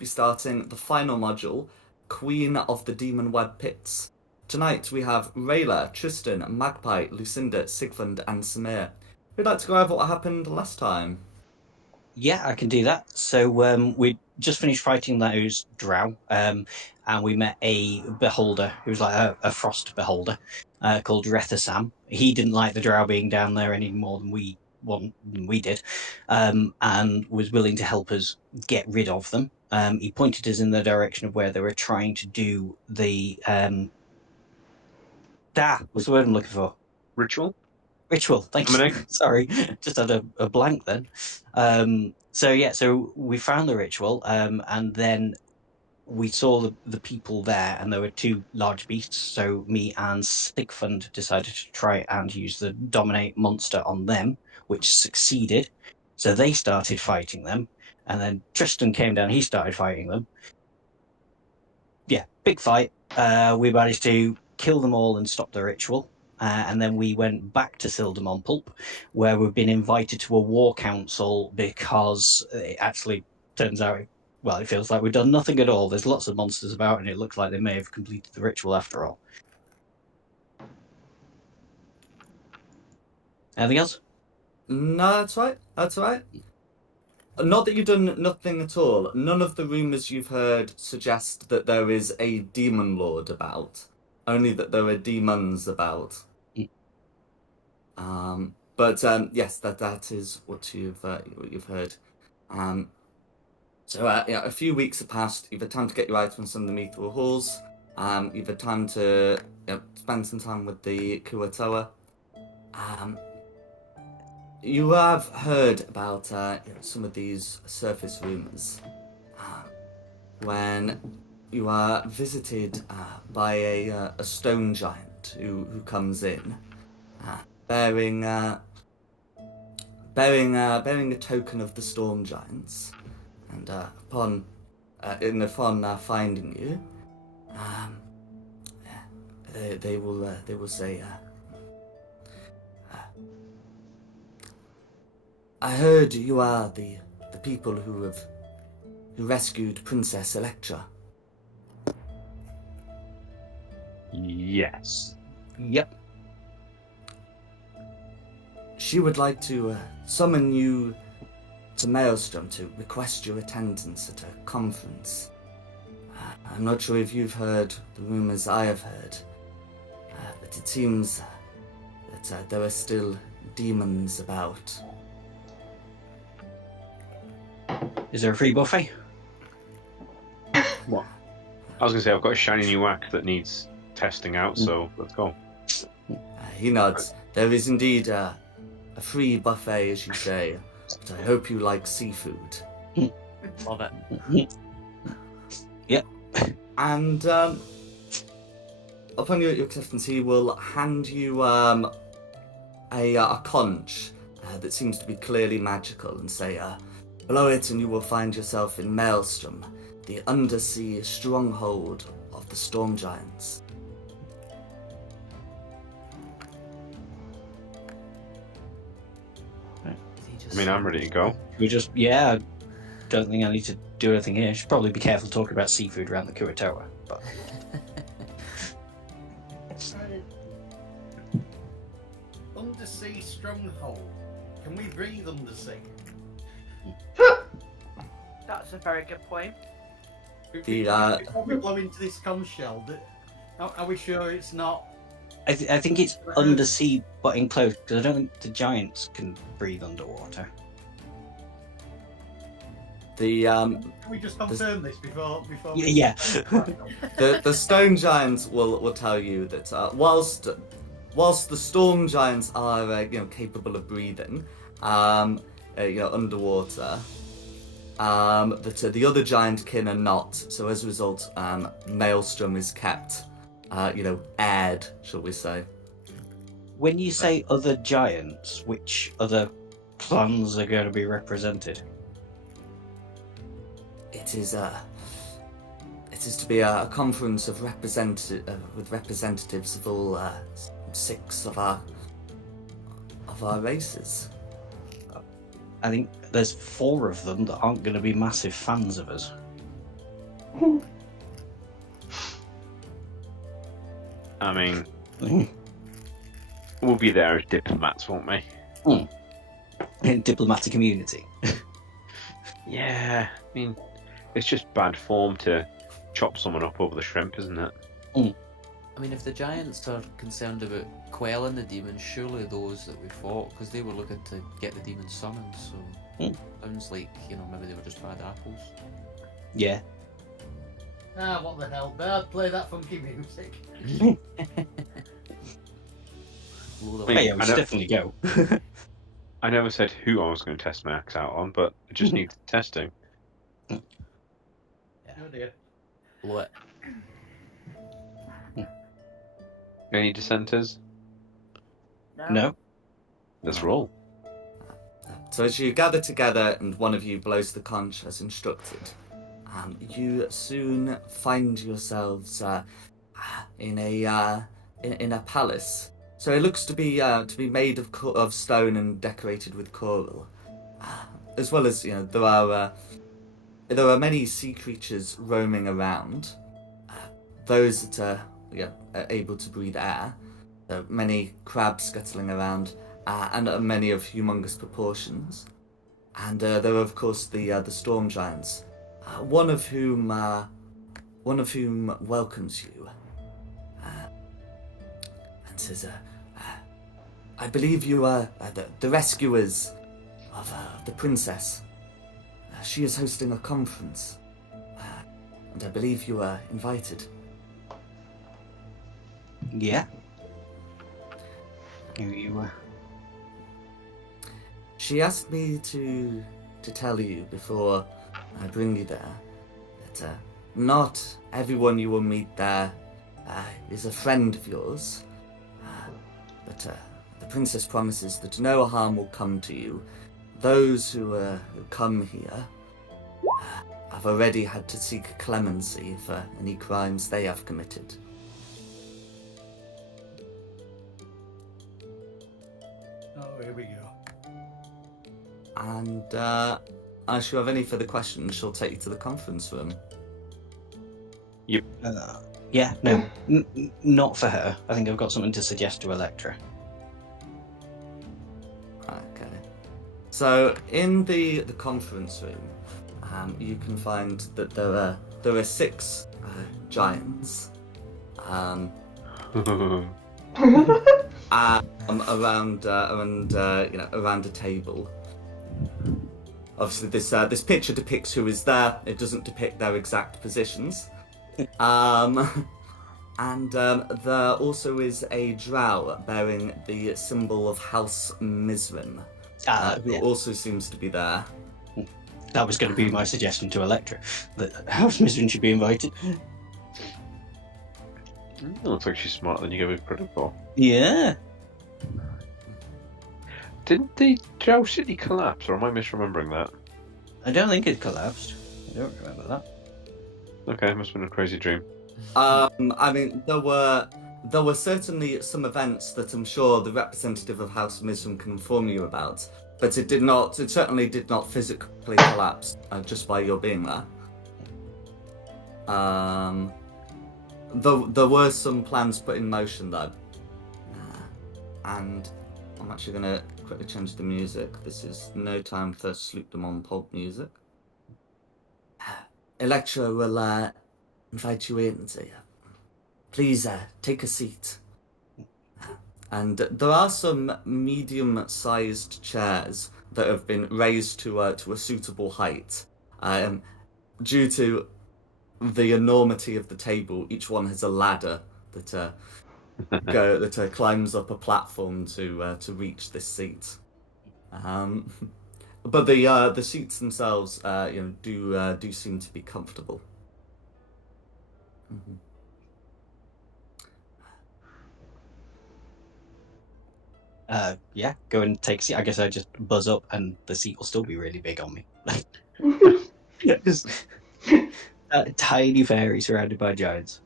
be starting the final module, Queen of the Demon Web Pits. Tonight we have Rayla, Tristan, Magpie, Lucinda, Sigfund, and Samir. Who'd like to go over what happened last time? Yeah, I can do that. So we just finished fighting those drow, and we met a beholder who was like a frost beholder called Rethasam. He didn't like the drow being down there any more than we did, and was willing to help us get rid of them. He pointed us in the direction of where they were trying to do the what's the word I'm looking for? Ritual? Ritual, thank you. Sorry, just had a blank then. So we found the ritual, and then we saw the people there, and there were two large beasts. So me and Sigfund decided to try and use the dominate monster on them, which succeeded. So they started fighting them, and then Tristan came down. He started fighting them. Yeah, big fight. We managed to kill them all and stop the ritual. And then we went back to Sildamon Pulp, where we've been invited to a war council because it actually turns out, well, it feels like we've done nothing at all. There's lots of monsters about, and it looks like they may have completed the ritual after all. Anything else? No, that's right. That's right. Not that you've done nothing at all. None of the rumours you've heard suggest that there is a demon lord about. Only that there are demons about. But yes, that is what you've heard. A few weeks have passed. You've had time to get your eyes on some of the Mithril halls. You've had time to spend some time with the Kuatoa. You have heard about some of these surface rumours when you are visited by a stone giant who comes in bearing a token of the storm giants, and upon finding you, they will say, I heard you are the people who rescued Princess Electra. Yes. Yep. She would like to summon you to Maelstrom to request your attendance at a conference. I'm not sure if you've heard the rumours I have heard, but it seems that there are still demons about. Is there a free buffet? What? I was going to say, I've got a shiny new whack that needs testing out, so let's go. He nods. There is indeed a free buffet, as you say, but I hope you like seafood. Love it. Yep. And upon your acceptance, he will hand you a conch that seems to be clearly magical, and say, below it, and you will find yourself in Maelstrom, the undersea stronghold of the storm giants. I mean, I'm ready to go. I don't think I need to do anything here. Should probably be careful talking about seafood around the Kuatoa, but Undersea stronghold. Can we breathe undersea? That's a very good point. Before we blow into this conch shell, are we sure it's not? I think it's undersea but enclosed, because I don't think the giants can breathe underwater. Can we just confirm this before? Yeah. The stone giants will tell you that whilst the storm giants are capable of breathing underwater, that the other giant kin are not. So as a result, Maelstrom is kept aired, shall we say. When you say other giants, which other clans are going to be represented? It is to be a conference of with representatives of all 6 of our races. I think there's 4 of them that aren't going to be massive fans of us. I mean, we'll be there as diplomats, won't we? Diplomatic immunity. Yeah, I mean, it's just bad form to chop someone up over the shrimp, isn't it? I mean, if the giants are concerned about quelling the demons, surely those that we fought, because they were looking to get the demons summoned, so sounds like, maybe they were just bad apples. Yeah. Ah, what the hell? Dad, play that funky music. Blow Wait, them Yeah, up. we should definitely go. I never said who I was going to test my axe out on, but it just needs testing. Oh dear. Blow it. Any dissenters? No. Let's roll. So as you gather together and one of you blows the conch as instructed, you soon find yourselves in a palace. So it looks to be made of stone and decorated with coral, as well as there are many sea creatures roaming around. Those that are able to breathe air. So many crabs scuttling around, and many of humongous proportions. And there are of course the storm giants, one of whom welcomes you and says, "I believe you are the rescuers of the princess. She is hosting a conference, and I believe you are invited." Yeah. You She asked me to tell you before I bring you there that not everyone you will meet there is a friend of yours, but the princess promises that no harm will come to you. Those who come here have already had to seek clemency for any crimes they have committed. Oh, here we go. And if you have any further questions, she'll take you to the conference room. yeah, no, not for her. I think I've got something to suggest to Electra. Okay. So in the conference room, you can find that there are 6 giants around a table. Obviously, this picture depicts who is there. It doesn't depict their exact positions. And there also is a drow bearing the symbol of House Mizrim, who Yeah. also seems to be there. That was going to be my suggestion to Electra, that House Mizrin should be invited. Looks like she's smarter than you give her credit for. Yeah. Didn't the Drow City collapse, or am I misremembering that? I don't think it collapsed. I don't remember that. Okay, must have been a crazy dream. I mean, there were certainly some events that I'm sure the representative of House Mizrim can inform you about, but it certainly did not physically collapse just by your being there. There were some plans put in motion though, and I'm actually going to quickly change the music. This is no time for Sloop them on pulp music. Electra will invite you in and say, please take a seat. And there are some medium-sized chairs that have been raised to a suitable height. Due to the enormity of the table, each one has a ladder that climbs up a platform to reach this seat. But the seats themselves, do seem to be comfortable. Mm-hmm. Yeah, go and take a seat. I guess I just buzz up and the seat will still be really big on me. Just tiny fairy surrounded by giants.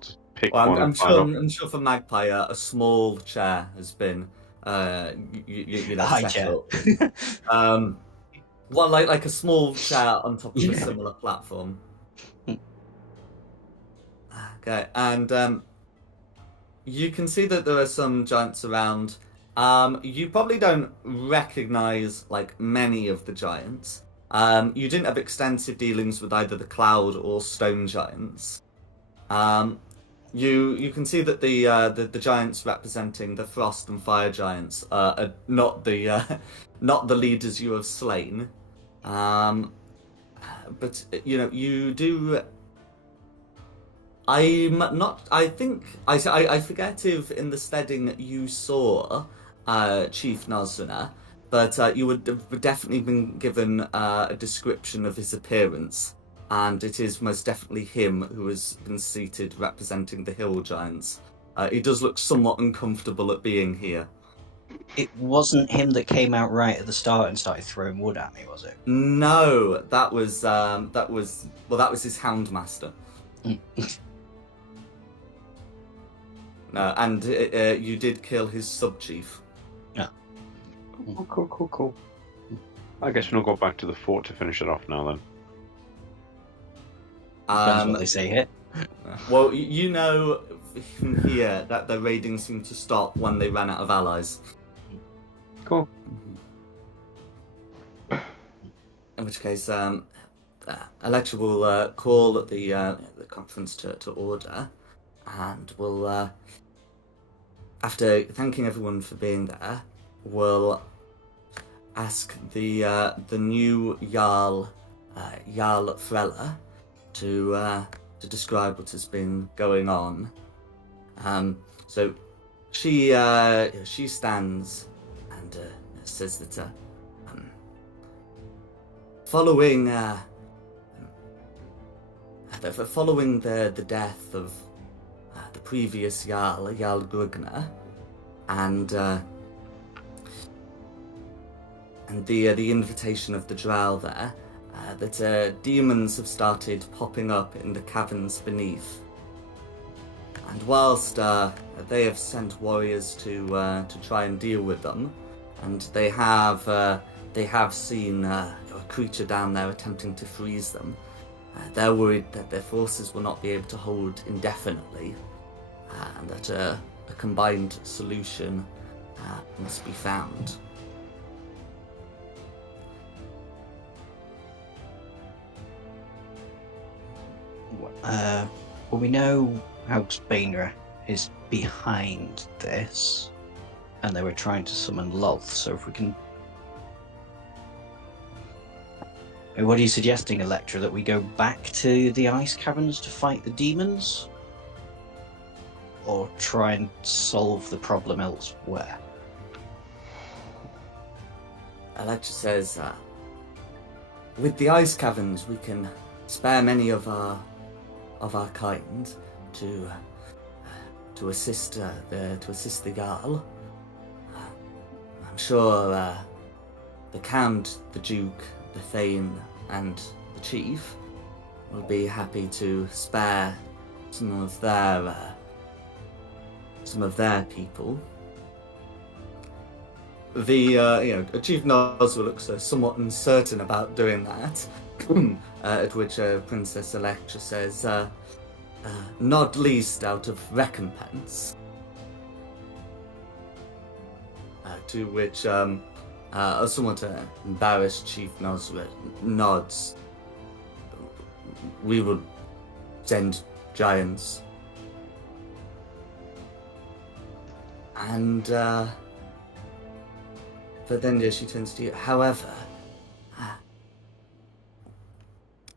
Just pick Well, one I'm and climb up. sure for Magpie, a small chair has been A high set chair. up. Well, like a small chair on top of a similar platform. Okay, and you can see that there are some giants around. You probably don't recognize like many of the giants. You didn't have extensive dealings with either the cloud or stone giants. You can see that the giants representing the frost and fire giants are not the not the leaders you have slain. But you do. I'm not. I think I forget if in the steading you saw Chief Nazrana, but you would have definitely been given a description of his appearance, and it is most definitely him who has been seated representing the hill giants. He does look somewhat uncomfortable at being here. It wasn't him that came out right at the start and started throwing wood at me, was it? No, that was his houndmaster. No, and you did kill his sub-chief. Yeah. Cool. I guess we'll go back to the fort to finish it off now then. Depends what they say here. Well, you know from here that the raiding seemed to stop when they ran out of allies. Cool. In which case, Electra will call the conference to order, and will, after thanking everyone for being there, will ask the new Jarl Frella to describe what has been going on. So she stands and says that following the death of the previous Jarl Grugner, and the invitation of the Drow there, that demons have started popping up in the caverns beneath. And whilst they have sent warriors to try and deal with them, and they have seen a creature down there attempting to freeze them, they're worried that their forces will not be able to hold indefinitely, and that a combined solution must be found. Well, we know House Bainra is behind this, and they were trying to summon Loth, so if we can... What are you suggesting, Electra, that we go back to the ice caverns to fight the demons? Or try and solve the problem elsewhere? Electra says, with the ice caverns we can spare many of our kind to assist the Jarl. I'm sure the Count, the Duke, the Thane, and the Chief will be happy to spare some of their people. The Chief Noswell looks somewhat uncertain about doing that. At which Princess Electra says, not least out of recompense. To which a somewhat embarrassed Chief Noswell nods. We will send giants. And but then she turns to you. However,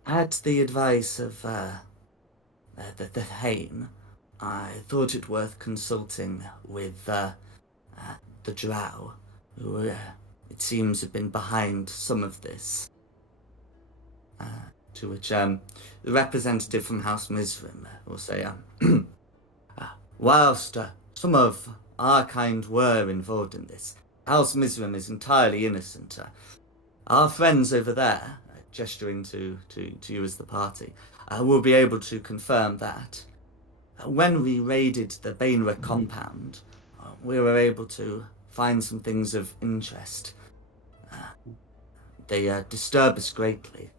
at the advice of the Thane, I thought it worth consulting with the Drow, who it seems have been behind some of this. To which the representative from House Mizrim will say, whilst some of our kind were involved in this, House Mizrim is entirely innocent. Our friends over there, gesturing to you as the party, will be able to confirm that. When we raided the Bainra compound, we were able to find some things of interest. They disturb us greatly.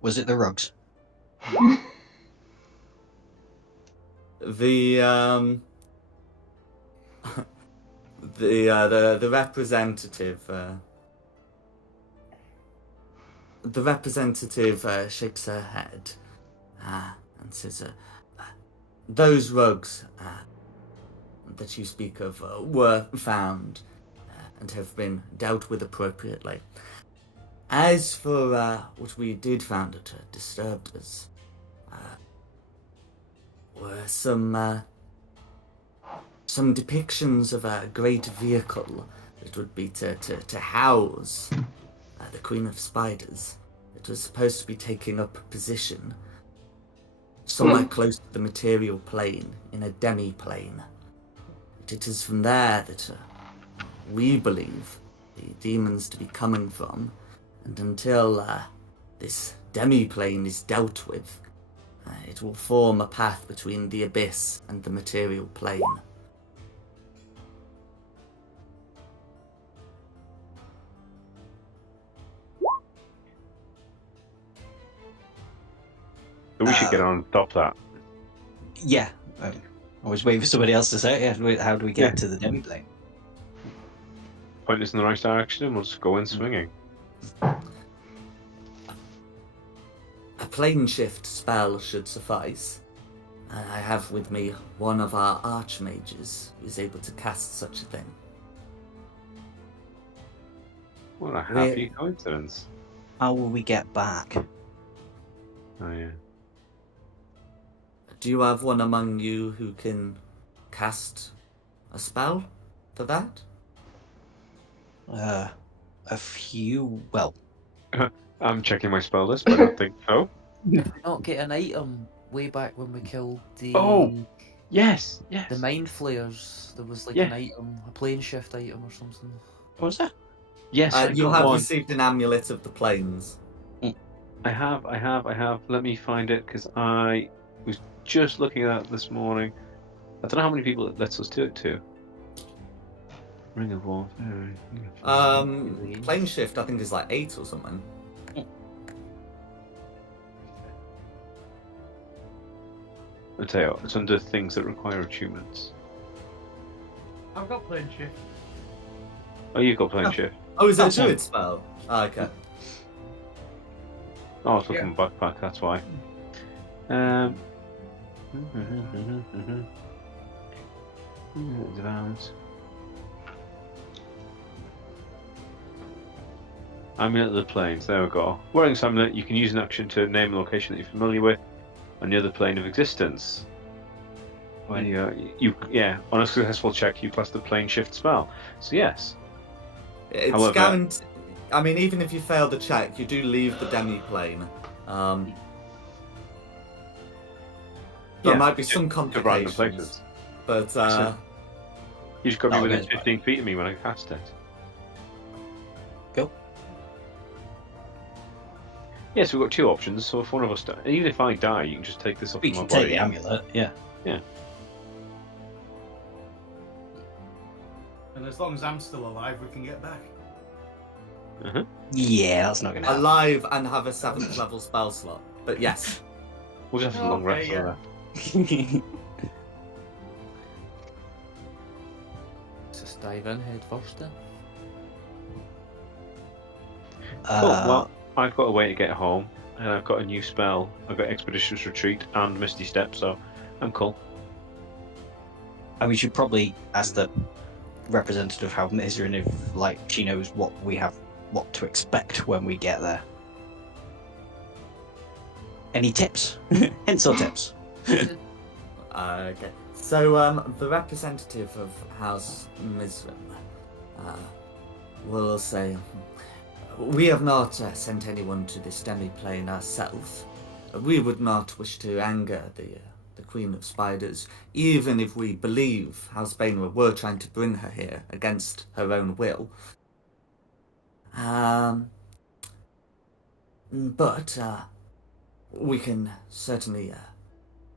Was it the rugs? The the representative shakes her head and says, "Those rugs that you speak of were found and have been dealt with appropriately. As for what we did find that disturbed us, were some depictions of a great vehicle that would be to house the Queen of Spiders. It was supposed to be taking up a position somewhere close to the material plane, in a demi-plane. It is from there that we believe the demons to be coming from, and until this demi-plane is dealt with, it will form a path between the abyss and the material plane. So we should get on top of that. Yeah. I was waiting for somebody else to say it. Yeah. How do we get to the demi-plane? Point us in the right direction and we'll just go in swinging. A plane shift spell should suffice. I have with me one of our archmages who is able to cast such a thing. What a happy coincidence. How will we get back? Oh, yeah. Do you have one among you who can cast a spell for that? A few. Well, I'm checking my spell list, but I don't think so. Did we not get an item way back when we killed the Yes, yes. the mind flayers? There was like Yeah. an item, a plane shift item or something. what was that? Yes, I You got have one. received an amulet of the planes. I have. Let me find it, because I was just looking at that this morning. I don't know how many people it lets us do it to. Ring of War. Plane shift I think is like 8 or something. I'll tell you what, it's under things that require attunements. I've got plane shift. Oh, you've got plane shift. Oh, is that a That's one. druid spell? Ah, okay. Oh, I was looking at my backpack, that's why. Amulet of the Plains, there we go. Wearing this amulet, you can use an action to name a location that you're familiar with on the other plane of existence. When on a successful check, you plus the plane shift spell. So yes. It's However- guaranteed. I mean, even if you fail the check, you do leave the demi-plane. There might be some to random complications, places. but You just got to be Oh, within okay. 15 feet of me when I cast it. Go. Yes, we've got two options. So if one of us dies, even if I die, you can just take this off We my can body. take the amulet. Yeah. And as long as I'm still alive, we can get back. Yeah, that's not gonna happen. alive and have a 7th level spell slot. But yes, We'll just have a long Okay, rest yeah. on Let's just dive in head first then. Cool. Well, I've got a way to get home, and I've got a new spell. I've got Expeditious Retreat and Misty Step, so I'm cool. and we should probably ask the representative how Mizrin if like she knows what to expect when we get there. Any tips? Hints or tips? okay. So the representative of House Mizrim will say, we have not sent anyone to this demi-plane ourselves. We would not wish to anger the Queen of Spiders, even if we believe House Bainra were trying to bring her here against her own will. But we can certainly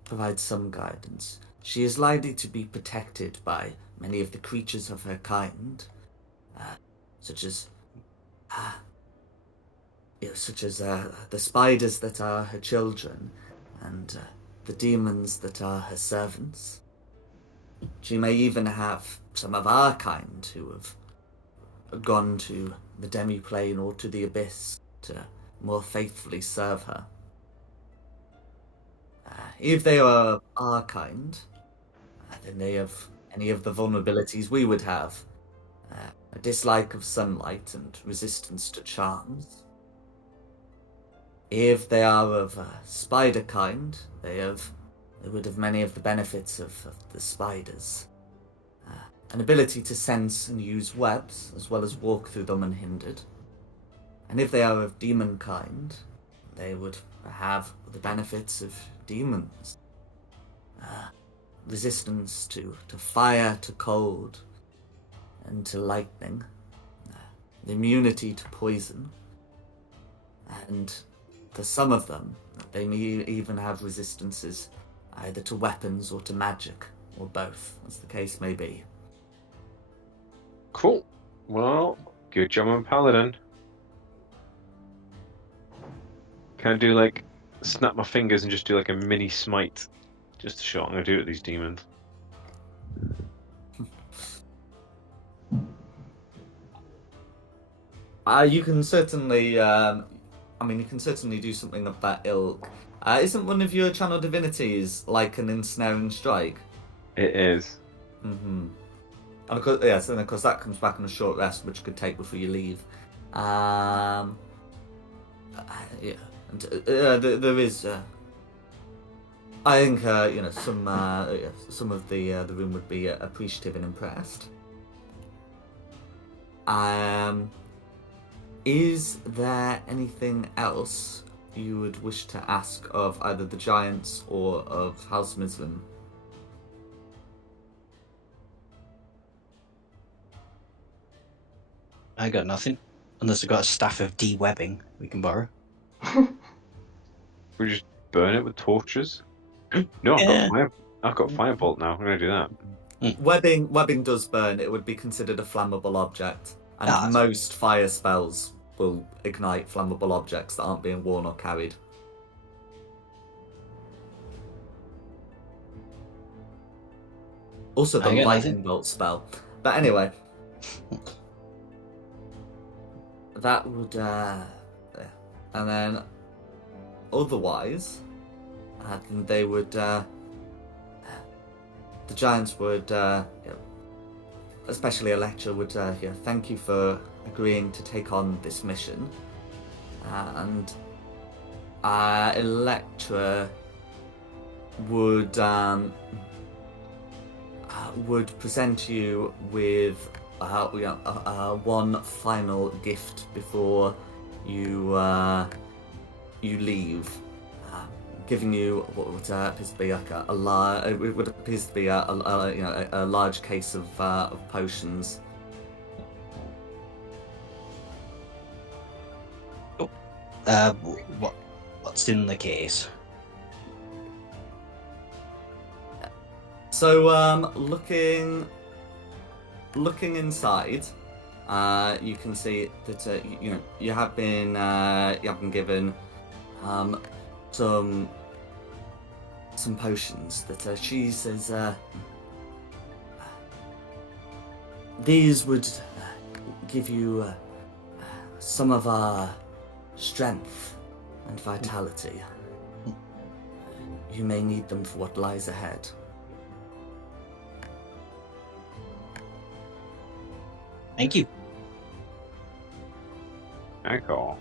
provide some guidance. She is likely to be protected by many of the creatures of her kind, such as such as the spiders that are her children and the demons that are her servants. She may even have some of our kind who have gone to the demi-plane or to the abyss to more faithfully serve her. If they are our kind, then they have any of the vulnerabilities we would have. A dislike of sunlight and resistance to charms. If they are of spider kind, they would have many of the benefits of the spiders. An ability to sense and use webs, as well as walk through them unhindered. And if they are of demon kind, they would have the benefits of demons. Resistance to fire, to cold, and to lightning. Immunity to poison. And for some of them, they may even have resistances either to weapons or to magic, or both, as the case may be. Cool. Well, good job on Paladin. Can I do like snap my fingers and just do like a mini smite? Just to show what I'm gonna do with these demons. You can certainly, you can certainly do something of that ilk. Isn't one of your channel divinities like an ensnaring strike? It is. Mm-hmm. And of course, yes, and of course that comes back on a short rest, which you could take before you leave. Yeah, and there is. I think some of the room would be appreciative and impressed. Is there anything else you would wish to ask of either the Giants or of House Muslim? I got nothing. Unless I've got a staff of de-webbing we can borrow. We just burn it with torches. No, I've got firebolt now. I'm gonna do that. Webbing does burn. It would be considered a flammable object, and most fire spells will ignite flammable objects that aren't being worn or carried. Also, the lightning bolt spell. But anyway, that would, and then otherwise, they would, the Giants would, especially Electra would, thank you for agreeing to take on this mission, and Electra would present you with one final gift before you leave, giving you what would appears to be like a large case of potions. What's in the case? So, looking inside, you can see that you have been given some potions that she says these would give you some of our strength and vitality. You may need them for what lies ahead. Thank you. Cool.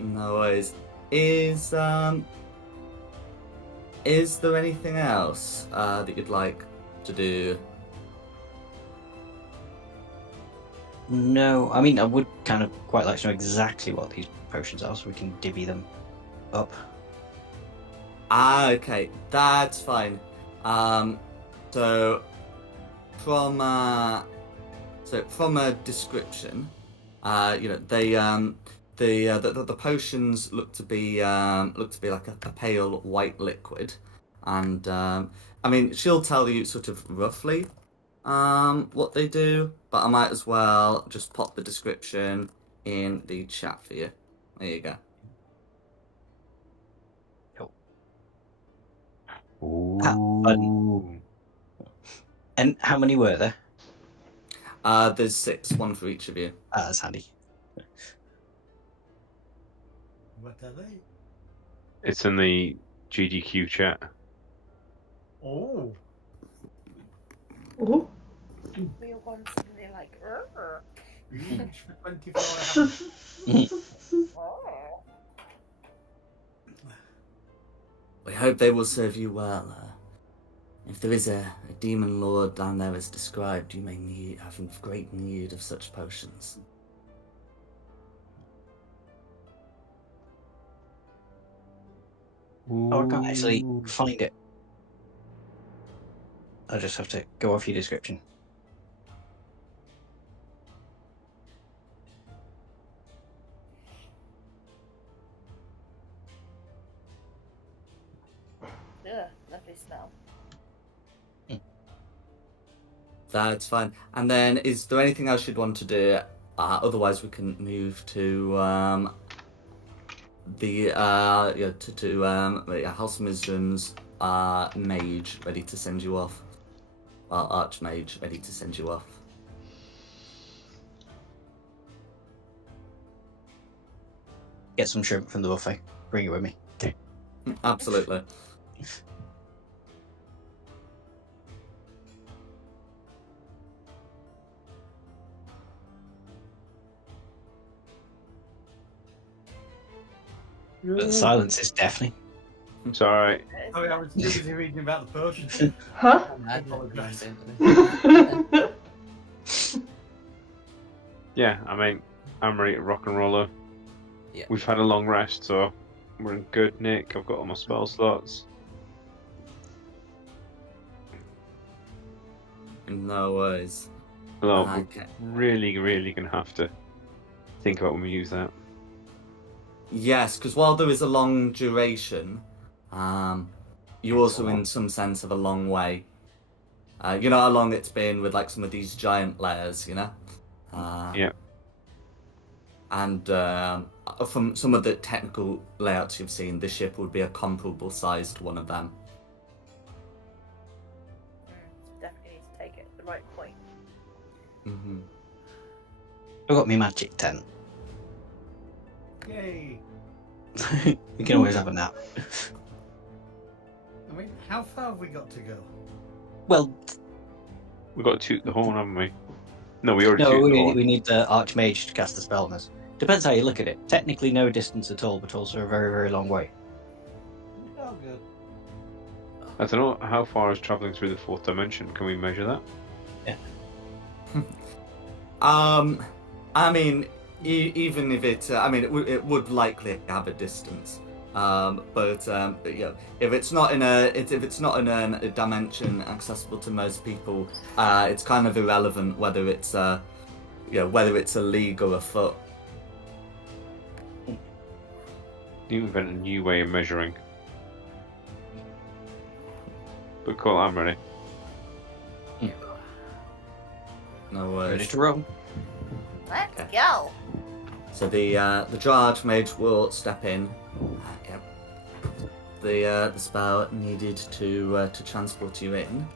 No worries. Is there anything else that you'd like to do? No, I mean, I would kind of quite like to know exactly what these potions are so we can divvy them up. Okay, that's fine. So from a description, they the potions look to be like a pale white liquid, and I mean she'll tell you sort of roughly what they do, but I might as well just pop the description in the chat for you. There you go. Ooh. And how many were there? There's 6, one for each of you. That's handy. What are they? It's in the GDQ chat. Oh. Oh. We all want something like, "Urgh." Each for 24 hours. Oh. We hope they will serve you well. If there is a demon lord down there as described, you may have great need of such potions. Oh, I can't actually find it. I'll just have to go off your description. Ugh, lovely smell. That's fine. And then, is there anything else you'd want to do? Otherwise, we can move to House Wisdom's mage ready to send you off. Well, Archmage ready to send you off. Get some shrimp from the buffet. Bring it with me. Okay. Absolutely. But the silence is deafening. It's alright. Sorry, I was too busy reading about the potion. Huh? I apologise. Yeah, I mean, I'm ready to rock and roller. Yeah. We've had a long rest, so we're in good nick. I've got all my spell slots. No worries. Although Okay. we're really gonna have to think about when we use that. Yes, because while there is a long duration, you also, in some sense, have a long way. You know how long it's been with like some of these giant layers, you know? Yeah. And from some of the technical layouts you've seen, the ship would be a comparable sized one of them. Definitely need to take it at the right point. Mm-hmm. I've got my magic tent. Yay. We can always have a nap. I mean, how far have we got to go? Well, We've got to toot the horn, haven't we? No, we already no, tooted the we horn. need the Archmage to cast the spell on us. Depends how you look at it. Technically no distance at all, but also a very long way. Oh, good. I don't know how far is travelling through the fourth dimension. Can we measure that? I mean, even if it, I mean, it would likely have a distance. But you know, if it's not in a dimension accessible to most people, it's kind of irrelevant whether it's whether it's a league or a foot. You invent a new way of measuring. But cool, I'm ready. No Ready worries. to roll. Let's Okay. go. So the Archmage will step in. Yep. The spell needed to transport you in.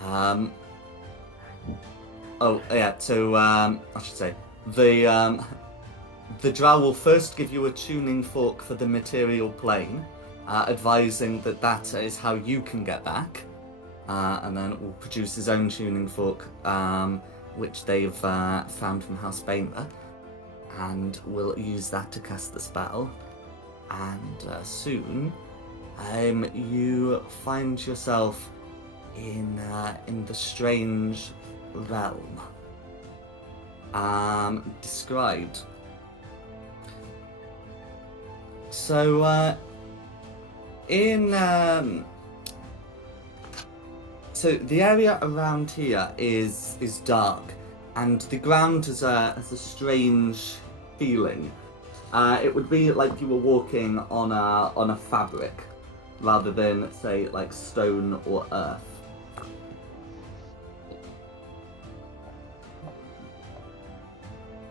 Oh yeah. So I should say the drow will first give you a tuning fork for the material plane, advising that that is how you can get back, and then it will produce his own tuning fork, which they've found from House Bainler, and will use that to cast the spell. And soon, you find yourself in the strange realm described. So so the area around here is dark, and the ground has a strange feeling. It would be like you were walking on a fabric, rather than say like stone or earth.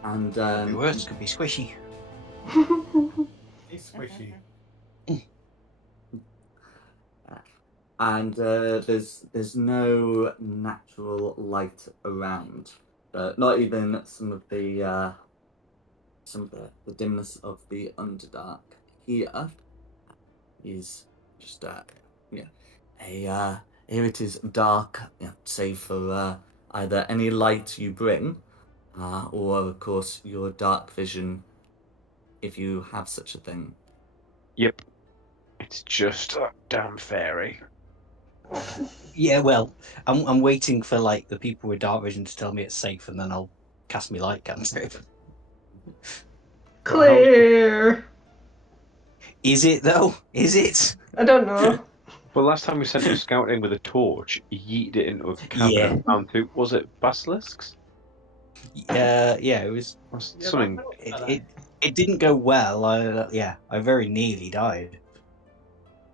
And Could be worse. Could be squishy. It's squishy. and there's no natural light around. Not even some of the dimness of the Underdark. Here is just here it is dark, save for either any light you bring, or of course your dark vision, if you have such a thing. Yep. It's just a damn fairy. Yeah, well, I'm waiting for like the people with dark vision to tell me it's safe, and then I'll cast me light cantrip. Clear. Is it though? Is it? I don't know. Well, last time we sent you scouting with a torch, you yeeted it into a cabin Yeah. and found two. Was it basilisks? Yeah, it was. Something. It didn't go well. I very nearly died.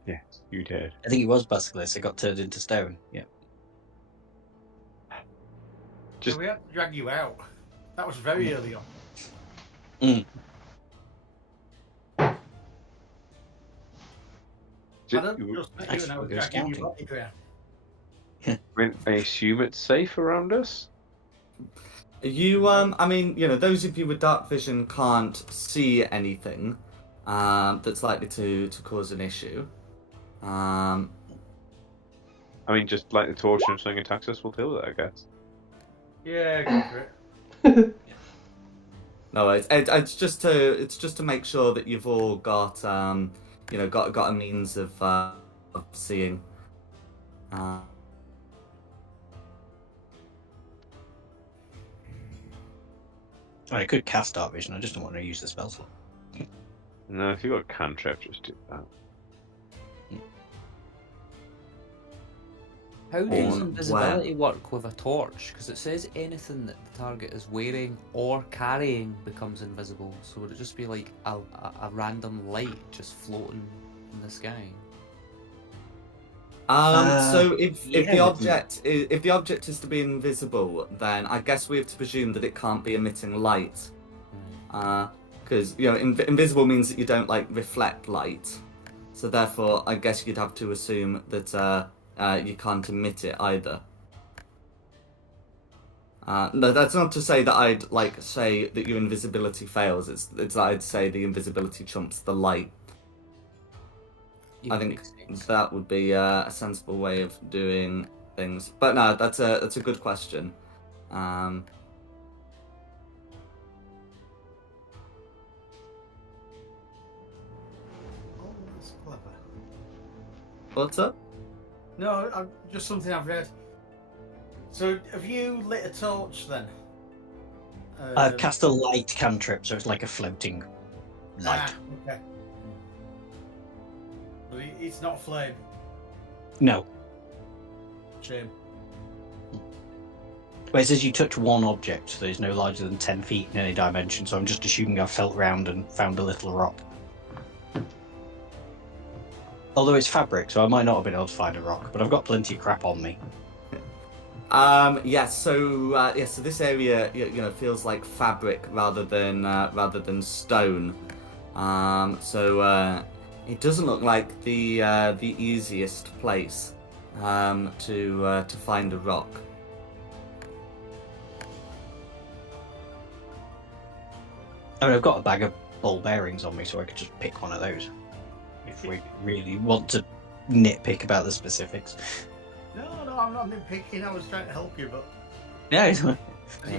Yes, you did. I think it was basilisk. It got turned into stone. Yeah. Just So we had to drag you out. That was very early on. I don't just met you and I was Go dragging you scouting. back here. I assume it's safe around us. You, I mean, those of you with dark vision can't see anything that's likely to cause an issue. I mean, just like the torch and something attacks us, we'll deal with it, I guess. Yeah, go for it. No, it's just to make sure that you've all got got a means of seeing. I could cast dark vision. I just don't want to use the spell slot. No, if you've got a cantrip, just do that. How does On invisibility work with a torch? Because it says anything that the target is wearing or carrying becomes invisible. So would it just be like a random light just floating in the sky? So if yeah, the object is to be invisible, then I guess we have to presume that it can't be emitting light, because invisible means that you don't reflect light. So therefore, I guess you'd have to assume that you can't emit it either. No, that's not to say that I'd say that your invisibility fails. It's that I'd say the invisibility trumps the light. Yeah, I think makes sense. that would be a sensible way of doing things. But no, that's a good question. Oh, that's clever. What's up? No, just something I've read. So, have you lit a torch then? Cast a light cantrip, so it's like a floating light. Okay. So it's not a flame. No. Shame. Well, it says you touch one object, so there's no larger than 10 feet in any dimension, so I'm just assuming I felt round and found a little rock. Although it's fabric, so I might not have been able to find a rock, but I've got plenty of crap on me. So this area feels like fabric rather than stone. It doesn't look like the easiest place to find a rock. I mean, I've got a bag of ball bearings on me, so I could just pick one of those. If we really want to nitpick about the specifics. No, I'm not nitpicking. I was trying to help you, but Yeah, you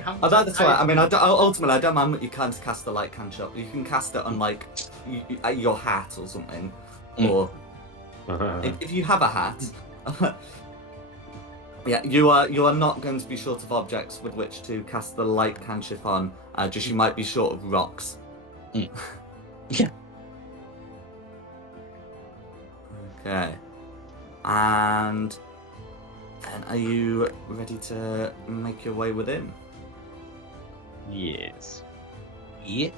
haven't That's said right. I mean, anything. ultimately, I don't mind that you can't cast the light cantrip. You can cast it on your hat or something, or if you have a hat. Yeah, you are not going to be short of objects with which to cast the light cantrip on. Just you might be short of rocks. Yeah. Okay. And then, are you ready to make your way within? Yes. Yeah.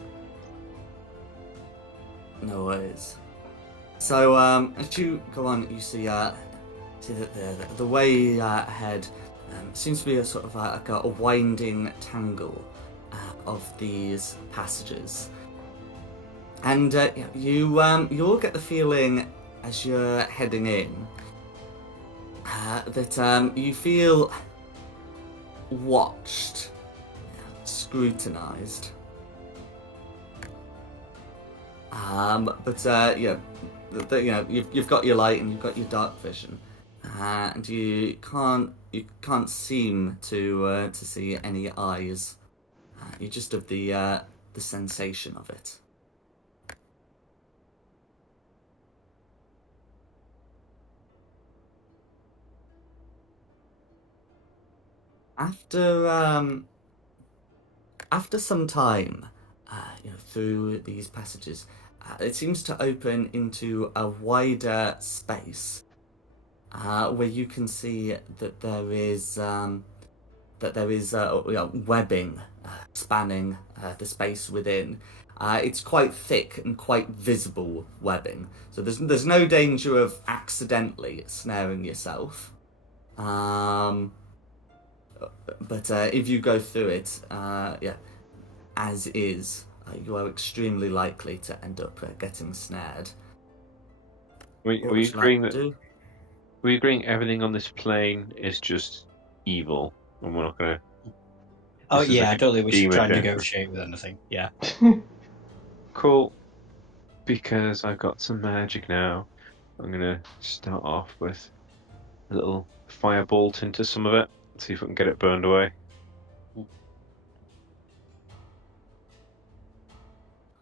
No worries. So, as you go on, you see that the way ahead seems to be a sort of like a winding tangle of these passages, and you all get the feeling as you're heading in that you feel watched, scrutinized. But you've got your light and you've got your dark vision, and you can't seem to see any eyes. You just have the sensation of it. After some time, through these passages, it seems to open into a wider space where you can see that there is webbing spanning the space within. It's quite thick and quite visible webbing, so there's no danger of accidentally snaring yourself. But if you go through it, as is, you are extremely likely to end up getting snared. We What would you agreeing like to that do? we agreeing everything on this plane is just evil, and we're not gonna. Oh This is yeah, like I don't think we should demon try and thing. negotiate with anything. Yeah. Cool. Because I've got some magic now, I'm gonna start off with a little firebolt into some of it. See if I can get it burned away.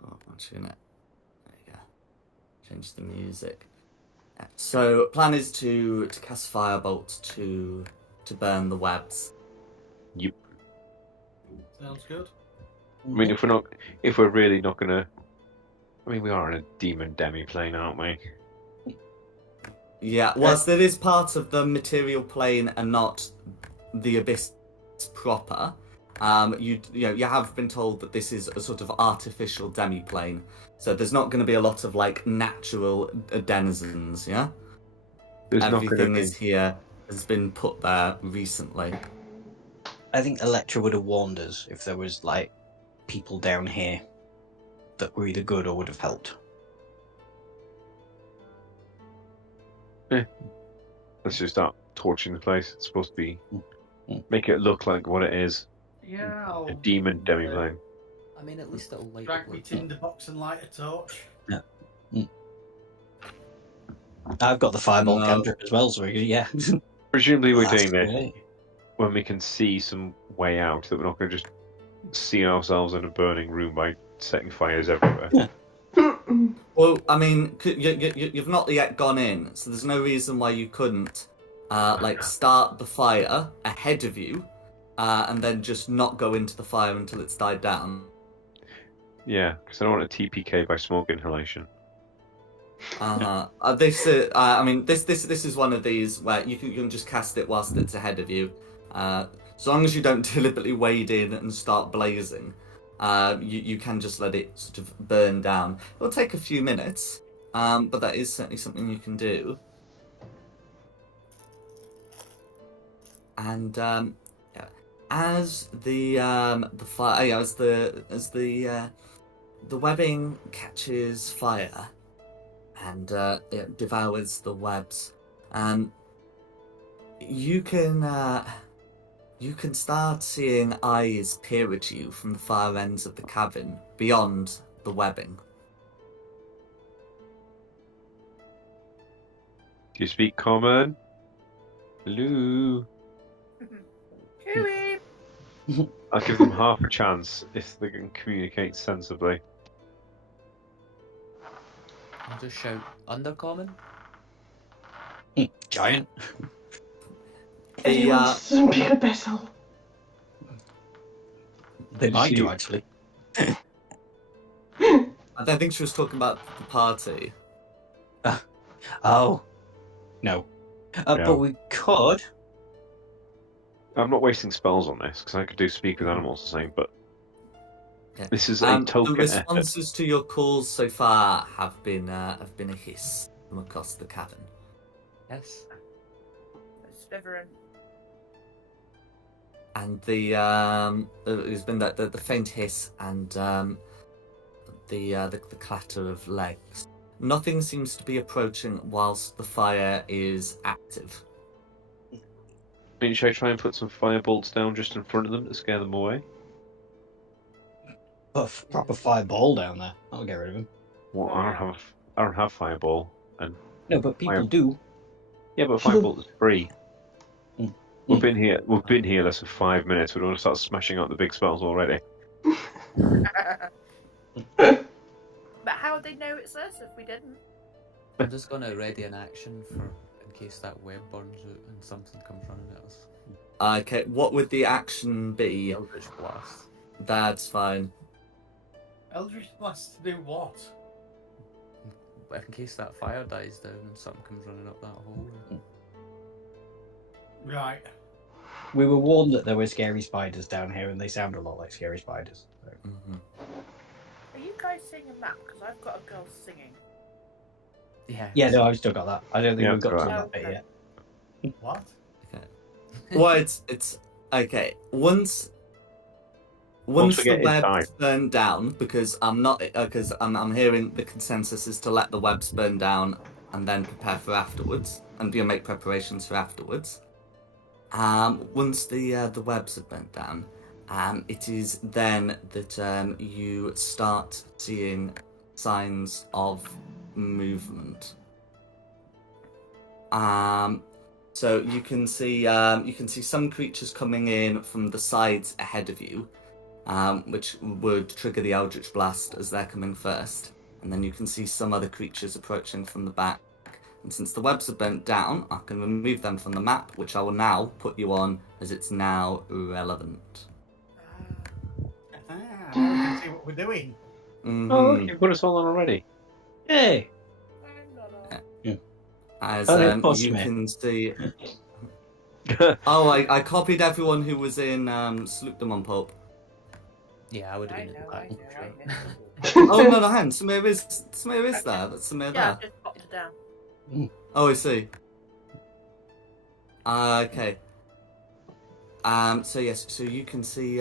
Oh, one unit. There you go. Change the music. Yeah. So, plan is to cast firebolt to burn the webs. Yep. Sounds good. I mean, if we're really not gonna. I mean, we are in a demon demi plane, aren't we? Yeah, whilst it is part of the material plane and not the abyss proper, you have been told that this is a sort of artificial demi-plane, so there's not going to be a lot of like natural denizens. Yeah, There's not gonna everything be. is here has been put there recently. I think Electra would have warned us if there was like people down here that were either good or would have helped. Let's just start torching the place. It's supposed to be. Mm. Make it look like what it is. Yeah, I'll A demon demi plane. I mean, at least it'll light drag up me like tinderbox and light a torch. I've got the fireball No. cantrip as well, so yeah. Presumably, we're That's doing this great. when we can see some way out. That we're not going to just see ourselves in a burning room by setting fires everywhere. Yeah. Well, I mean, you've not yet gone in, so there's no reason why you couldn't start the fire ahead of you, and then just not go into the fire until it's died down. Yeah, because I don't want a TPK by smoke inhalation. This is one of these where you can just cast it whilst it's ahead of you. So long as you don't deliberately wade in and start blazing, you can just let it sort of burn down. It'll take a few minutes, but that is certainly something you can do. And as the fire, as the webbing catches fire and it devours the webs, you can start seeing eyes peer at you from the far ends of the cabin beyond the webbing. Do you speak common? Hello. Cooey! I'll give them half a chance if they can communicate sensibly. I'll just shout undercommon. Giant. Anyone speak a vessel? They Did you might see- do actually. I don't think she was talking about the party. Oh. No. No. But we could. I'm not wasting spells on this because I could do speak with animals the same, but Okay. This is a The token effort. responses to your calls so far have been a hiss from across the cavern. Yes. Slytherin. And there's been the faint hiss and the clatter of legs. Nothing seems to be approaching whilst the fire is active. I mean, should I try and put some firebolts down just in front of them to scare them away? Put a proper fireball down there. I'll get rid of him. Well, I don't have fireball, and No, but people Fire- do. yeah, but firebolt is free. Mm. We've been here less than 5 minutes. We don't want to start smashing out the big spells already. But how would they know it's us if we didn't? I'm just gonna ready an action for in case that web burns out and something comes running at us. Okay, what would the action be? Eldritch blast. That's fine. Eldritch Blast to do what? But in case that fire dies down and something comes running up that hole. Right. We were warned that there were scary spiders down here, and they sound a lot like scary spiders. So. Mm-hmm. Are you guys seeing a map? Because I've got a girl singing. Yeah. Yeah, no, I've still got that. I don't think Yeah, we've got to right. that bit Okay. yet. What? Well, it's okay. Once Once we the get webs inside. burn down, because I'm hearing the consensus is to let the webs burn down and then prepare for afterwards, and make preparations for afterwards. Once the webs have burnt down, it is then that you start seeing signs of movement. So you can see some creatures coming in from the sides ahead of you, which would trigger the Eldritch Blast as they're coming first, and then you can see some other creatures approaching from the back. And since the webs are burnt down, I can remove them from the map, which I will now put you on as it's now relevant. Now we can see what we're doing. Mhm. Oh, look, you put us all on already. Hey! As Oh, of course, you mate. can see. Oh, I copied everyone who was in Sloopdom on Pope. Yeah, I would have I been at know, the I back. know, for I know. Oh no, hang on, Samir is there. That's Samir Yeah, I've there. just popped it down. Oh, I see. Okay. So yes, so you can see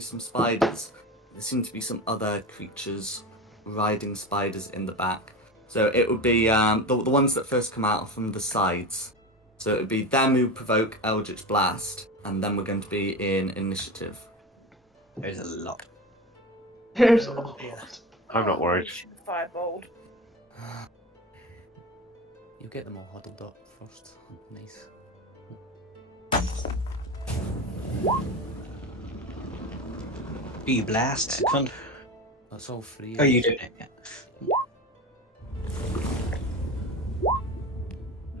some spiders. There seem to be some other creatures riding spiders in the back. So it would be the ones that first come out from the sides. So it would be them who provoke Eldritch Blast, and then we're going to be in initiative. There's a lot. There's a lot. I'm not worried. Firebolt. You get them all huddled up first. Nice. Do you blast? Fun. That's all free. Oh, you doing it? Yeah.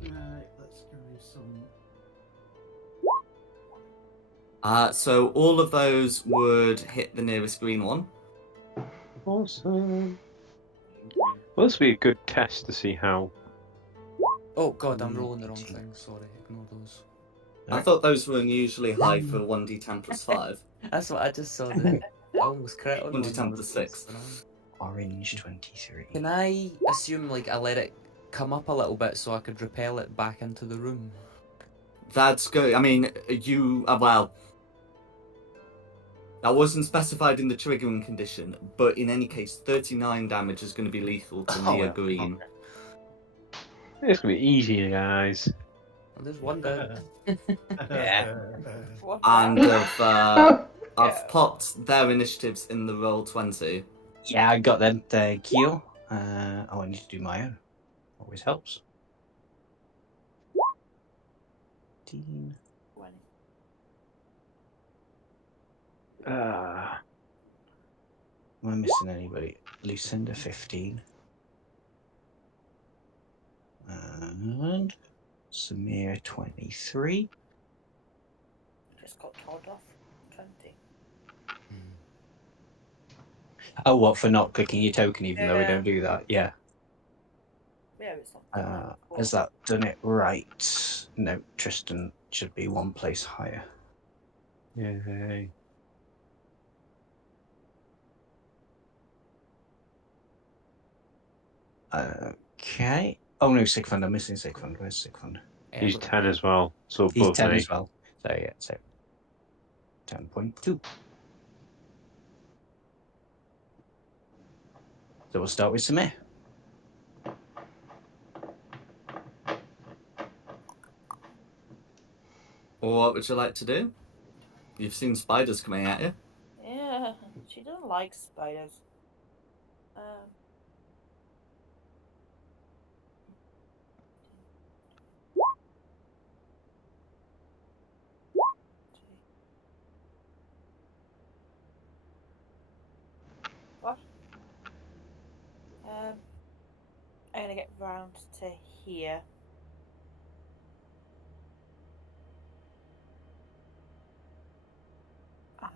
Right, let's go with some. So all of those would hit the nearest green one. Awesome. Well, this would be a good test to see how. Oh god, I'm rolling the wrong thing. Sorry, ignore those. I thought those were unusually high for 1d10 plus 5. That's what I just saw. There. I almost crit on 1d10 one. plus 6. Orange 23. Can I assume like I let it come up a little bit so I could repel it back into the room? That's good. I mean, you well. That wasn't specified in the triggering condition, but in any case, 39 damage is going to be lethal to Oh, near yeah. green. Okay. It's gonna be easy, guys. Well, there's one down. Yeah. What's And that? I've popped their initiatives in the roll 20. Yeah, I got them. Thank you. I need to do my own. Always helps. 15. Uh, Am I missing anybody? Lucinda 15. And Samir 23. Just got told off. 20. Oh, what, for not clicking your token even though we Yeah. don't do that? Yeah. Yeah, it's not. Has that done it right? No, Tristan should be one place higher. yay. Okay. Oh no, Sigfund. I'm missing Sigfund. Where's Sigfund? He's 10 as well, so He's above 10 me. as well. So yeah, so 10.2. So we'll start with Samir. What would you like to do? You've seen spiders coming at you. Yeah, she doesn't like spiders. What? I'm gonna get round to here. Ah.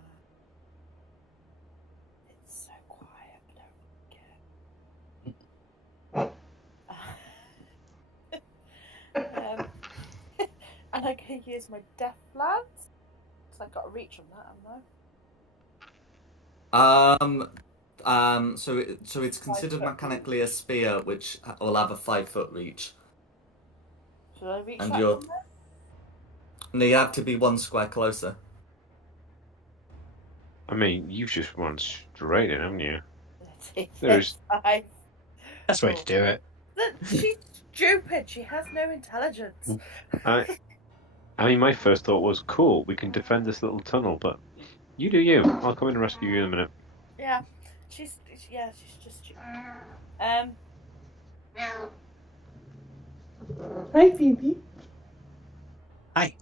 It's so quiet, I don't like it. And I can use my death lance. So I've got to reach on that, haven't I? So it's considered mechanically a spear, which will have a 5-foot reach, Should I reach and that you're from there? and you have to be 1 square closer. I mean, you've just run straight in, haven't you? There's That's the way to do it. She's stupid. She has no intelligence. I mean, my first thought was, cool, we can defend this little tunnel, but you do you. I'll come in and rescue you in a minute. Yeah, she's just stupid. Hi, Phoebe. Hi.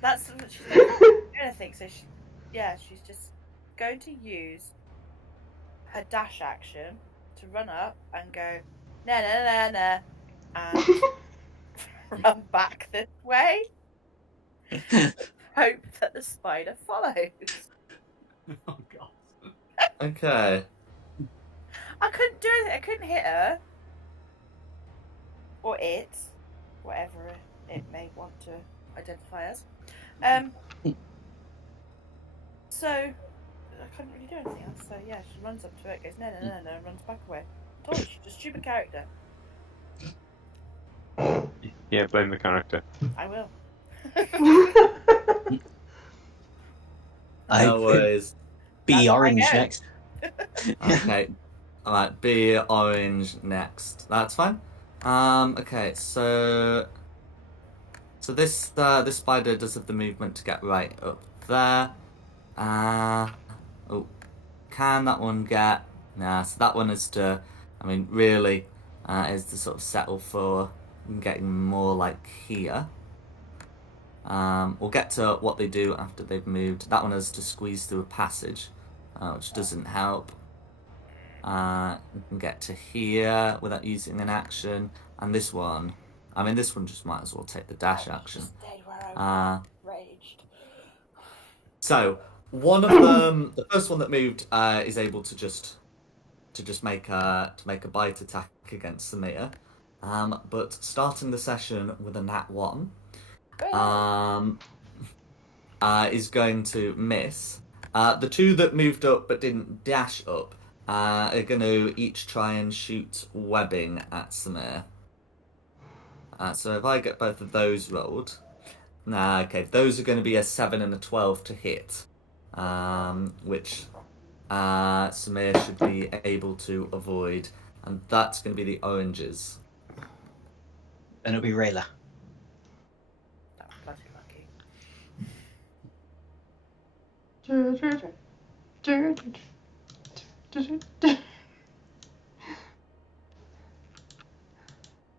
That's what she's not doing anything. So she's just going to use her dash action to run up and go na, and run back this way. Hope that the spider follows. Oh god. Okay. I couldn't do anything. I couldn't hit her. Or it. Whatever it may want to identify as. So, I couldn't really do anything else. So, yeah, she runs up to it, goes, no, and runs back away. I told you, she's a stupid character. Yeah, blame the character. I will. No worries. Be That's orange my go. next. Okay. Alright, be orange next. That's fine. Okay, so this spider does have the movement to get right up there. Oh, can that one get? Nah, so that one is to, I mean, really, is to sort of settle for getting more like here. We'll get to what they do after they've moved. That one has to squeeze through a passage, which doesn't help. You can get to here without using an action. And this one, I mean, this one just might as well take the dash action. Stayed where I was raged. So one of them, the first one that moved, is able to just make a bite attack against Samir. But starting the session with a nat 1, is going to miss. The two that moved up but didn't dash up are going to each try and shoot webbing at Samir. So if I get both of those rolled, okay, those are going to be a 7 and a 12 to hit, which Samir should be able to avoid, and that's going to be the oranges. And it'll be Rayla. That was bloody lucky.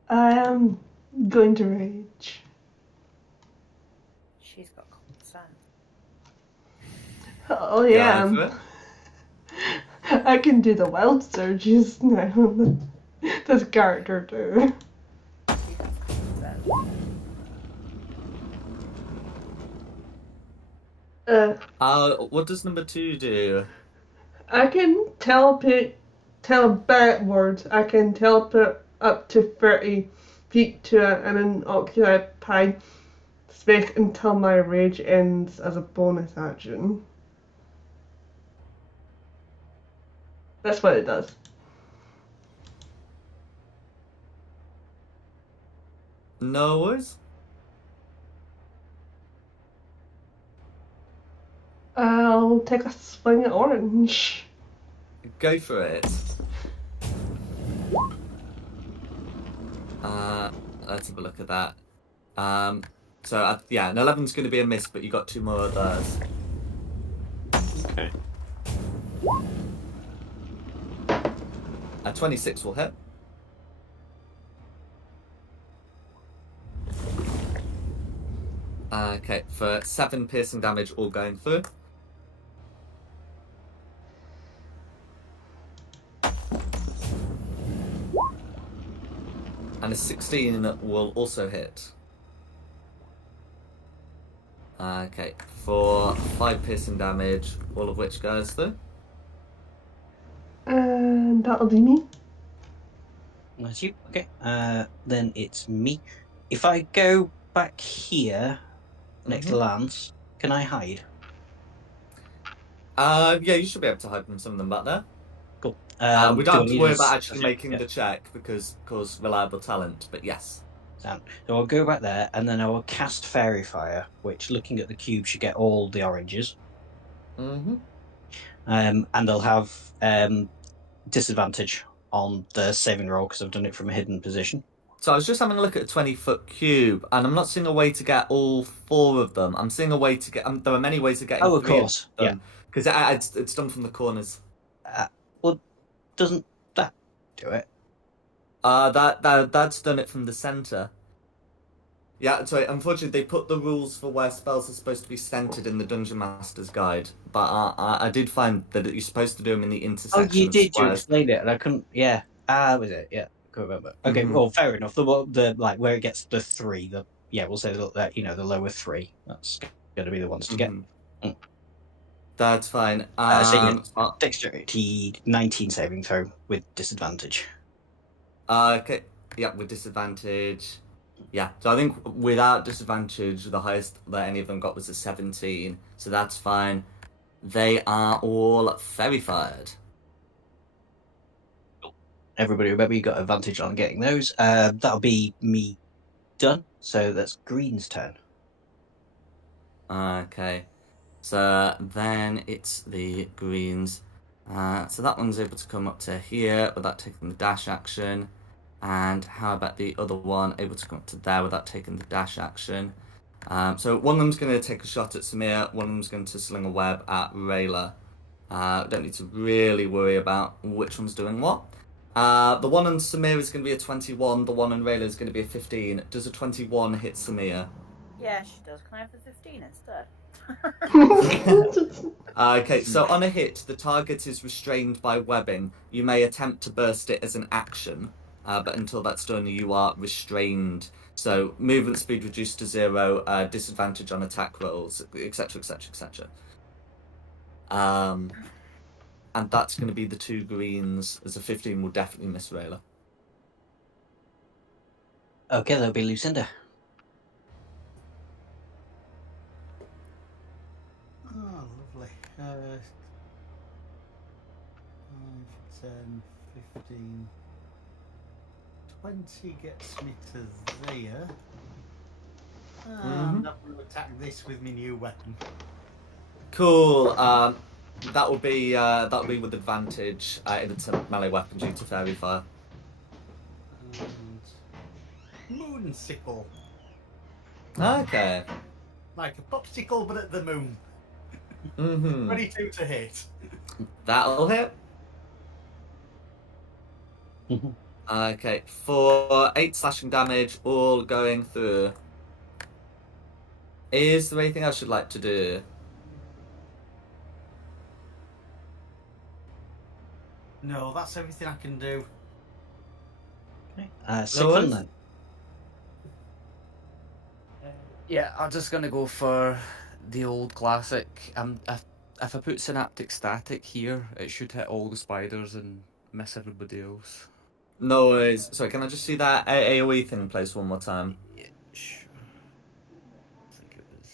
I am going to rage. She's got common sense. Oh yeah, Go for it. I can do the wild surges now. Does character do? She has common sense. What does number 2 do? I can teleport backwards. I can teleport up to 30 feet to an unoccupied space until my rage ends as a bonus action. That's what it does. No worries. I'll take a swing at orange. Go for it. Let's have a look at that. Yeah, an 11's going to be a miss, but you got 2 more of those. Okay. A 26 will hit. Okay, for 7 piercing damage, all going through. And a 16 will also hit. Okay, for 5 piercing damage, all of which goes through. And that'll be me. That's you. Okay. Then it's me. If I go back here next to Lance, can I hide? Yeah, you should be able to hide from some of them back there. Cool. We do don't I have to need worry a about actually yeah, making yeah. the check because reliable talent, but yes. Sound. So I'll go back there and then I will cast Fairy Fire, which looking at the cube should get all the oranges. Mm-hmm. And they'll have disadvantage on the saving roll because I've done it from a hidden position. So I was just having a look at a 20-foot cube, and I'm not seeing a way to get all 4 of them. I'm seeing a way to get. There are many ways of getting. Oh, of 3 course, of them, because it's done from the corners. Well, doesn't that do it? That's done it from the center. Yeah, sorry. Unfortunately, they put the rules for where spells are supposed to be centered in the Dungeon Master's Guide, but I did find that you're supposed to do them in the intersection. Oh, you of did. You squares. explained it, and I couldn't. Yeah. Was it? Yeah. I can't remember. Okay. Mhm. Well, fair enough. The like where it gets the 3. We'll say that the lower 3. That's going to be the ones to get. Mhm. That's fine. Dexterity 19 saving throw with disadvantage. Okay. Yeah, with disadvantage. Yeah, so I think without disadvantage, the highest that any of them got was a 17, so that's fine. They are all fairy fired. Everybody remember you got advantage on getting those. That'll be me done. So that's Green's turn. Okay, so then it's the greens. So that one's able to come up to here without taking the dash action. And how about the other one able to come up to there without taking the dash action? So one of them's going to take a shot at Samir, one of them's going to sling a web at Rayla. Don't need to really worry about which one's doing what. The one on Samir is going to be a 21, the one on Rayla is going to be a 15. Does a 21 hit Samir? Yeah, she does. Can I have the 15 instead? Okay, so on a hit, the target is restrained by webbing. You may attempt to burst it as an action, but until that's done, you are restrained. So movement speed reduced to 0, disadvantage on attack rolls, etc., etc., etc. And that's going to be the 2 greens, as a 15 will definitely miss Rayla. Okay, that'll be Lucinda. Oh, lovely. 5, 10, 15, 20 gets me to there. I'm not going to attack this with my new weapon. Cool. That will be with advantage in a melee weapon due to fairy fire. And moonsicle. Okay. Like a popsicle, but at the moon. Mm-hmm. 22 to hit. That'll hit. Okay, for 8 slashing damage, all going through. Is there anything else you'd like to do? No, that's everything I can do. Okay. Sigfund then. Yeah, I'm just gonna go for the old classic. If I put synaptic static here, it should hit all the spiders and miss everybody else. No worries. Sorry, can I just see that AoE thing in place one more time? Yeah, sure. I think it was.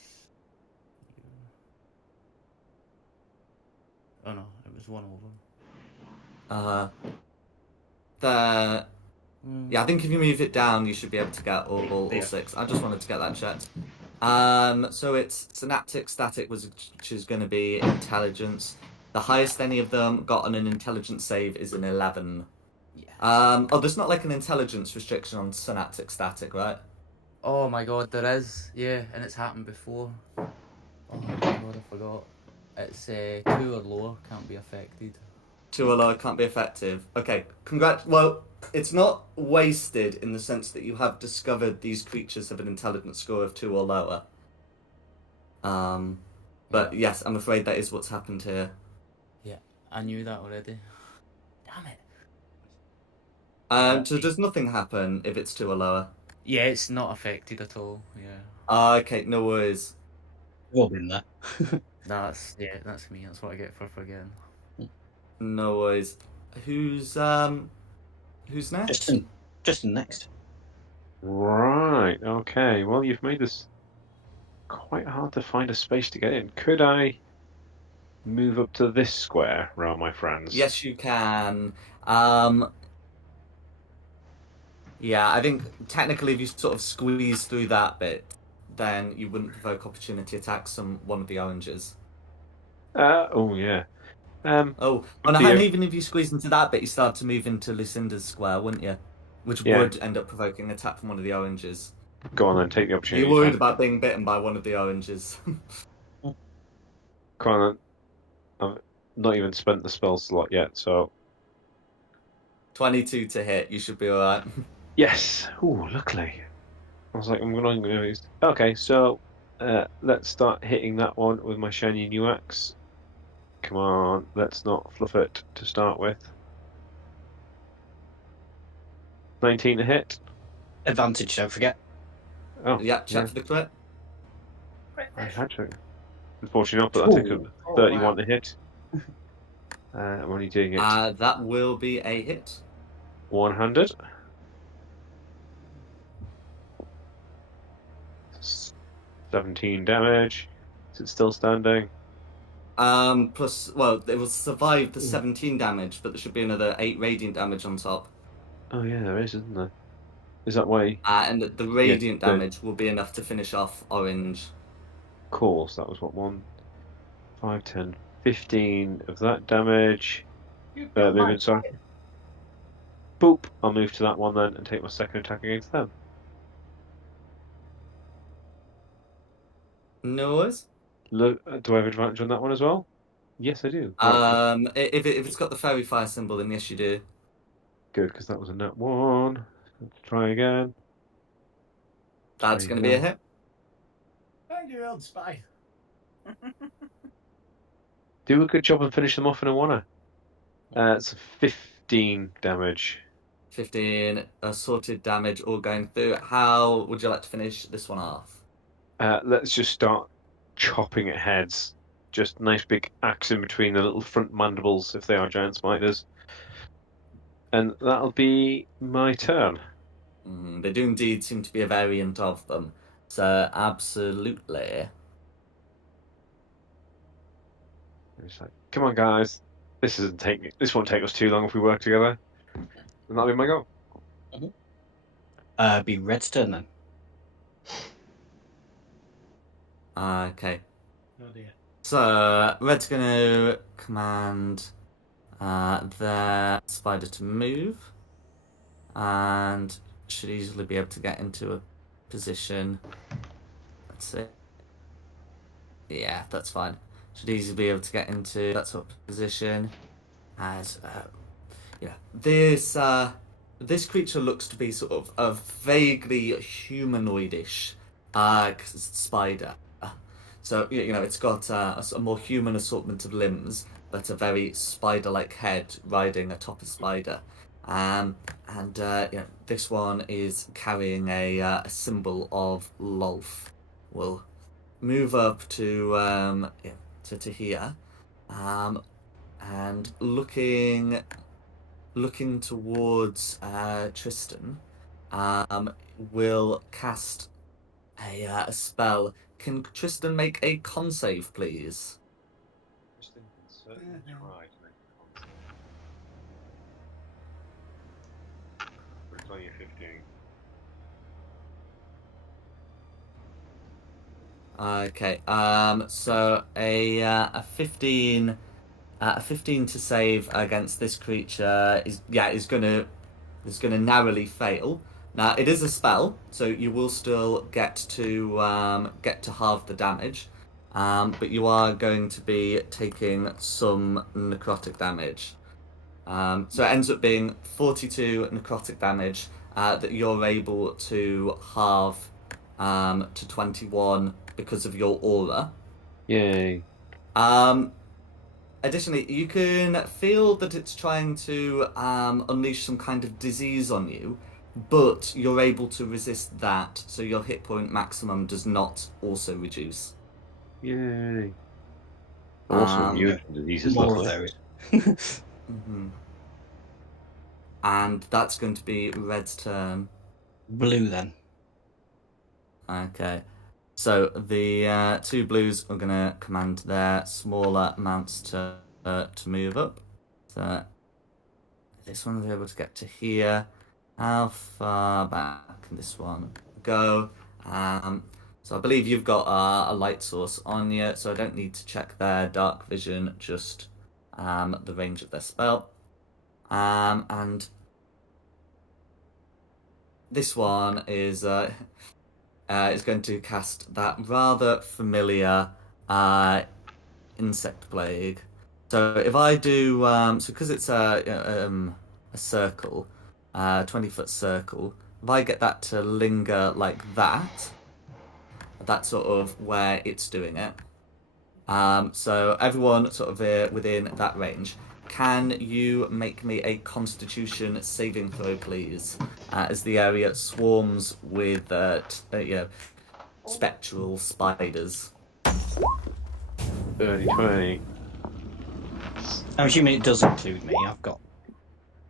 Oh no, it was one of them. There. Yeah, I think if you move it down, you should be able to get all Yeah. 6. I just wanted to get that checked. So it's synaptic static, which is going to be intelligence. The highest any of them got on an intelligence save is an 11. Yes. Oh, there's not like an intelligence restriction on synaptic static, right? Oh my god, there is. Yeah, and it's happened before. Oh my god, I forgot. It's 2 or lower, can't be affected. 2 or lower can't be effective. Okay, Well, it's not wasted in the sense that you have discovered these creatures have an intelligence score of 2 or lower. But yes, I'm afraid that is what's happened here. Yeah, I knew that already. Damn it. So does nothing happen if it's 2 or lower? Yeah, it's not affected at all. Yeah. Okay, no worries. We've all been there. That's me. That's what I get for forgetting. No worries. Who's next? Justin next. Right. Okay. Well, you've made this quite hard to find a space to get in. Could I move up to this square, round my friends? Yes, you can. Yeah, I think technically if you sort of squeeze through that bit, then you wouldn't provoke opportunity attacks on one of the oranges. Oh yeah. Oh, Up no, to you. and even if you squeeze into that bit, you start to move into Lucinda's square, wouldn't you? Which Yeah. would end up provoking an attack from one of the oranges. Go on then, take the Are opportunity. you worried about being bitten by one of the oranges? Come on then. I've not even spent the spell slot yet, so 22 to hit, you should be alright. yes. Ooh, luckily. I was like, I'm gonna. Okay, so let's start hitting that one with my shiny new axe. Come on, let's not fluff it to start with. 19 to hit. Advantage, don't forget. Oh, Yeah, check for the crit. I had to. Unfortunately not, but I'll take a 31 to hit. I'm only doing it That will be a hit. one-handed. 17 damage. Is it still standing? Plus, well, it will survive the 17 damage, but there should be another 8 radiant damage on top. Oh yeah, there is, isn't there? Is that why? And the radiant the- damage will be enough to finish off orange. Cool, so that was what, 1, 5, 10, 15 of that damage. Movement, sorry. Boop! I'll move to that one then and take my second attack against them. No worries. Look, do I have advantage on that one as well? Yes, I do. Right, If it's got the fairy fire symbol, then yes, you do. good, because that was a nat 1. Let's try again. That's going to be a hit. Find your old spy. Do a good job and finish them off in a one. It's 15 damage. 15 assorted damage all going through. How would you like to finish this one off? Let's just start chopping at heads. Just nice big axe in between the little front mandibles if they are giant spiders. And that'll be my turn. They do indeed seem to be a variant of them. So, absolutely. It's like, come on, guys. This won't take us too long if we work together. And that'll be my go. Be Red's turn then. Okay. Oh dear. So, Red's going to command their spider to move. And should easily be able to get into a position. Let's see. Yeah, that's fine. Should easily be able to get into that sort of position. As this creature looks to be sort of a vaguely humanoidish spider. So it's got a more human assortment of limbs, but a very spider-like head riding atop a spider. This one is carrying a symbol of Lolf. We'll move up to here, and looking towards Tristan, will cast a spell. Can Tristan make a con save, please? Okay. So a 15, a 15 to save against this creature is gonna narrowly fail. Now it is a spell, so you will still get to halve the damage, but you are going to be taking some necrotic damage. So it ends up being 42 necrotic damage that you're able to halve to 21 because of your aura. Yay. Additionally, you can feel that it's trying to unleash some kind of disease on you, but you're able to resist that, so your hit point maximum does not also reduce. Yay. Also, immune to diseases, More of lovely. those. And that's going to be Red's turn. Blue then. Okay. So the two blues are going to command their smaller mounts to move up. So this one will be able to get to here. How far back can this one go? So I believe you've got a light source on you, so I don't need to check their dark vision, just the range of their spell. And this one is going to cast that rather familiar insect plague. So if I do, so because it's a circle, 20-foot circle, if I get that to linger like that, that's sort of where it's doing it. So everyone sort of within that range. Can you make me a Constitution saving throw, please? As the area swarms with spectral spiders. 30, 20. I'm assuming it does include me.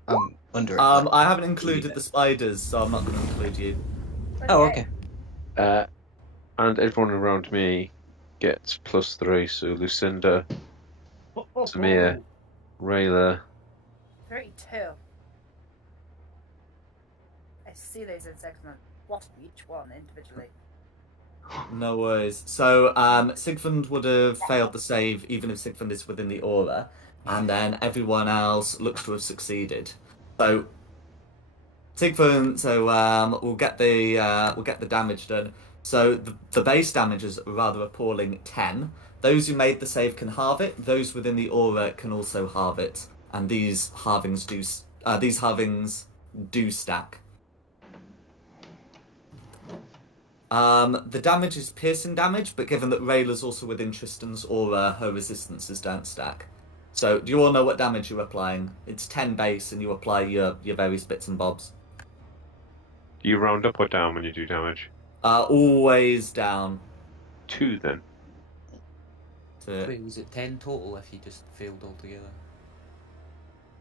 I'm under it. I haven't included the spiders, so I'm not going to include you. Oh, okay. And everyone around me gets +3, so Lucinda, Samir, Rayla. 32. I see those insects and what of each one individually. No worries. So Sigfund would have failed the save even if Sigfund is within the aura, and then everyone else looks to have succeeded. So Sigfund, we'll get the damage done. So the base damage is a rather appalling 10. Those who made the save can halve it. Those within the aura can also halve it, and these halvings do stack. The damage is piercing damage, but given that Rayla's also within Tristan's aura, her resistances don't stack. So, do you all know what damage you're applying? It's 10 base, and you apply your various bits and bobs. Do you round up or down when you do damage? Always down. 2 then. Wait, was it 10 total if you just failed altogether?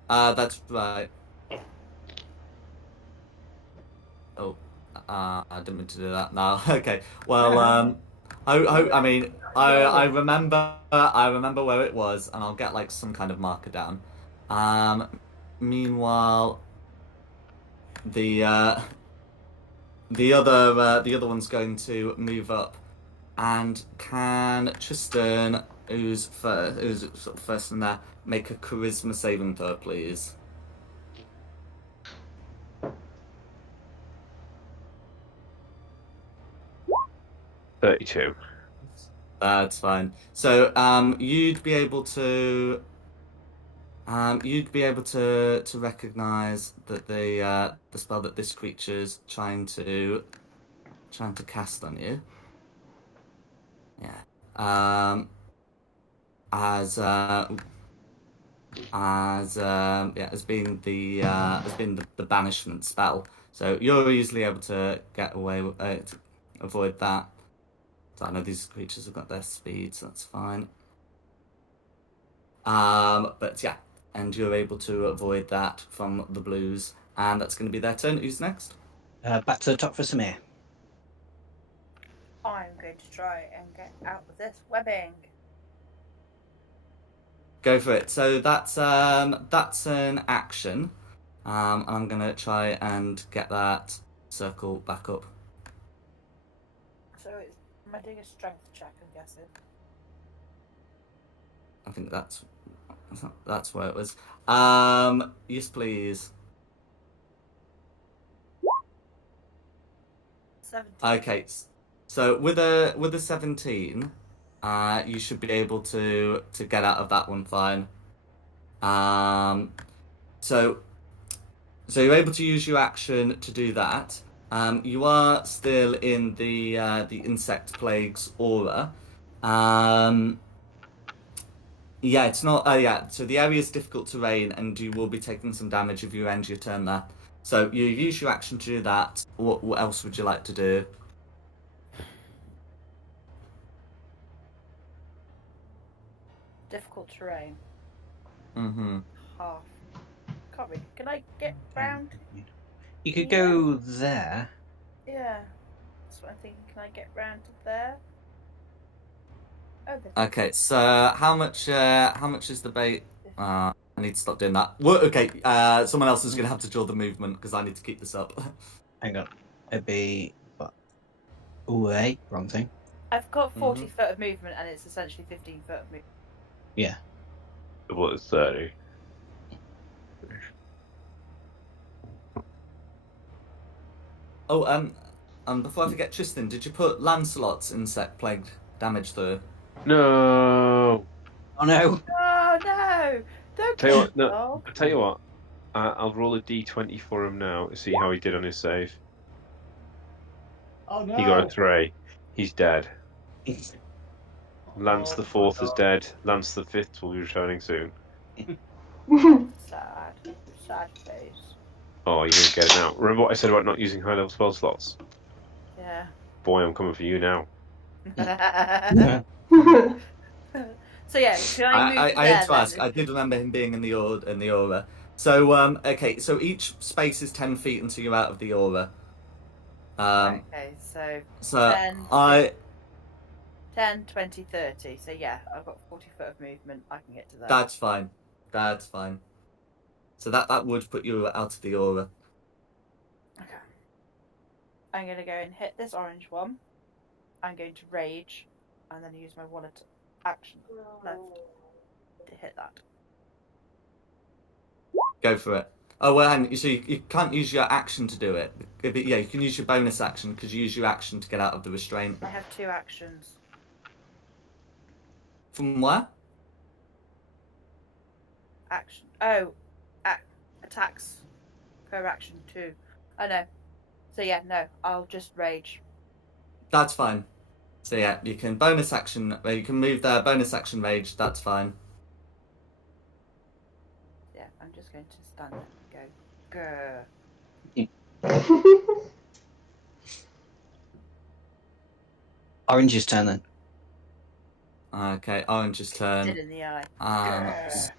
That's right. Oh. I didn't mean to do that. No, okay. Well, I mean, I remember where it was, and I'll get like some kind of marker down. Meanwhile, the other one's going to move up, and can Tristan, who's sort of first in there, make a charisma saving throw, please? $32. That's fine. So you'd be able to recognize that the spell that this creature's trying to cast on you. Yeah. As being the banishment spell. So you're easily able to get away to avoid that. So I know these creatures have got their speed, so that's fine. But yeah, and you're able to avoid that from the blues, and that's going to be their turn. Who's next? Back to the top for Samir. I'm going to try and get out of this webbing. Go for it. So that's an action. I'm going to try and get that circle back up. So it's Am I doing a strength check, I'm guessing? I think that's where it was. Yes, please. 17. Okay, so with a 17, you should be able to get out of that one fine. So you're able to use your action to do that. You are still in the insect plague's aura. Yeah, it's not. Yeah, so the area is difficult terrain, and you will be taking some damage if you end your turn there. So you use your action to do that. What else would you like to do? Difficult terrain. Mm-hmm. Half. Can't really. Can I get round? You could go there. Yeah. That's what I'm thinking. Can I get round to there? Oh, Okay, so how much is the bait? I need to stop doing that. Okay, someone else is going to have to draw the movement because I need to keep this up. Hang on. It'd be what? Wait, wrong thing. I've got 40 foot of movement, and it's essentially 15 foot of movement. Yeah. What is 30? Oh, before I forget, Tristan, did you put Lancelot's insect plague damage through? No. Oh no. Oh no! Don't Tell you what, no. dog. I'll tell you what. I'll roll a d20 for him now to see how he did on his save. Oh no! He got a 3. He's dead. Lance the 4th is dead. Lance the 5th will be returning soon. Sad. Sad face. Oh, you're going to get it now. Remember what I said about not using high level spell slots? Yeah. Boy, I'm coming for you now. So yeah, can I move I had to there, ask. then? I did remember him being in the aura. So okay, so each space is 10 feet until you're out of the aura. Right, okay, so 10, 20, 30. So yeah, I've got 40 foot of movement. I can get to that. That's fine. That's fine. So that would put you out of the aura. Okay. I'm going to go and hit this orange one. I'm going to rage, and then use my wallet action left to hit that. Go for it. Oh, well, and so you can't use your action to do it. Yeah, you can use your bonus action because you use your action to get out of the restraint. I have 2 actions. From where? Action. Oh, attacks per action 2. Oh no. So yeah, no, I'll just rage. That's fine. So yeah, you can bonus action. You can move there. Bonus action rage. That's fine. Yeah, I'm just going to stand there and go. Grr. Orange's turn then. Okay, Orange's turn. Dead in the eye.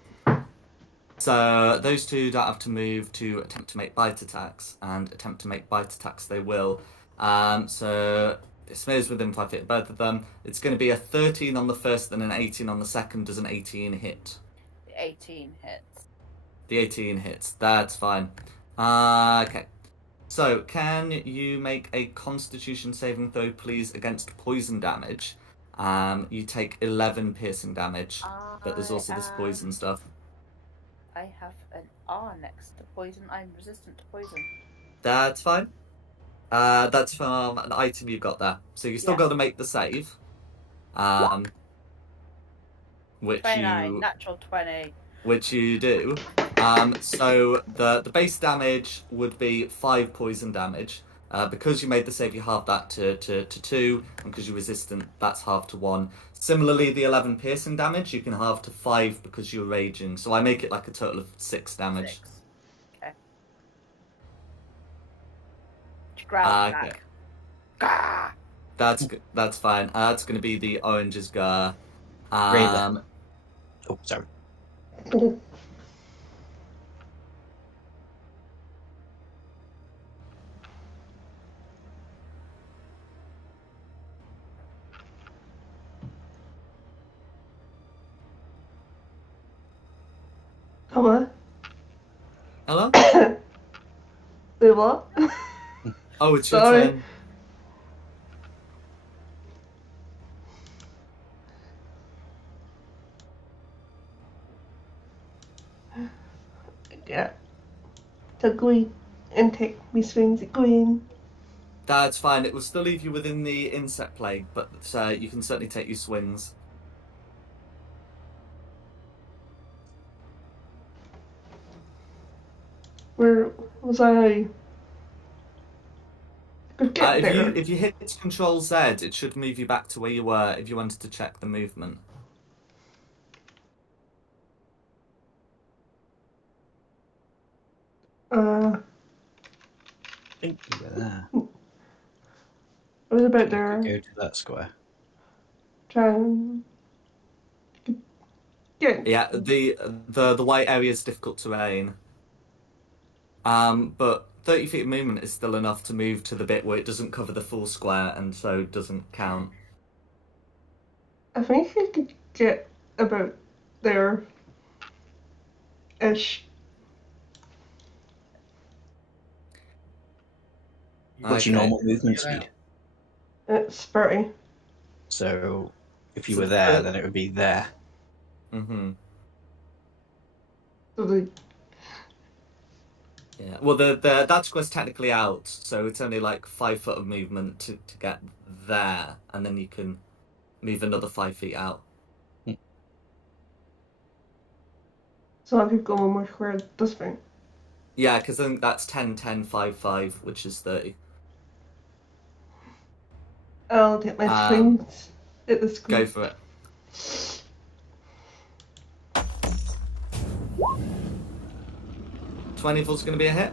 So those two don't have to move to attempt to make bite attacks, and attempt to make bite attacks they will. So this is within 5 feet of both of them. It's going to be a 13 on the first and an 18 on the second. Does an 18 hit? The 18 hits. The 18 hits. That's fine. Okay. So can you make a Constitution saving throw, please, against poison damage? You take 11 piercing damage, but there's also this poison stuff. I have an R next to poison. I'm resistant to poison. That's fine. That's from an item you've got there. So you still got to make the save. Which 29, natural 20. Which you do. So the base damage would be 5 poison damage. Because you made the save, you halve that to 2, and because you're resistant, that's halved to 1. Similarly, the 11 piercing damage, you can halve to 5 because you're raging. So I make it like a total of 6 damage. 6. Okay. She grabs back. Gah! That's fine. That's going to be the orange's go. Oh, sorry. Hello? Hello? Wait, what? Oh, it's your Sorry. turn. to go in and take me swings at going. That's fine. It will still leave you within the insect plague, but you can certainly take your swings. Where was I? Could get there. If you hit Control Z, it should move you back to where you were if you wanted to check the movement. I think you were there. I was about You there. could go to that square. Try and get. Yeah, the white area is difficult terrain. But 30 feet of movement is still enough to move to the bit where it doesn't cover the full square and so doesn't count. I think I could get about there. Ish. What's your Okay. normal movement speed? It's 30. So if you So were there, the- then it would be there. Mm-hmm. So the Yeah. Well, that square's technically out, so it's only like 5 foot of movement to get there, and then you can move another 5 feet out. so I could go one more square this way. Yeah, because I think that's 10, 10, 5, 5, which is 30. I'll take my swings at the square. Go for it. $20's going to be a hit.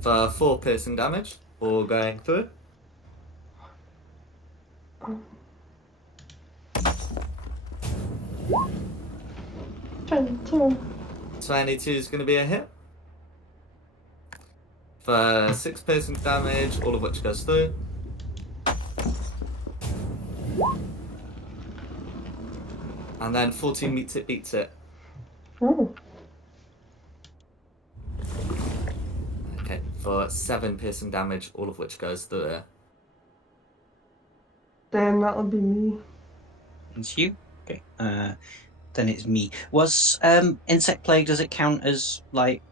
For 4 piercing damage, or going through. Gentle. 22 is going to be a hit. For 6 piercing damage, all of which goes through. And then 14 meets it, beats it. Oh. Okay, for 7 piercing damage, all of which goes through. Then that'll be me. It's you. Okay. Then it's me. Was insect plague? Does it count as like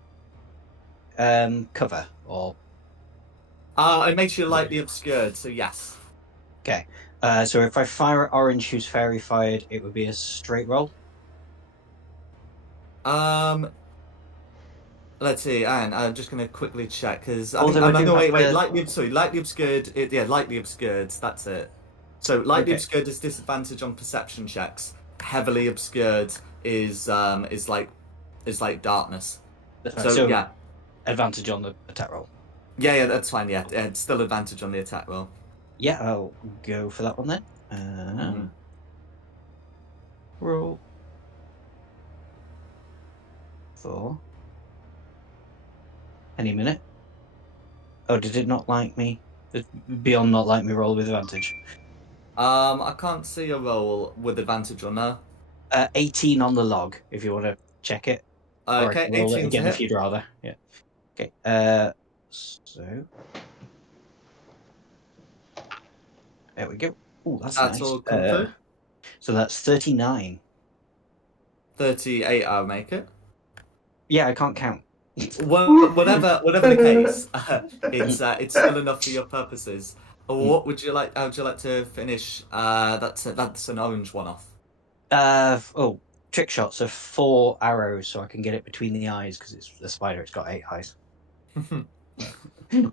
cover or? It makes you lightly obscured, so yes. Okay. So if I fire at orange, who's fairy fired, it would be a straight roll. Let's see, and I'm just going to quickly check because Although I do wait, have to- lightly obscured. Lightly obscured. That's it. So lightly Okay. obscured is disadvantage on perception checks. Heavily obscured is like darkness. That's right. So, So yeah, advantage on the attack roll. yeah, that's fine. Yeah, it's still advantage on the attack roll. Yeah, I'll go for that one then. Roll 4. Any minute. Oh, did it not like me? Beyond not like me, roll with advantage. I can't see a roll with advantage or no. 18 on the log, if you want to check it. Or I Okay, can roll it 18 again to if hit. you'd rather. Yeah. Okay. So there we go. Ooh, that's That's nice. all come through. So that's 39. 38, I'll make it. Yeah, I can't count. Well, whatever the case, it's still enough for your purposes. What would you like? How would you like to finish? That's an orange one off. Trick shots of 4 arrows, so I can get it between the eyes because it's a spider. It's got 8 eyes.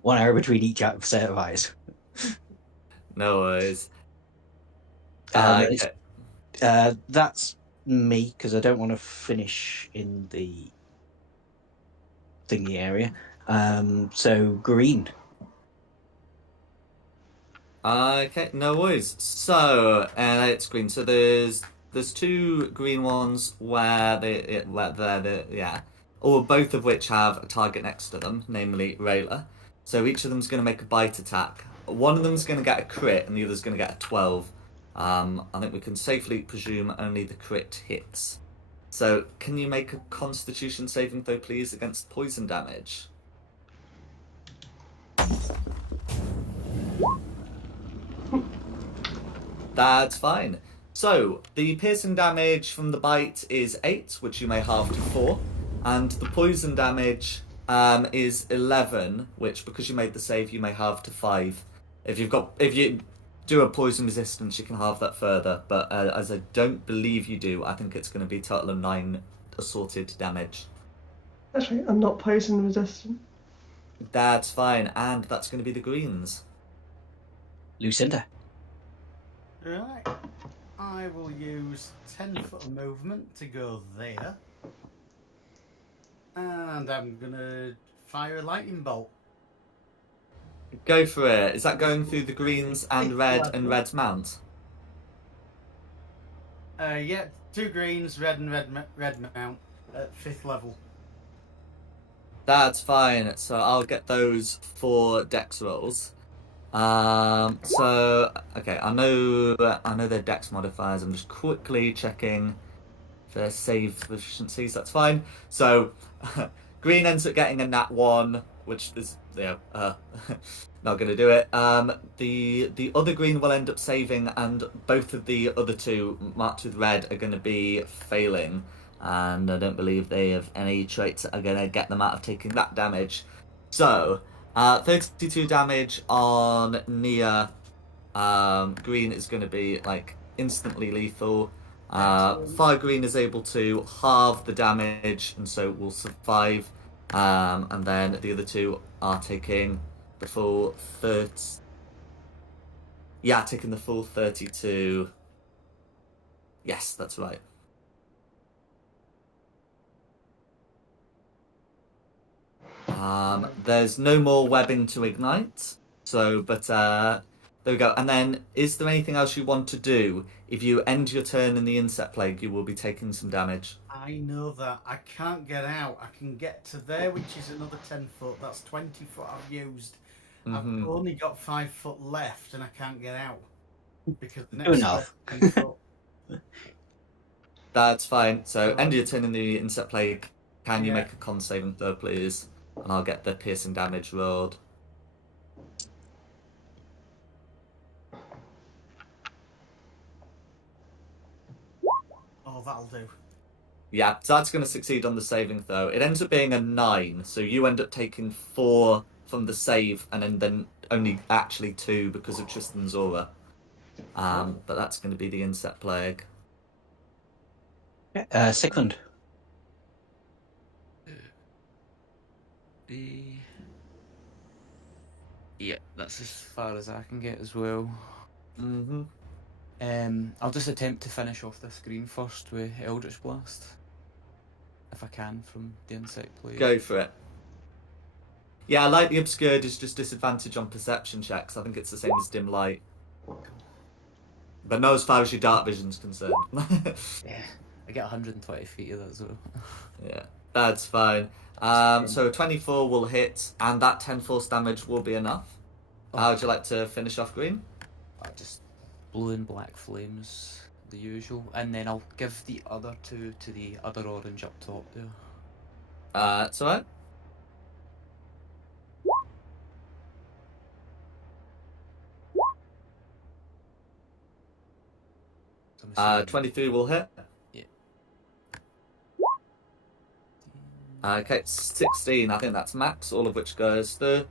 1 arrow between each set of eyes. No worries. It's- Okay. That's me because I don't want to finish in the thingy area. So green. Okay, no worries. So, it's green. So there's 2 green ones where or both of which have a target next to them, namely Rayla. So each of them's going to make a bite attack. One of them's going to get a crit, and the other's going to get a 12. I think we can safely presume only the crit hits. So, can you make a Constitution saving throw, please, against poison damage? That's fine. So, the piercing damage from the bite is 8, which you may halve to 4. And the poison damage is 11, which, because you made the save, you may halve to 5. If you do a poison resistance, you can halve that further. But as I don't believe you do, I think it's going to be a total of 9 assorted damage. That's right, I'm not poison resistant. That's fine, and that's going to be the greens. Lucinda. Right. I will use 10 foot of movement to go there. And I'm going to fire a lightning bolt. Go for it. Is that going through the greens and red's mount? Yeah, 2 greens, red and red mount at 5th level. That's fine. So I'll get those 4 dex rolls. So okay, I know their dex modifiers. I'm just quickly checking their save efficiencies. That's fine. So green ends up getting a nat 1, which is not going to do it. The other green will end up saving, and both of the other 2 marked with red are going to be failing. And I don't believe they have any traits that are going to get them out of taking that damage. So 32 damage on Nia. Green is going to be like instantly lethal. Fire green is able to halve the damage, and so will survive. And then the other 2 are taking the full 30. Yeah, taking the full 32. Yes, that's right. There's no more webbing to ignite. So, but there we go. And then, is there anything else you want to do? If you end your turn in the insect plague, you will be taking some damage. I know that. I can't get out. I can get to there, which is another 10 foot. That's 20 foot I've used. I've only got 5 foot left, and I can't get out. Because the next Enough. 10 foot. That's fine. So, end your turn in the insect plague. Can you Yeah. make a con saving throw, please? And I'll get the piercing damage rolled. Oh, that'll do. Yeah, so that's going to succeed on the saving throw. It ends up being a 9, so you end up taking 4 from the save, and then only actually 2 because of Tristan's aura. But that's going to be the insect plague. Sigmund. Yeah, that's as far as I can get as well. Mm-hmm. I'll just attempt to finish off this green first with Eldritch Blast. If I can, from the insect plague. Go for it. Yeah, Lightly Obscured is just disadvantage on perception checks. I think it's the same as Dim Light. But no, as far as your dark vision's concerned. Yeah, I get 120 feet of that as well. Yeah, that's fine. So 24 will hit, and that 10 force damage will be enough. How would you like to finish off green? Just blue and black flames, the usual, and then I'll give the other 2 to the other orange up top there. That's alright. So I'm assuming- 23 will hit. Yeah. Okay, 16. I think that's max, all of which goes through.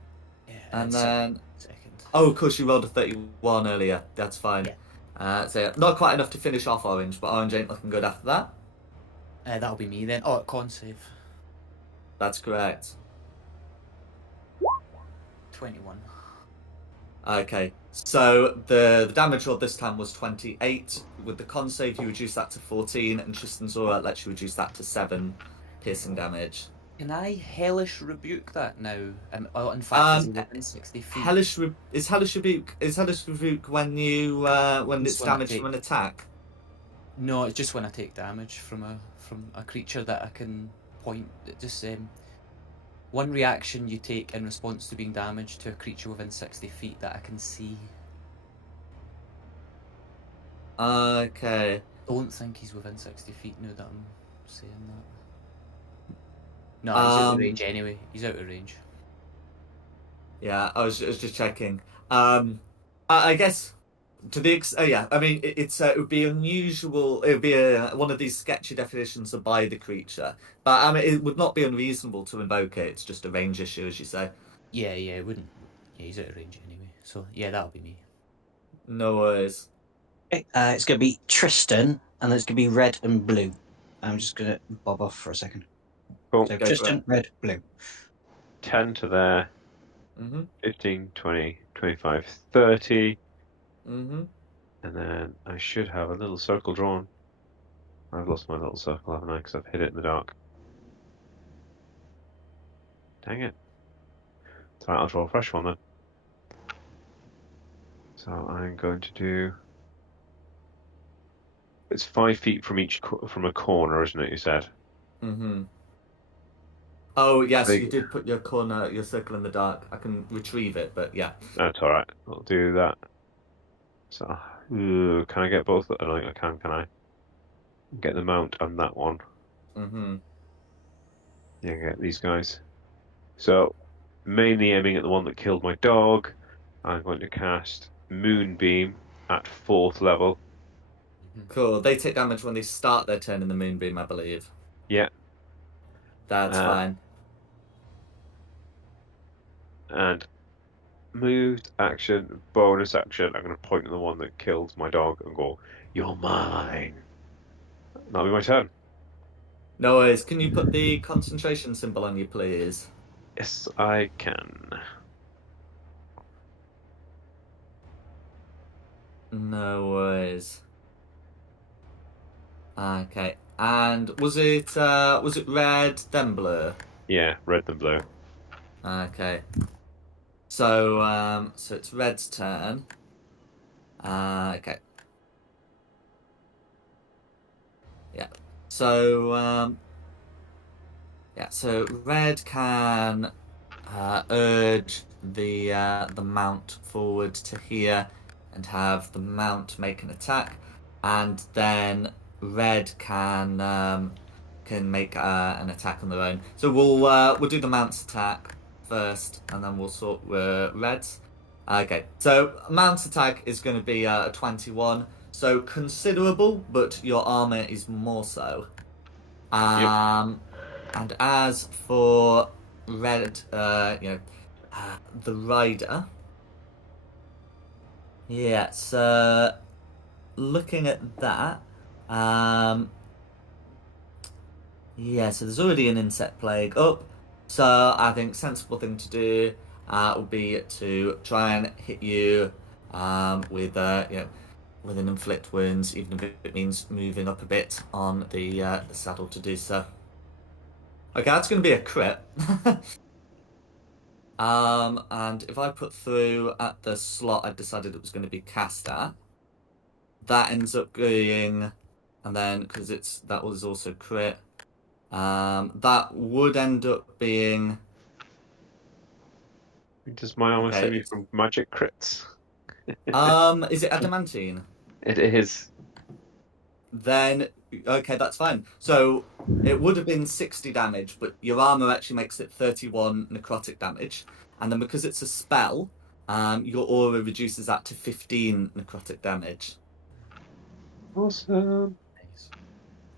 Yeah, And then... second. Oh, of course, you rolled a 31 earlier. That's fine. Yeah. So yeah, not quite enough to finish off orange, but orange ain't looking good after that. That'll be me then. Oh, con save. That's correct. 21. Okay, so the damage roll this time was 28. With the con save, you reduce that to 14, and Tristan's aura lets you reduce that to 7 piercing damage. Can I hellish rebuke that now? In fact, is it within 60 feet? Is hellish rebuke when you when it's when I damaged take- from an attack? No, it's just when I take damage from a creature that I can point. It just one reaction you take in response to being damaged to a creature within 60 feet that I can see. Okay. Don't think he's within 60 feet now that I'm saying that. No, he's out of range anyway. He's out of range. Yeah, I was just checking. I guess yeah, I mean, it would be unusual. It would be one of these sketchy definitions of by the creature, but I mean, it would not be unreasonable to invoke it. It's just a range issue, as you say. Yeah, it wouldn't. Yeah, he's out of range anyway. So yeah, that'll be me. No worries. Okay, it's going to be Tristan, and it's going to be red and blue. I'm just going to bob off for a second. Cool. So Go for Tristan, it. red, blue. 10 to there. Mhm. 15, 20, 25, 30. Mhm. And then I should have a little circle drawn. I've lost my little circle, haven't I? Because I've hid it in the dark. Dang it. It's alright, I'll draw a fresh one then. So I'm going to do... It's 5 feet from from a corner, isn't it, you said? Mhm. Oh yes, Big. you did put your circle in the dark. I can retrieve it, but yeah. That's alright. I'll do that. So, can I get both? I don't think I can I? Get the mount on that one. Mhm. Yeah, get these guys. So, mainly aiming at the one that killed my dog, I'm going to cast Moonbeam at 4th level. Cool. They take damage when they start their turn in the moonbeam, I believe. Yeah. That's fine. And moved action, bonus action, I'm going to point at the one that killed my dog and go, "You're mine." That'll be my turn. No worries. Can you put the concentration symbol on you, please? Yes, I can. No worries. Okay. And was it red then blue? Yeah, red and blue. Okay. So so it's red's turn. Okay. Yeah. So yeah, so red can urge the mount forward to here and have the mount make an attack, and then red can make an attack on their own. So we'll do the mount's attack first, and then we'll sort red's. Okay, so mount's attack is going to be a 21, so considerable, but your armor is more so. And as for red, the rider. Yeah, so looking at that, yeah, so there's already an insect plague up. So I think sensible thing to do would be to try and hit you with with an inflict wounds, even if it means moving up a bit on the saddle to do so. Okay, that's going to be a crit. And if I put through at the slot I decided it was going to be cast at, that ends up going, and then because that was also crit, that would end up being. Does my armor Okay. save me from magic crits? Is it adamantine? It is. Then okay, that's fine. So it would have been 60 damage, but your armor actually makes it 31 necrotic damage, and then because it's a spell, your aura reduces that to 15 necrotic damage. Awesome. Nice.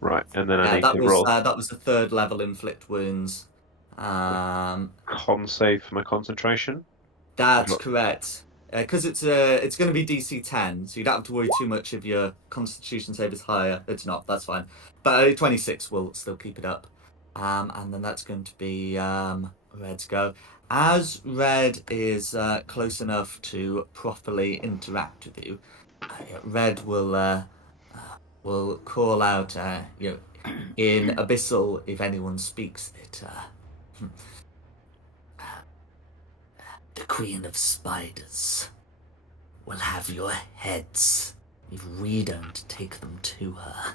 Right, and then I Yeah, need to roll that was the 3rd level inflict wounds. con save for my concentration. That's correct. Because it's going to be DC 10, so you don't have to worry too much if your Constitution save is higher. It's not. That's fine. But 26 will still keep it up. And then that's going to be Red's go. As Red is close enough to properly interact with you, Red will call out, in Abyssal if anyone speaks it. The Queen of Spiders will have your heads if we don't take them to her.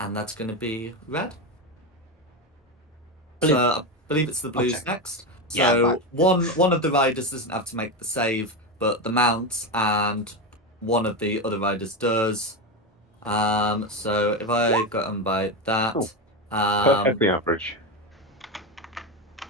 And that's going to be red. Blue. So I believe it's the blues Okay. next. Yeah, So right. one of the riders doesn't have to make the save, but the mount and one of the other riders does. So if I got them by that, Perfectly average.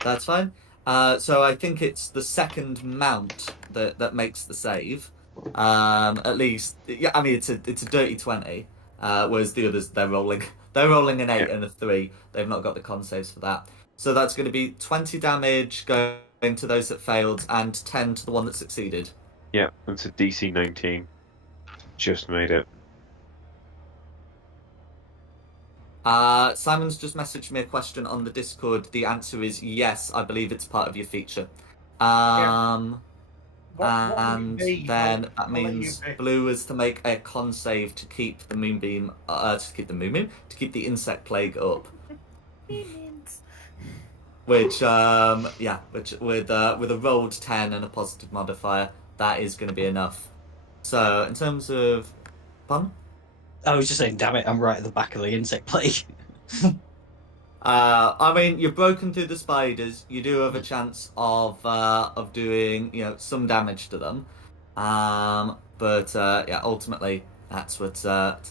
that's fine. So I think it's the second mount that makes the save. At least, yeah. I mean, it's a dirty 20. Whereas the others, they're rolling an 8 and a 3. They've not got the con saves for that. So that's going to be 20 damage going to those that failed, and 10 to the one that succeeded. Yeah, that's a DC 19. Just made it. Simon's just messaged me a question on the Discord. The answer is yes. I believe it's part of your feature. What And would it be? then that I'll let you means pick. Blue is to make a con save to keep the moonbeam, to keep the insect plague up. Minions. Which, which with a rolled 10 and a positive modifier, that is going to be enough. So in terms of fun, I was just saying, damn it, I'm right at the back of the insect plague. I mean, you've broken through the spiders. You do have a chance of doing some damage to them, but yeah, ultimately that's what's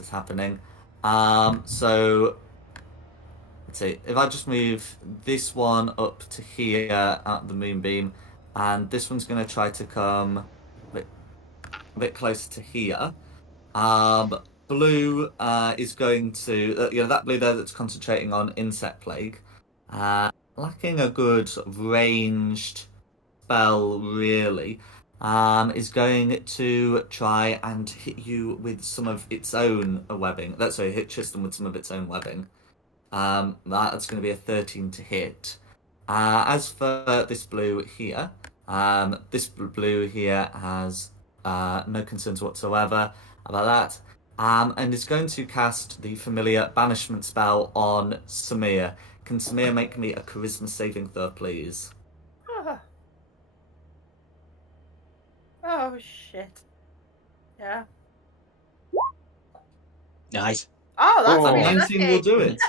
happening. So let's see. If I just move this one up to here at the moonbeam, and this one's going to try to come a bit closer to here. Blue is going to, that blue there that's concentrating on insect plague, lacking a good sort of ranged spell, really, is going to try and hit you with some of its own webbing. Hit Tristan with some of its own webbing. That's going to be a 13 to hit. As for this blue here, has no concerns whatsoever about that. And is going to cast the familiar banishment spell on Samir. Can Samir make me a charisma saving throw, please? Oh shit. Yeah. Nice. Oh, that's Oh. really 19 lucky. will do it.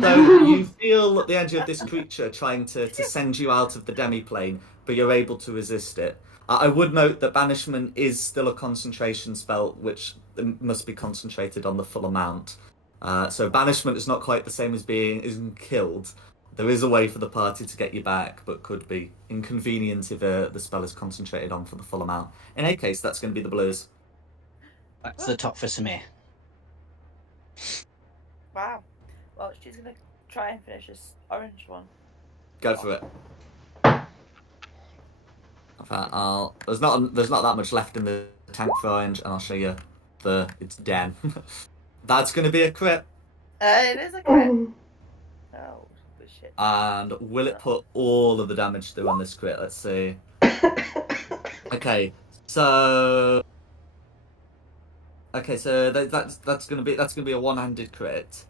So you feel the energy of this creature trying to send you out of the demiplane, but you're able to resist it. I would note that banishment is still a concentration spell, which must be concentrated on the full amount. So banishment is not quite the same as being killed. There is a way for the party to get you back, but could be inconvenient if the spell is concentrated on for the full amount. In any case, that's going to be the blues. That's the top for Samir. Wow. Well, she's gonna try and finish this orange one. Go for it. In fact, there's not that much left in the tank for orange, and I'll show you its den. That's going to be a crit. It is a crit. Oh, shit. And will it put all of the damage through on this crit? Let's see. Okay, so that's gonna be a one-handed crit.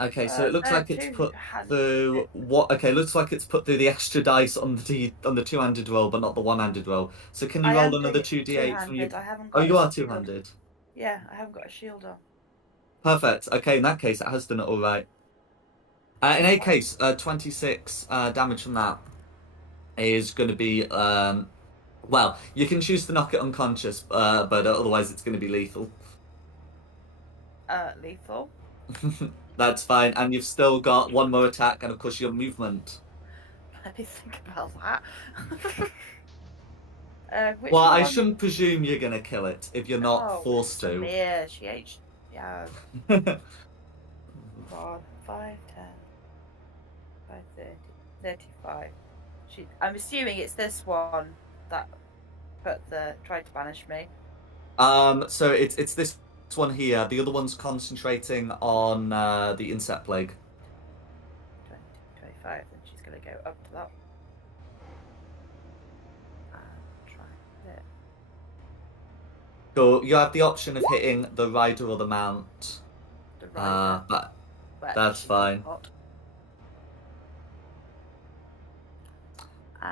Okay, so it looks like it's put through what? Okay, looks like it's put through the extra dice on the two-handed roll, but not the one-handed roll. So can you roll another 2d8 from you? Oh, you are two-handed. Yeah, I haven't got a shield on. Perfect. Okay, in that case, it has done it all right. In any case, 26 damage from that is going to be well, you can choose to knock it unconscious, but otherwise it's going to be lethal. Lethal? That's fine, and you've still got one more attack, and of course your movement. Let me think about that. Well, I shouldn't presume you're going to kill it if you're not forced to. Yeah, she aged. Yeah. 1, 5, 10, 5, 30, 35. I'm assuming it's this one that tried to banish me. So it's this one here. The other one's concentrating on the insect plague. 20, 25, then she's going to go up to that. And try it. So you have the option of hitting the rider or the mount. The rider. But that's fine.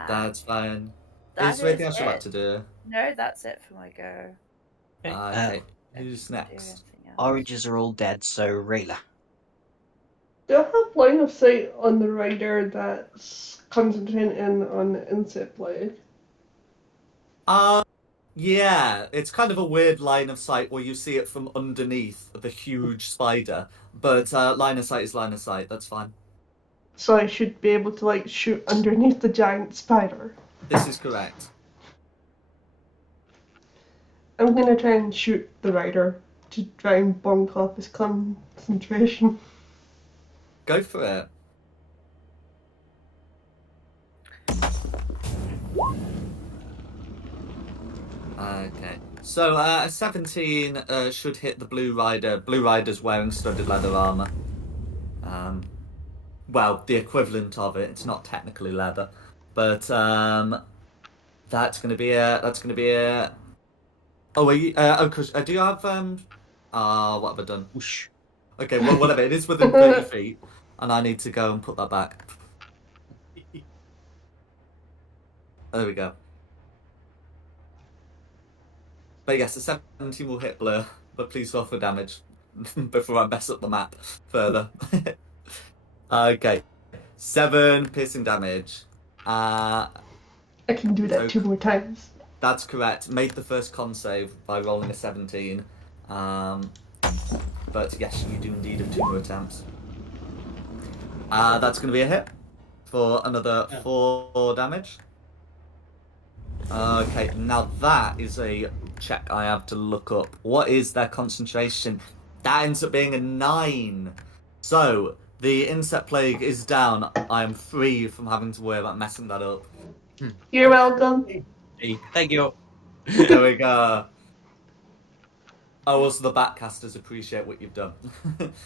That's fine. Is there anything else you'd like to do? No, that's it for my go. Okay. Who's next? Oranges are all dead, so Rayla. Do I have line of sight on the rider that's concentrating on the insect plague? Yeah, it's kind of a weird line of sight where you see it from underneath the huge spider, but line of sight is line of sight. That's fine. So I should be able to like shoot underneath the giant spider. This is correct. I'm gonna try and shoot the rider to try and bonk off his concentration. Go for it. Okay. So, 17 should hit the Blue Rider. Blue Rider's wearing studded leather armor. Well, the equivalent of it. It's not technically leather, but that's gonna be a. That's gonna be a. Oh, wait. Cause do you have what have I done? Whoosh. Okay, well, whatever. It is within 30 feet, and I need to go and put that back. There we go. But yes, the 17 will hit Blur, but please roll for damage before I mess up the map further. Okay, 7 piercing damage. I can do that So- 2 more times. That's correct. Make the first con save by rolling a 17. But yes, you do indeed have 2 more attempts. That's going to be a hit for another 4 damage. Okay, now that is a check I have to look up. What is their concentration? That ends up being a 9. So, the insect plague is down. I am free from having to worry about messing that up. You're welcome. Hey, thank you. There we go. Oh, also the backcasters appreciate what you've done.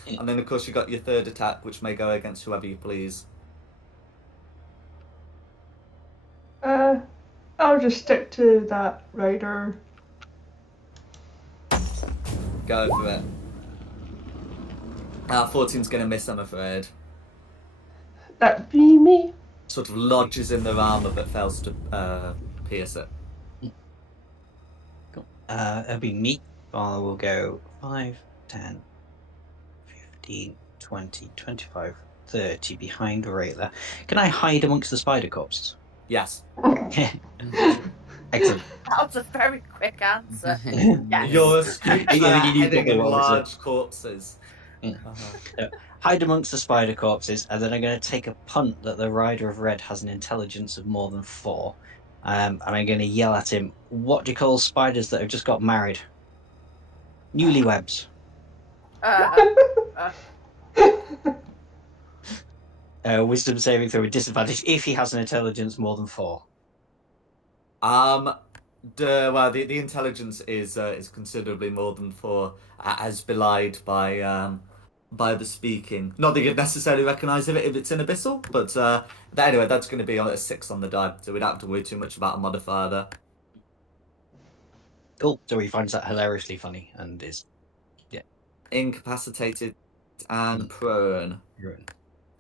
And then, of course, you got your 3rd attack, which may go against whoever you please. I'll just stick to that rider. Go for it. 14's going to miss, I'm afraid. That'd be me. Sort of lodges in their armor but fails to pierce it. Cool. It'll be me. I will go 5, 10, 15, 20, 25, 30 behind Rayla. Can I hide amongst the spider corpses? Yes. Excellent. That was a very quick answer. Yes. You're astute Yeah, you hiding got in the one, large corpses. Yeah. Hide amongst the spider corpses, and then I'm going to take a punt that the Rider of Red has an intelligence of more than 4. And I'm going to yell at him, what do you call spiders that have just got married? Newlyweds. Wisdom saving throw with disadvantage if he has an intelligence more than 4. The intelligence is considerably more than 4, as belied by the speaking. Not that you'd necessarily recognise if it's in Abyssal, but anyway, that's going to be a 6 on the die, so we don't have to worry too much about a modifier there. Cool. So he finds that hilariously funny and is Incapacitated and prone. ruined.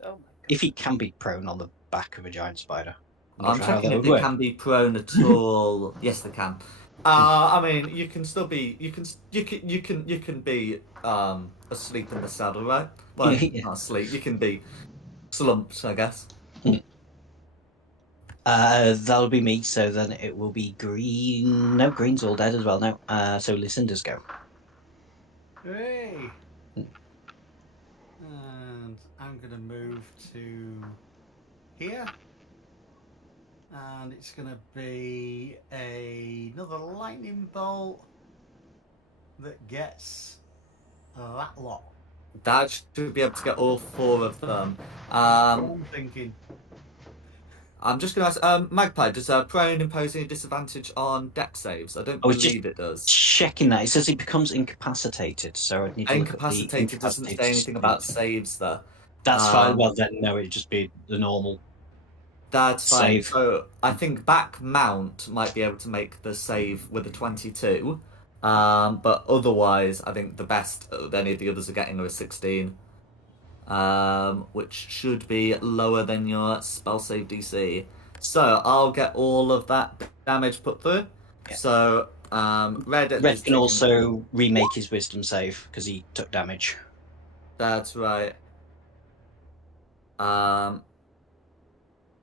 Oh my god. If he can be prone on the back of a giant spider. I'm not sure how checking that if would they work. can be prone at all. Yes, they can. I mean, you can still be. You can be asleep in the saddle, right? Well, Yeah. not asleep. You can be slumped, I guess. That'll be me, so then it will be green. No, green's all dead as well now. So Lucinda's go. Hey. And I'm going to move to here. And it's going to be another lightning bolt that gets that lot. That should be able to get all 4 of them. I'm thinking. I'm just going to ask, Magpie, does prone impose any disadvantage on deck saves? I don't I was just believe it does. checking that. It says he becomes incapacitated, so I'd need to look at the Incapacitated doesn't say incapacitated anything about speed. saves there. That's fine. Well, then no, it'd just be the normal. That's fine. Save. So I think back mount might be able to make the save with a 22. But otherwise, I think the best any of the others are getting are a 16. Which should be lower than your spell save DC. So I'll get all of that damage put through. Yeah. So Red at Red least can taking- also remake his wisdom save because he took damage. That's right.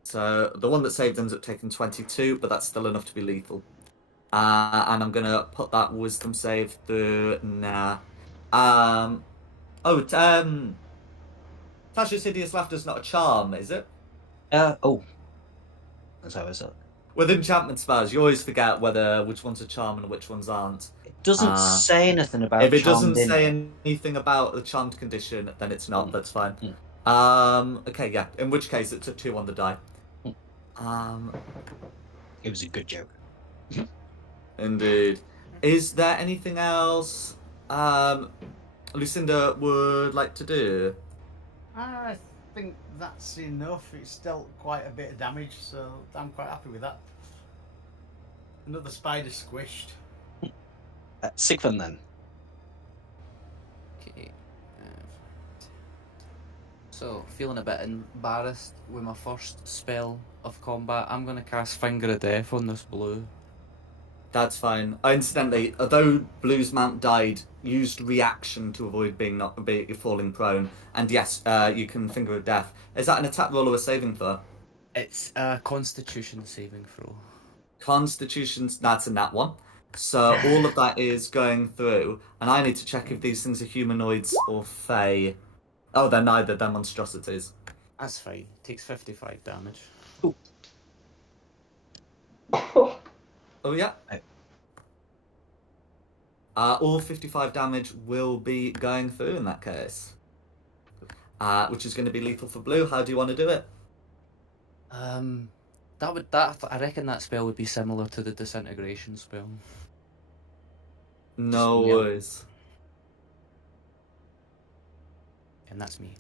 So the one that saved ends up taking 22, but that's still enough to be lethal. And I'm gonna put that wisdom save through now. Tasha's hideous laughter's not a charm, is it? Oh. So is it? With enchantment spells, you always forget which one's a charm and which ones aren't. It doesn't say anything about. If it doesn't charmed in say it. anything about the charmed condition, then it's not. That's fine. Okay, yeah. In which case, it's a 2 on the die. It was a good joke. Indeed. Is there anything else Lucinda would like to do? I think that's enough. It's dealt quite a bit of damage, so I'm quite happy with that. Another spider squished. Sigfund then. Okay. So, feeling a bit embarrassed with my first spell of combat, I'm going to cast Finger of Death on this blue. That's fine. Incidentally, although Blue's mount died, used reaction to avoid falling prone, and yes, you can Finger of Death. Is that an attack roll or a saving throw? It's a Constitution saving throw. Constitution's, that's a nat 1. So all of that is going through, and I need to check if these things are humanoids or fae. Oh, they're neither, they're monstrosities. That's fine. Takes 55 damage. Oh, yeah. All 55 damage will be going through in that case. Which is going to be lethal for Blue. How do you want to do it? I reckon that spell would be similar to the disintegration spell. No Yeah. worries. And that's me.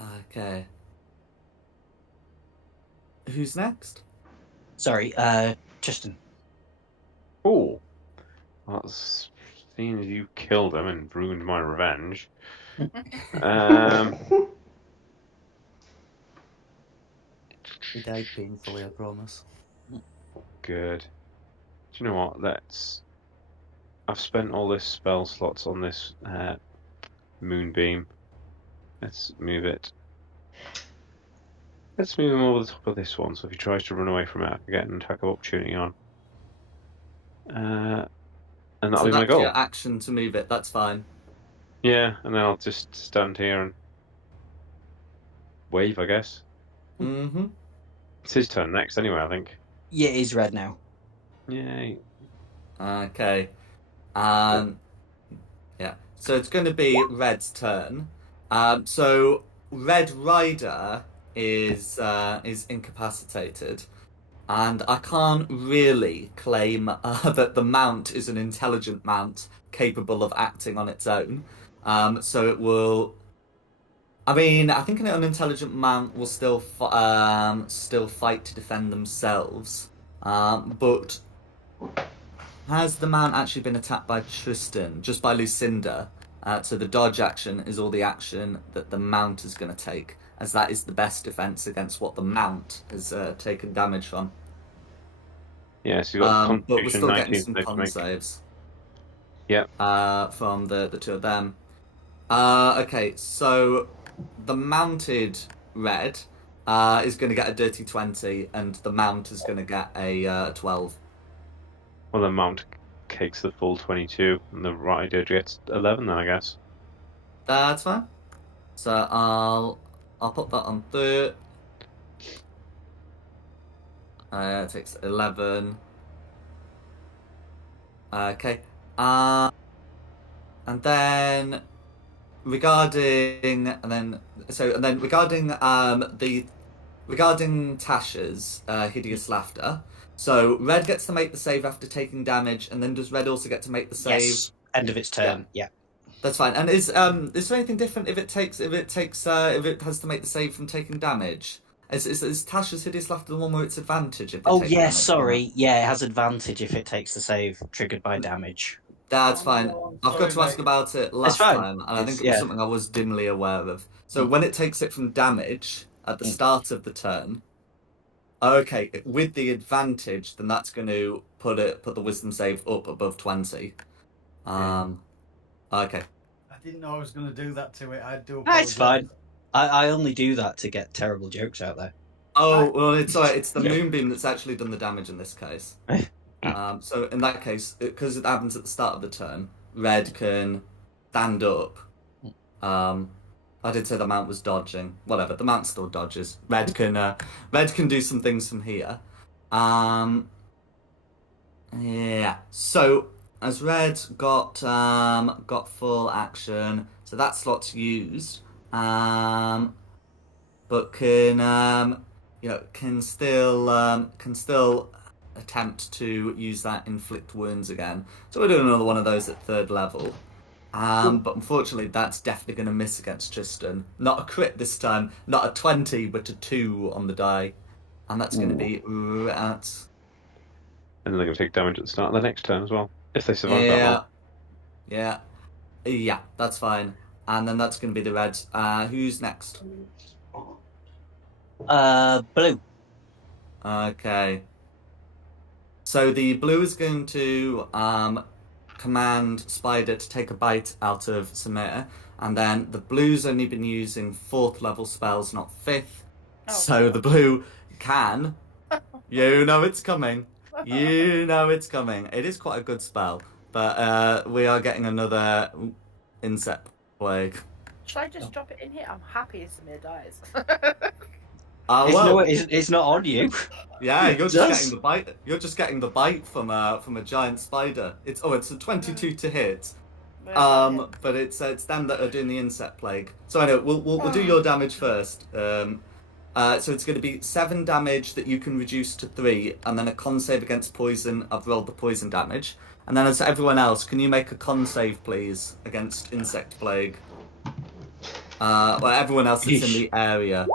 Okay. Who's next? Sorry, Tristan. Oh, well, seeing as you killed him and ruined my revenge. He died painfully, I promise. Good. Do you know what? I've spent all this spell slots on this moonbeam. Let's move it. Let's move him over the top of this one, so if he tries to run away from it, I can get an attack of opportunity on. And that'll be my goal. Your action to move it, that's fine. Yeah, and then I'll just stand here and wave, I guess. Mm-hmm. It's his turn next anyway, I think. Yeah, he's red now. Yay. Okay. Yeah. So it's going to be Red's turn. So Red Rider is incapacitated, and I can't really claim that the mount is an intelligent mount capable of acting on its own. So it will. I mean, I think an unintelligent mount will still fight to defend themselves. But has the mount actually been attacked by Tristan? Just by Lucinda? So the dodge action is all the action that the mount is going to take, as that is the best defense against what the mount has taken damage from. Yeah, so you've got but we're still getting 19 some to con make. saves. Yeah. From the two of them. Okay, so the mounted Red is going to get a dirty 20, and the mount is going to get a 12. Well, the mount takes the full 22, and the rider gets 11 then, I guess. That's fine. So I'll put that on third. It takes 11. Okay. And then regarding Tasha's hideous laughter. So Red gets to make the save after taking damage, and then does Red also get to make the save? Yes. End of its turn. Yeah. That's fine. And is there anything different if it has to make the save from taking damage? Is Tasha's hideous laughter the one where it's advantage if it Oh takes yeah, damage? sorry. Yeah, it has advantage if it takes the save triggered by damage. That's fine. Oh, I've got to sorry, ask mate. about it last fine. time, and I think It's- it was yeah. something I was dimly aware of. So when it takes it from damage at the start of the turn, okay, with the advantage, then that's going to put the wisdom save up above 20. Okay. I didn't know I was going to do that to it. I do. It's apologise. fine. I only do that to get terrible jokes out there. Oh well, it's alright. It's the moonbeam that's actually done the damage in this case. Ah. So in that case, because it happens at the start of the turn, Red can stand up I did say the mount was dodging. Whatever, the mount still dodges. Red can do some things from here. Yeah. So as red got full action, so that slot's used. But can still attempt to use that inflict wounds again. So we're doing another one of those at 3rd level. But unfortunately, that's definitely going to miss against Tristan. Not a crit this time, not a 20, but a 2 on the die. And that's going to be at... And then they're going to take damage at the start of the next turn as well, if they survive that long. Yeah, that's fine. And then that's going to be the red. Who's next? Blue. Okay. So the blue is going to command Spider to take a bite out of Samir, and then the blue's only been using 4th level spells, not 5th. Oh, So God. the blue can. You know it's coming. You know it's coming. It is quite a good spell, but we are getting another insect plague. Should I just drop it in here? I'm happy Samir dies. It's not on you. Yeah, you're It just does. getting the bite. You're just getting the bite from a giant spider. It's a 22 to hit. But it's them that are doing the insect plague. So I know we'll do your damage first. So it's going to be 7 damage that you can reduce to 3, and then a con save against poison. I've rolled the poison damage, and then as everyone else, can you make a con save, please, against insect plague? Well, everyone else that's in the area,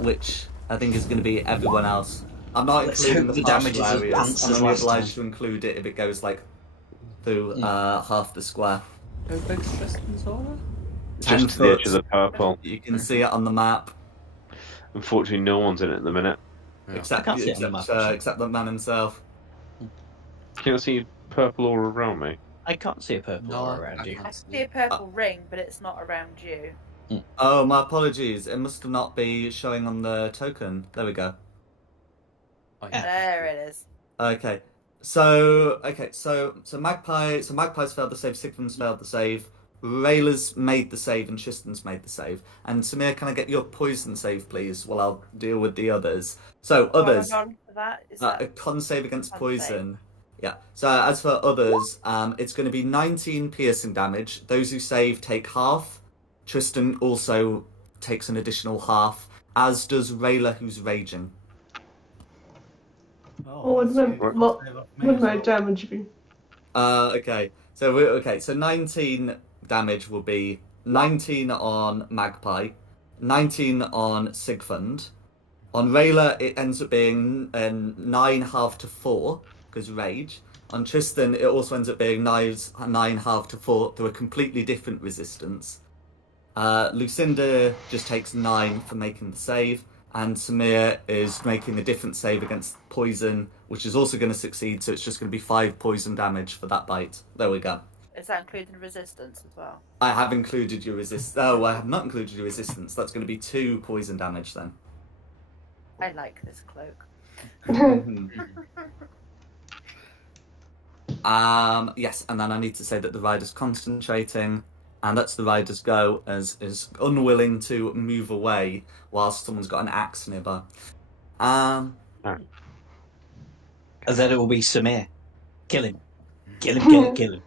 which I think is going to be everyone else. I'm not Let's including hope the the damage partial is as areas. pants I'm as only last obliged to include it if it goes like through half the square. How big's Tristan's aura? Ten Just to the edge foot. of the purple. You can see it on the map, Unfortunately, no one's in it at the minute. Yeah. except I can't see it on the map, actually. except the man himself. Can you see purple aura around me? I can't see a purple No, aura around I you. can't I see a purple ring, but it's not around you. Oh, my apologies. It must not be showing on the token. There we go. Oh, yeah. There it is. Okay. So Magpie's failed the save, Sigmund's failed the save, Rayla's made the save, and Tristan's made the save. And Samir, can I get your poison save, please, while I'll deal with the others? So others, What am I on for that? Is a that con save against con poison. Yeah. So as for others, it's going to be 19 piercing damage. Those who save take half. Tristan also takes an additional half, as does Rayla, who's raging. What would my damage be? Okay. So 19 damage will be 19 on Magpie, 19 on Sigfund. On Rayla, it ends up being 9 half to 4 because rage. On Tristan, it also ends up being 9 half to 4 through a completely different resistance. Lucinda just takes 9 for making the save, and Samir is making a different save against poison, which is also going to succeed, so it's just going to be 5 poison damage for that bite. There we go. Is that including resistance as well? I have included your resist. Oh, I have not included your resistance. That's going to be 2 poison damage then. I like this cloak. Yes, and then I need to say that the rider's concentrating, and that's the rider's go, as is unwilling to move away whilst someone's got an axe nearby. And then it will be Samir. Kill him. Kill him, kill him, kill him.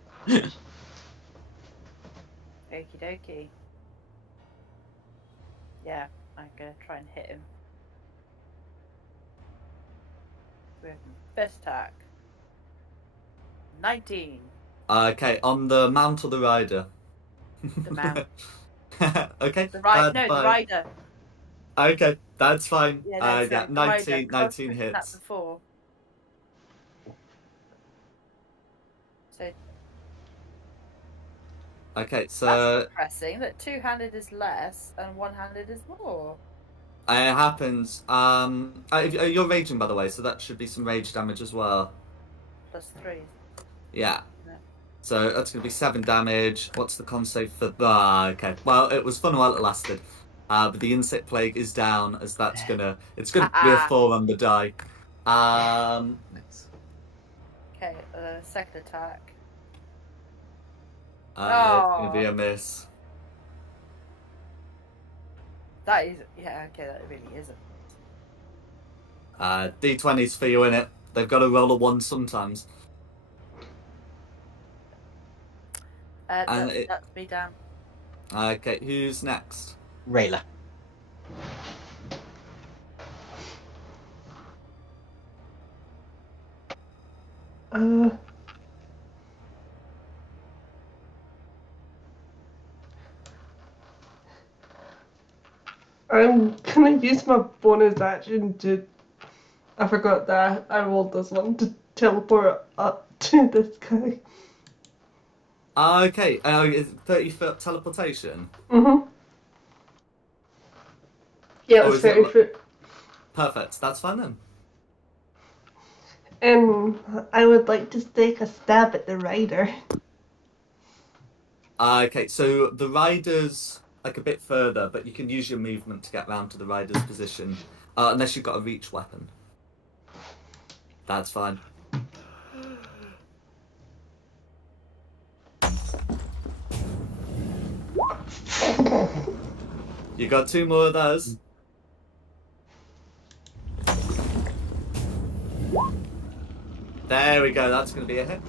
Okie dokie. Yeah, I'm gonna try and hit him. With first attack. 19. Okay, on the mount or the rider? The mount. Okay. The rider. Okay, that's fine. Yeah, Yeah, the 19 rider. 19 That hits. before. So Okay, that's so depressing that 2-handed is less and 1-handed is more. it happens. You're raging, by the way, so that should be some rage damage as well. +3. Yeah. Yeah. So that's going to be 7 damage. What's the con save for that? Okay. Well, it was fun while it lasted. But the insect plague is down, as it's gonna be a 4 on the die. Nice. Okay, second attack. It's going to be a miss. That is, yeah, okay, that really isn't. D20s for you in it. They've got to roll a 1 sometimes. And That's me down. Okay, who's next? Rayla. I'm gonna use my bonus action to. I forgot that I rolled this one to teleport up to this guy. Okay, 30-foot teleportation. Yeah, Oh, it's is it 30 foot. Perfect, that's fine then. And I would like to take a stab at the rider. Okay, so the rider's like a bit further, but you can use your movement to get round to the rider's position. Unless you've got a reach weapon. That's fine. You got 2 more of those. There we go, that's going to be a hit.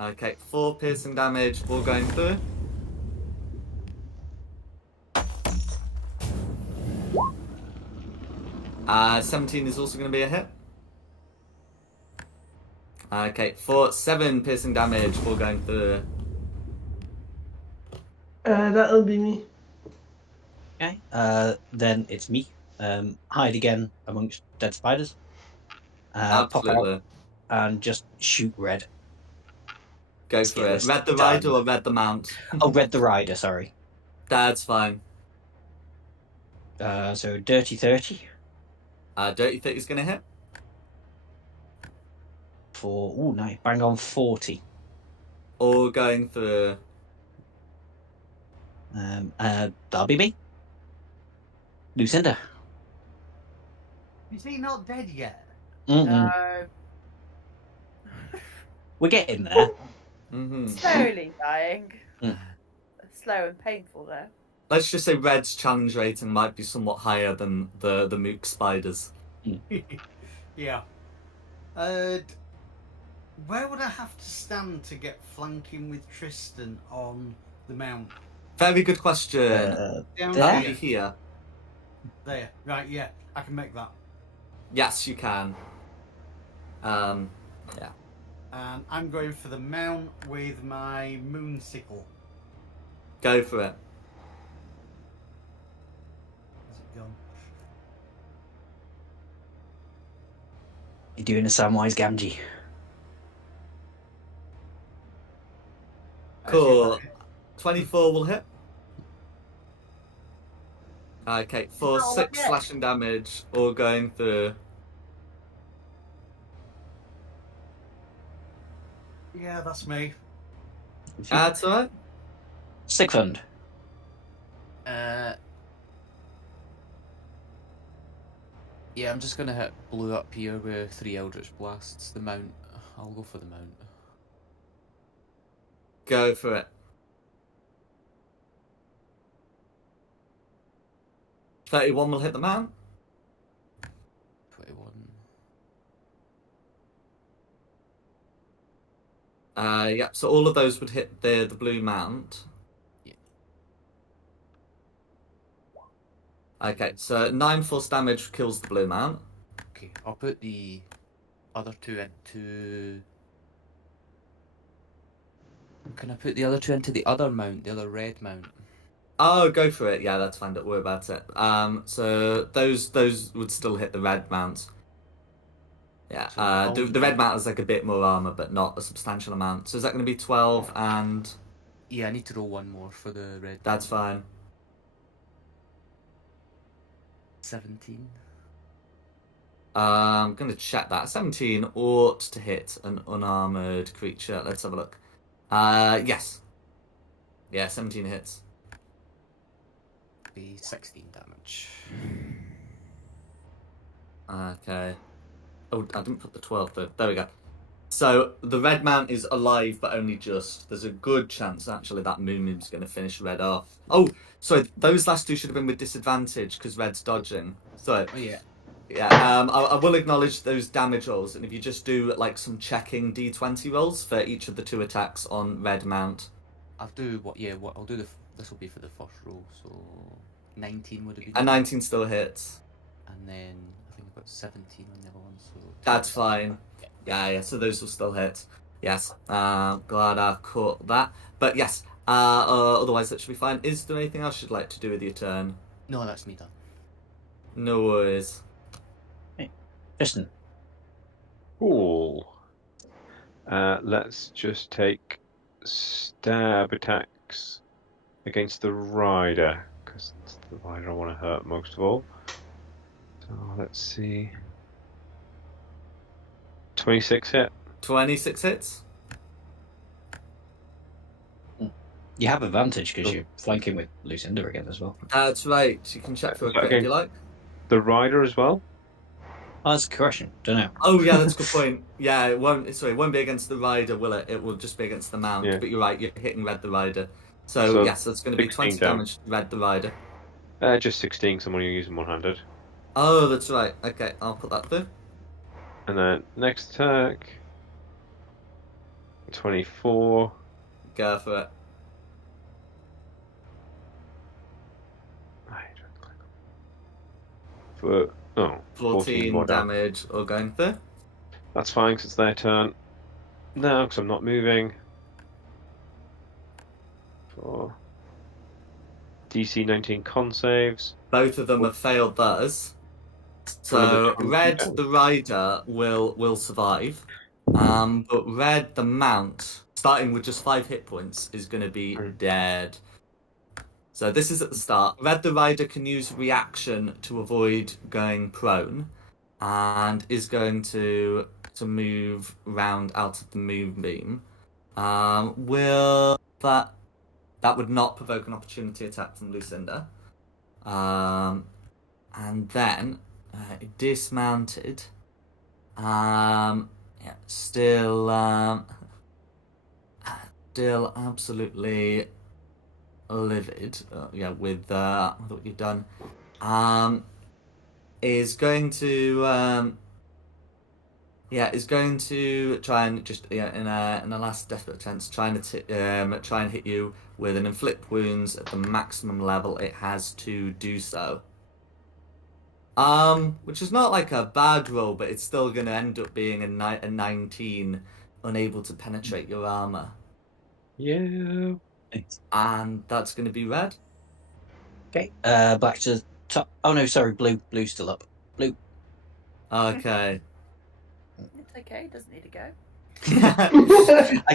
Okay, 4 piercing damage, all going through. Uh, 17 is also going to be a hit. Okay, 7 piercing damage, all going through. That'll be me. Okay. Then it's me. Hide again amongst dead spiders. Pop out Absolutely. and just shoot Red. Go Let's for get it. this Red the done. rider or red the mount? Oh, Red the Rider, sorry. That's fine. So dirty 30 Dirty 30 is going to hit. for nice, bang on 40. All going through. That'll be me. Lucinda. Is he not dead yet? Mm-mm. No. We're getting there. Slowly dying. Mm. Slow and painful though. Let's just say Red's challenge rating might be somewhat higher than the Mook spiders. Yeah. Where would I have to stand to get flanking with Tristan on the mount? Very good question. Down That'll here. be here. There. Right, yeah. I can make that. Yes, you can. Yeah. And I'm going for the mount with my moon sickle. Go for it. Has it gone? You're doing a Samwise Gamgee. Cool. 24 will hit. Okay, for 6 slashing damage, all going through. Yeah, that's me. That's alright. Sigfund. Yeah, I'm just gonna hit blue up here with 3 Eldritch Blasts. The mount. I'll go for the mount. Go for it. 31 will hit the mount. 21. Yeah, so all of those would hit the blue mount. Yeah. Okay, so 9 force damage kills the blue mount. Okay, I'll put the other 2 into. Can I put the other 2 into the other mount, the other red mount? Oh, go for it. Yeah, that's fine. Don't worry about it. So those would still hit the red mounts. Yeah, So the red mount has like a bit more armor, but not a substantial amount. So is that going to be 12 and... Yeah, I need to roll 1 more for the red. That's fine. 17. I'm going to check that. 17 ought to hit an unarmored creature. Let's have a look. Yes. Yeah, 17 hits. Be 16 damage. Okay. Oh, I didn't put the 12 though. There we go. So the red mount is alive, but only just. There's a good chance, actually, that Moon's going to finish red off. Oh, sorry, those last two should have been with disadvantage because red's dodging. So, Oh, yeah. yeah, I will acknowledge those damage rolls, and if you just do like some checking d20 rolls for each of the 2 attacks on red mount. I'll do what? Yeah, what I'll do. This will be for the first roll. So 19 would have been. A 19 still hits. And then I think I've got 17 on the other one. So That's fine. Yeah. So those will still hit. Yes. Glad I caught that. But yes. Otherwise that should be fine. Is there anything else you'd like to do with your turn? No, that's me done. No worries. Listen. Cool. Let's just take stab attacks against the rider, because it's the rider I want to hurt most of all. So let's see. 26 hit. 26 hits. You have advantage because you're flanking with Lucinda again as well. That's right. You can check for a crit if you like. The rider as well? Oh, that's a correction. Don't know. Oh yeah, that's a good point. Yeah, it won't. Sorry, it won't be against the rider, will it? It will just be against the mount. Yeah. But you're right. You're hitting red the rider. So yes, that's going to be 20 damage to red the rider. Just 16. Someone you're using one-handed. Oh, that's right. Okay, I'll put that through. And then next attack. 24. Go for it. For 14 more damage or going through. That's fine because it's their turn. No, because I'm not moving. For DC 19 con saves. Both of them have failed theirs. So red the rider will survive. But red the mount, starting with just 5 hit points, is going to be dead. So this is at the start. Red the rider can use reaction to avoid going prone, and is going to move round out of the moonbeam. Will that would not provoke an opportunity attack from Lucinda. And then dismounted. Still absolutely livid. With what you've done. Is going to try and just in a last desperate attempt try and hit you with an inflict wounds at the maximum level it has to do so. Which is not like a bad roll, but it's still going to end up being a 19, unable to penetrate your armor. Yeah. And that's going to be red. Okay. Back to the top. Oh no, sorry, blue. Blue's still up. Blue. Okay. It's okay. It doesn't need to go.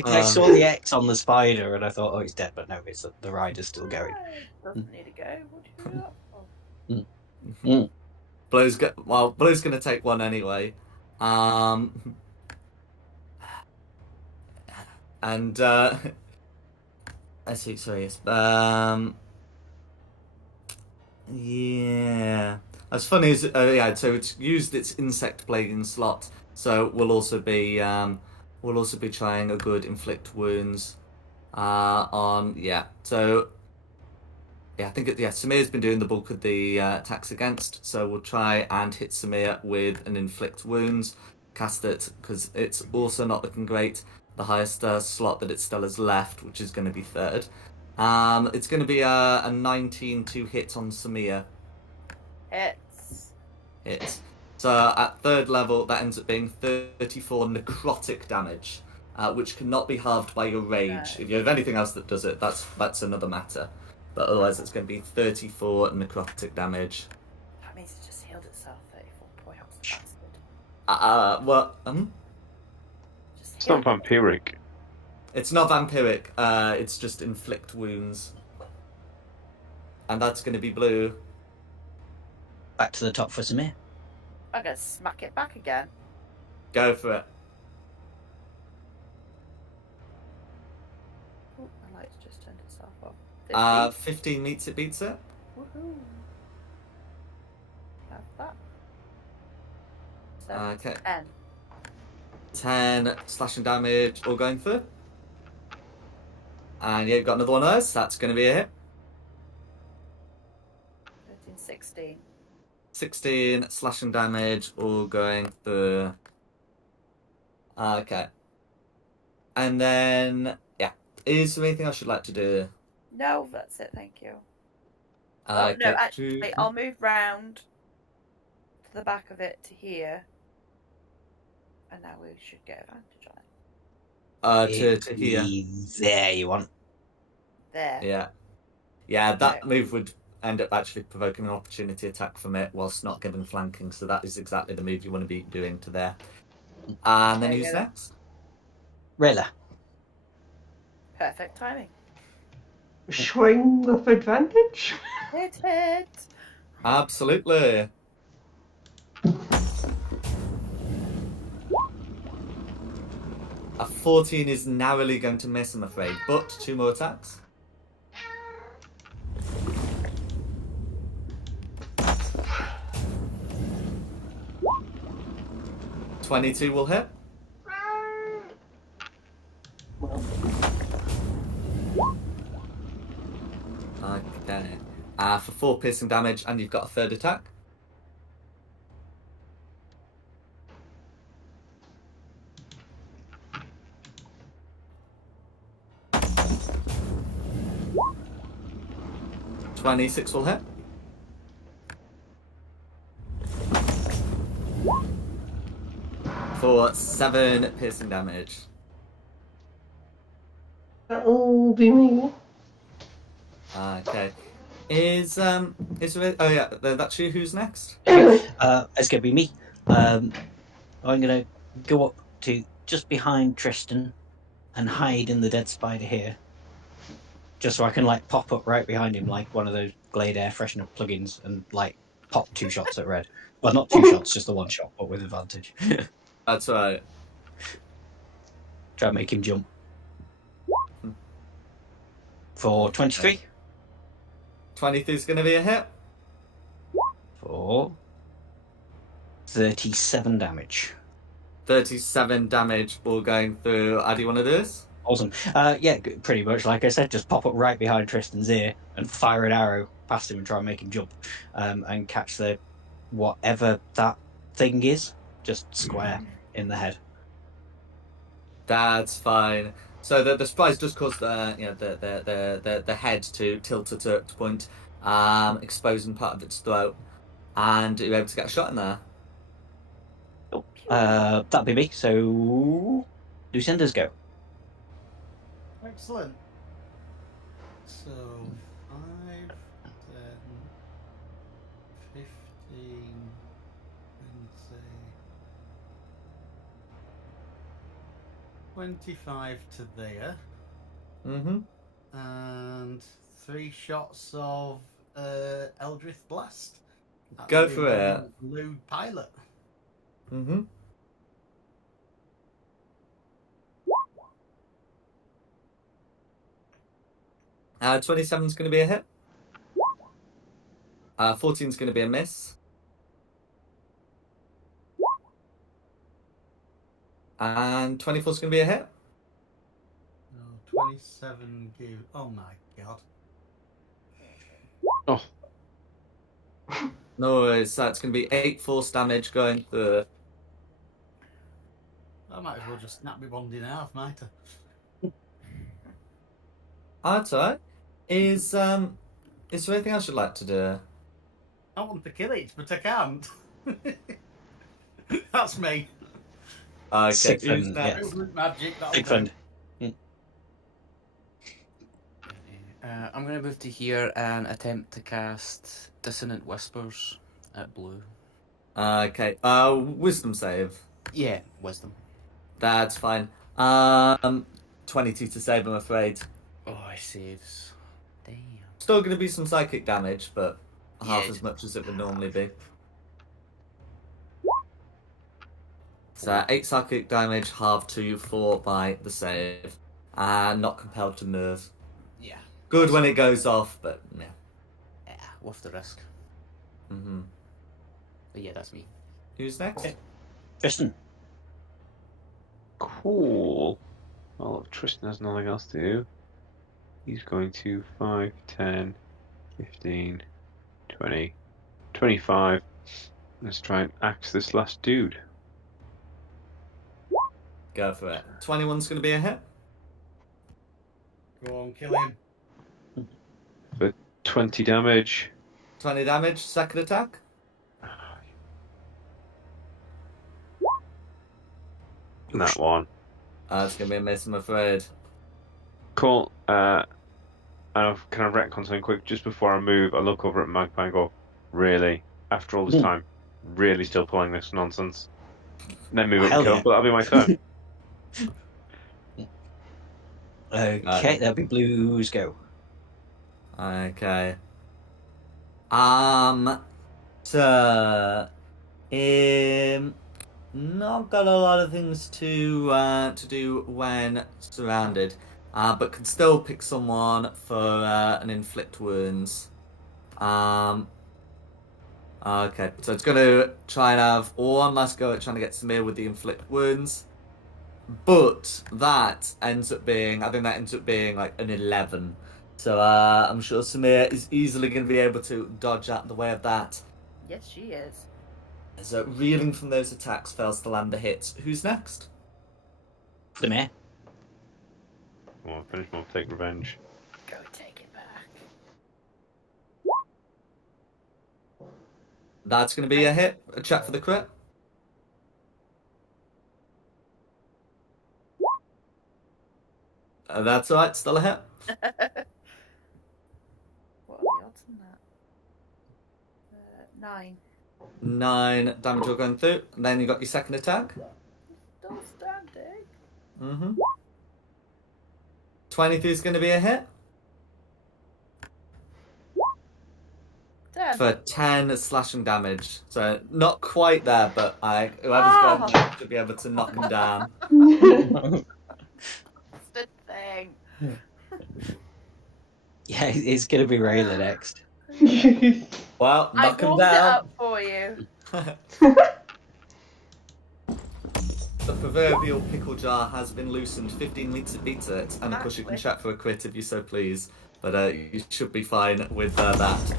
I saw the X on the spider and I thought, oh, he's dead, but no, it's the rider's still going. It doesn't need to go. What do you do that for? Blue's going to take one anyway. And I see. Sorry. Yeah. As funny as so it's used its insect plaguing slot. So we'll also be trying a good inflict wounds on So I think Samir's been doing the bulk of the attacks against. So we'll try and hit Samir with an inflict wounds. Cast it because it's also not looking great. The highest slot that it still has left, which is going to be third. It's going to be a 19 to hit on Samir. Hits. So at third level, that ends up being 34 necrotic damage, which cannot be halved by your rage. No. If you have anything else that does it, that's another matter. But otherwise, it's going to be 34 necrotic damage. That means it just healed itself 34 points. It's not vampiric. It's not vampiric. It's just inflict wounds. And that's going to be blue. Back to the top for Samir. I'm going to smack it back again. Go for it. Oh, my light's just turned itself off. 15 meets it, beats it. Woohoo. Have that. So Okay. 10. 10 slashing damage, all going through. And yeah, you've got another one of those. That's going to be a hit. 13, 16. 16 slashing damage, all going through. Okay. And then, yeah. Is there anything else you'd like to do? No, that's it, thank you. Okay. No, actually, wait, I'll move round to the back of it to here. And now we should get advantage on it. To here. There you want. There. Yeah. Yeah, that Okay. move would end up actually provoking an opportunity attack from it whilst not giving flanking, so that is exactly the move you want to be doing to there. And then There you who's go. next? Rayla. Perfect timing. Swing with advantage. Hit it. Absolutely. A 14 is narrowly going to miss, I'm afraid, but 2 more attacks. $22 will hit. Okay. For 4 piercing damage, and you've got a third attack. $26 will hit. For 7 piercing damage. That'll be me. Okay. Is there? Oh yeah, that's you. Who's next? It's gonna be me. I'm gonna go up to just behind Tristan and hide in the dead spider here, just so I can like pop up right behind him like one of those Glade air freshener plugins and like pop 2 shots at red. Well, not 2 shots, just the 1 shot, but with advantage. That's right. Try and make him jump. For 23. 23 is going to be a hit. For 37 damage. 37 damage, all going through. How do you want to do this? Awesome. Yeah, pretty much. Like I said, just pop up right behind Tristan's ear and fire an arrow past him and try and make him jump, and catch the whatever that thing is, just square in the head. That's fine. So the surprise does cause the head to tilt at a point, exposing part of its throat, and you're able to get a shot in there. That'd be me. So, Lucinda's go. Excellent. So, 5, 10, 15, and say 25 to there. Mm-hmm. And 3 shots of Eldritch Blast. That Go would be for it. Lewd Pilot. Mm-hmm. Uh, 27 is going to be a hit. 14 is going to be a miss. And 24 is going to be a hit. No, 27 give. Oh my god. Oh, No worries, that's going to be 8 force damage going through. I might as well just snap my wand in half, might I? That's alright. Is there anything else you'd like to do? I want to kill it, but I can't. That's me. Okay, Sigfrid, who's next? yes. Root magic. that'll Sigfrid. I'm going to move to here and attempt to cast Dissonant Whispers at blue. Okay, wisdom save. Yeah, wisdom. That's fine. 22 to save, I'm afraid. Oh, he saves. Damn. Still going to be some psychic damage, but half Yeah, as much as it would normally be. So 8 psychic damage, halved to 4 by the save. Not compelled to move. Yeah. Good when it goes off, but yeah. Yeah, worth the risk. Mm-hmm. But yeah, that's me. Who's next? Okay. Tristan. Cool. Well, Tristan has nothing else to do. He's going to 5, 10, 15, 20, 25. Let's try and axe this last dude. Go for it. 21's going to be a hit. Go on, kill him. For 20 damage. 20 damage, second attack. That one. It's going to be a miss, I'm afraid. Cool. Can I retcon something quick? Just before I move, I look over at Magpie and go, really? After all this time? Really still pulling this nonsense? Then move up and kill him, but that'll be my turn. Okay, that'll be Blues go. Okay. So, not got a lot of things to do when surrounded, but can still pick someone for an inflict wounds. Okay, so it's going to try and have one last go at trying to get Samir with the inflict wounds, but that ends up being, I think that ends up being like an 11. So I'm sure Samir is easily going to be able to dodge out the way of that. Yes, she is. So reeling from those attacks, fails to land the hits. Who's next? The mayor. Come on, finish him off, take revenge. Go take it back. That's going to be a hit. A check for the crit. That's alright, still a hit. What are the odds on that? 9. 9 damage you're going through. And then you got your second attack. Still standing. Mm-hmm. 23 is going to be a hit. 10. For 10 slashing damage. So not quite there, but whoever's going to be able to knock him down. That's the thing. Yeah, it's going to be Rayla next. Well, I knock him warmed it down. up for you. The proverbial pickle jar has been loosened. 15 meter beats it, and of course you can check for a crit if you so please. But you should be fine with that.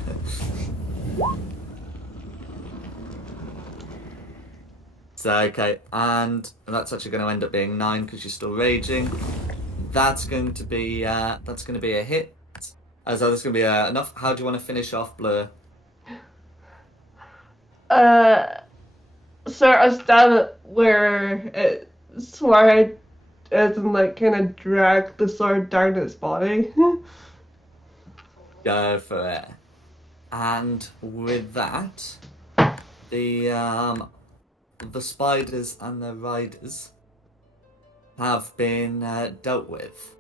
So okay, and that's actually going to end up being 9 because you're still raging. That's going to be a hit. So that's going to be enough. How do you want to finish off Blur? Sort of stab it where it sword is and like kind of drag the sword down its body. Go for it. And with that, the spiders and the riders have been dealt with.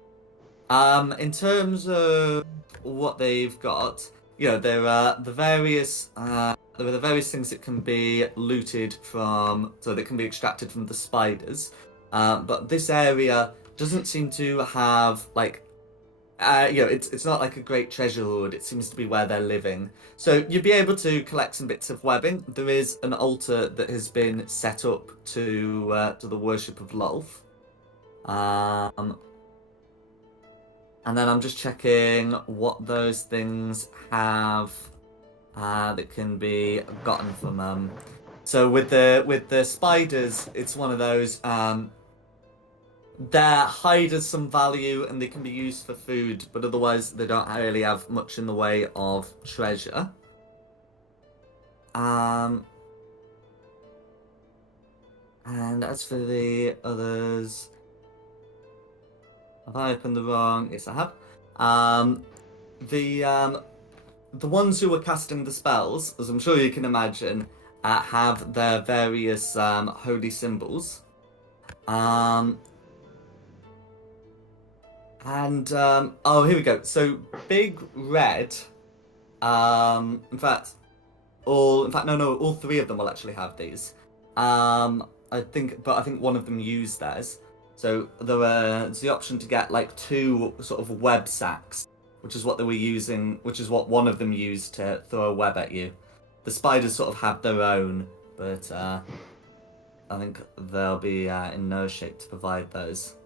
In terms of what they've got, there are the various things that can be looted from, so that can be extracted from the spiders. But this area doesn't seem to have it's not like a great treasure hoard. It seems to be where they're living. So you'd be able to collect some bits of webbing. There is an altar that has been set up to the worship of Lolth. And then I'm just checking what those things have that can be gotten from them. So with the spiders, it's one of those. Their hide has some value and they can be used for food, but otherwise they don't really have much in the way of treasure. And as for the others, have I opened the wrong? Yes, I have. The ones who were casting the spells, as I'm sure you can imagine, have their various holy symbols. Here we go. So Big Red, all 3 of them will actually have these. I think one of them used theirs. So there's the option to get 2 sort of web sacks, which is what they were using, which is what one of them used to throw a web at you. The spiders sort of have their own, but I think they'll be in no shape to provide those.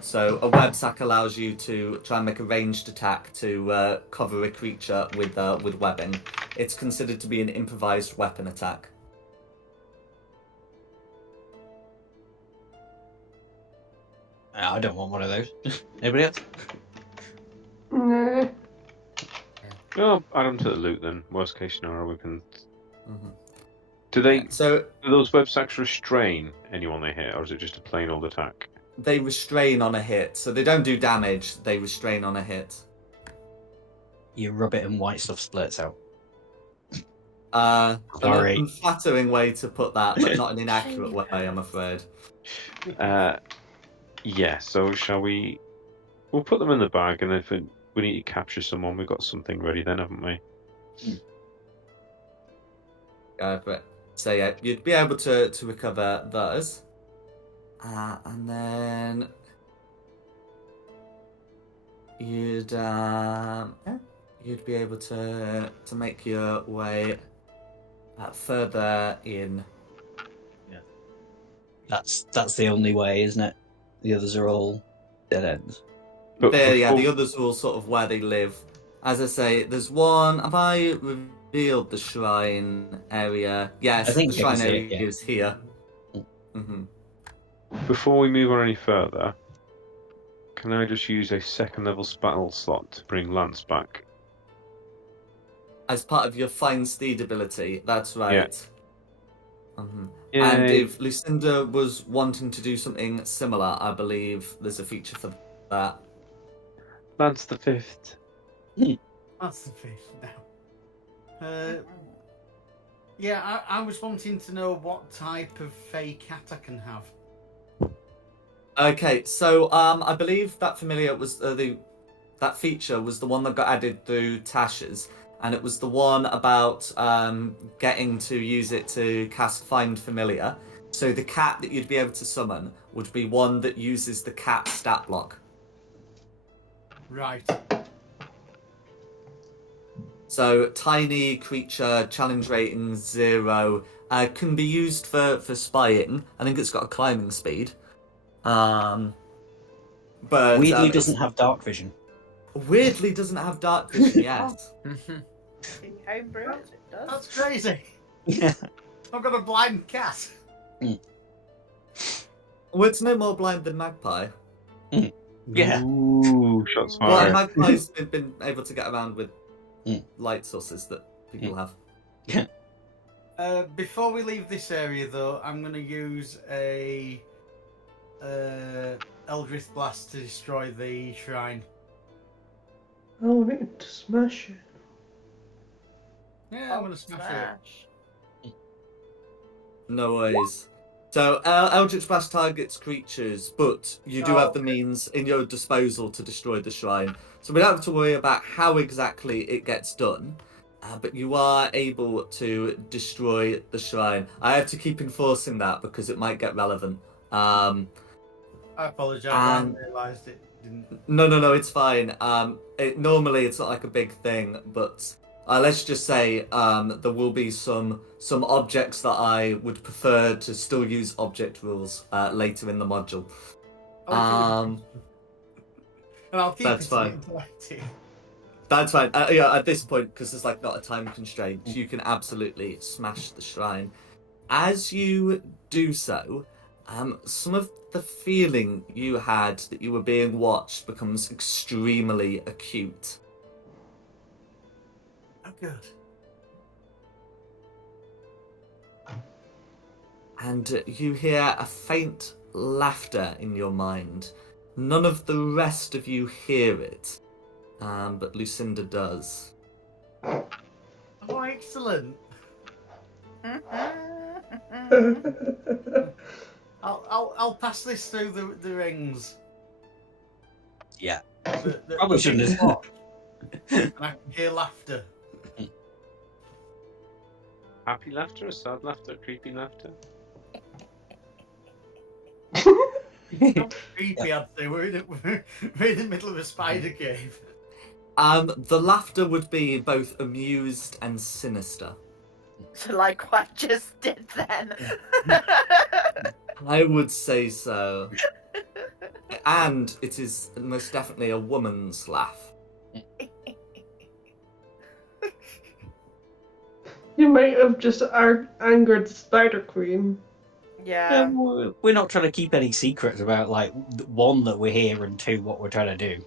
So a web sack allows you to try and make a ranged attack to cover a creature with webbing. It's considered to be an improvised weapon attack. I don't want one of those. Anybody else? No. Well, add them to the loot then. Worst case scenario, we can. Mm-hmm. Do they? Yeah, so Do those web sacks restrain anyone they hit, or is it just a plain old attack? they restrain on a hit, so they don't do damage. They restrain on a hit. You rub it and white stuff splurts out. An Sorry. unflattering way to put that, but not an inaccurate way, I'm afraid. Yeah. So shall we? We'll put them in the bag, and if we need to capture someone, we've got something ready then, haven't we? But so yeah, you'd be able to recover those, and then you'd be able to make your way further in. That's the only way, isn't it? The others are all dead ends. But The before- others are all sort of where they live. As I say, there's one. Have I revealed the shrine area? Yes, I think the I can shrine see area it, yeah. is here. Mm-hmm. Before we move on any further, can I just use a second level battle slot to bring Lance back? As part of your fine steed ability, that's right. Mm-hmm. Yay. And if Lucinda was wanting to do something similar, I believe there's a feature for that. Lance the Fifth. That's the fish now. Yeah, I was wanting to know what type of fey cat I can have. Okay, so I believe that familiar was that feature was the one that got added through Tasha's, and it was the one about getting to use it to cast Find Familiar. So the cat that you'd be able to summon would be one that uses the cat stat block. Right. So tiny creature, challenge rating 0, can be used for spying. I think it's got a climbing speed. But Weirdly doesn't have dark vision. Weirdly doesn't have dark vision. Yes. In homebrew, it does. That's crazy. Yeah. I've got a blind cat. Well, it's no more blind than Magpie. Yeah. Ooh, shots Well, fired. Magpie's been able to get around with Mm. light sources that people have. Before we leave this area, though, I'm going to use a Eldritch Blast to destroy the shrine. Oh, we need to smash it. Yeah, I'm going to smash it. No worries. So, Eldritch Blast targets creatures, but you do have the means in your disposal to destroy the shrine. So we don't have to worry about how exactly it gets done, but you are able to destroy the shrine. I have to keep enforcing that because it might get relevant. I apologise, I hadn't realised it didn't. No, it's fine. Normally it's not like a big thing, but let's just say there will be some objects that I would prefer to still use object rules later in the module. And I'll keep That's it fine. interactive. That's fine. Yeah, at this point, because there's like not a time constraint, you can absolutely smash the shrine. As you do so, some of the feeling you had that you were being watched becomes extremely acute. Oh, good. And you hear a faint laughter in your mind. None of the rest of you hear it, but Lucinda does. Oh, excellent. I'll pass this through the rings. Yeah. The Probably shouldn't have. clock. And I can hear laughter. Happy laughter, sad laughter, creepy laughter. Not creepy, I'd say. We're in the middle of a spider cave. The laughter would be both amused and sinister. So like what I just did then. I would say so. And it is most definitely a woman's laugh. You might have just angered the Spider Queen. Yeah. We're not trying to keep any secrets about, like, one, that we're here, and two, what we're trying to do.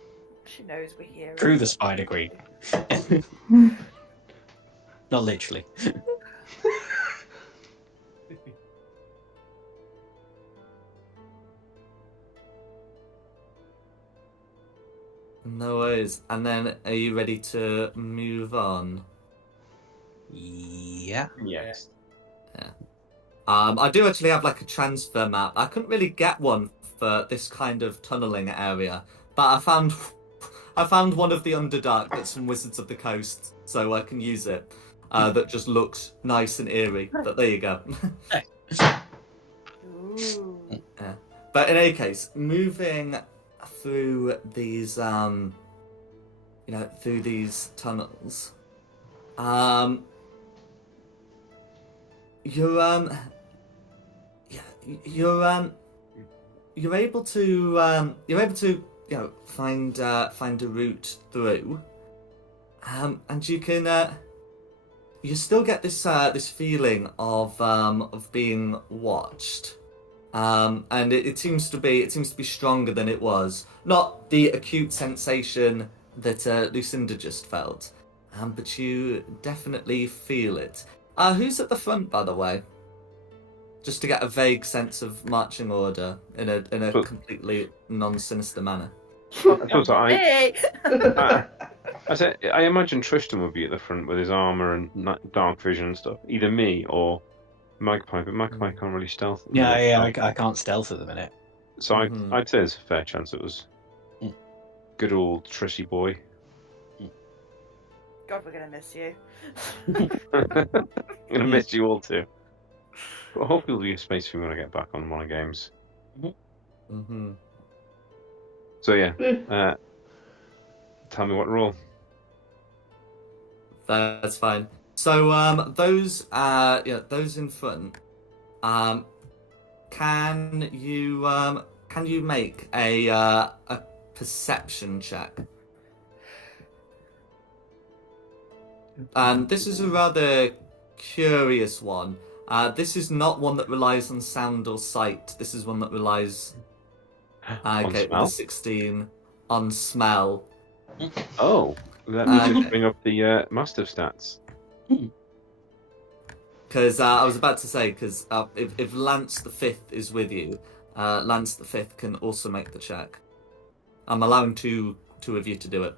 She knows we're here. Through the Spider Queen. Not literally. No worries. And then, are you ready to move on? Yeah. Yes. I do actually have like a transfer map. I couldn't really get one for this kind of tunneling area, but I found one of the Underdark that's from Wizards of the Coast, so I can use it. That just looks nice and eerie. But there you go. Ooh. Yeah. But in any case, moving through these, through these tunnels, you're able to find a route through, and you can you still get this this feeling of being watched. And it seems to be stronger than it was. Not the acute sensation that Lucinda just felt, but you definitely feel it. Who's at the front, by the way? Just to get a vague sense of marching order in a completely non-sinister manner. I said, I imagine Tristan would be at the front with his armor and dark vision and stuff. Either me or Magpie, but Magpie can't really stealth. I can't stealth at the minute. So I'd say there's a fair chance it was good old Trissy boy. God, we're gonna miss you. I'm gonna miss you all too. But hopefully there'll be a space for me when I get back on Mono Games. Mm-hmm. So yeah, tell me what role. That's fine. So those in front, can you make a perception check? This is a rather curious one. This is not one that relies on sound or sight. This is one that relies On smell? 16 on smell. Oh, let me just bring up the Mastiff stats. Because I was about to say, because if Lance the Fifth is with you, Lance the Fifth can also make the check. I'm allowing two of you to do it.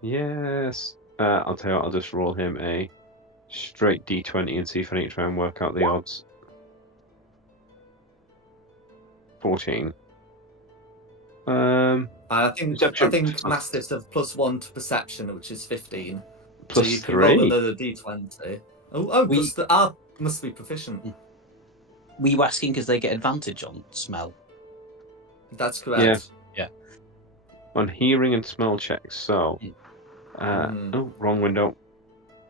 Yes. I'll tell you what, I'll just roll him a straight D20 and see if I need to try and work out the odds. 14. I think Perception. Mastiffs have +1 to perception, which is 15. Plus so you can 3. roll another D20. Plus the must be proficient. Were you asking because they get advantage on smell? That's correct. Yeah. On hearing and smell checks, so... Oh, wrong window.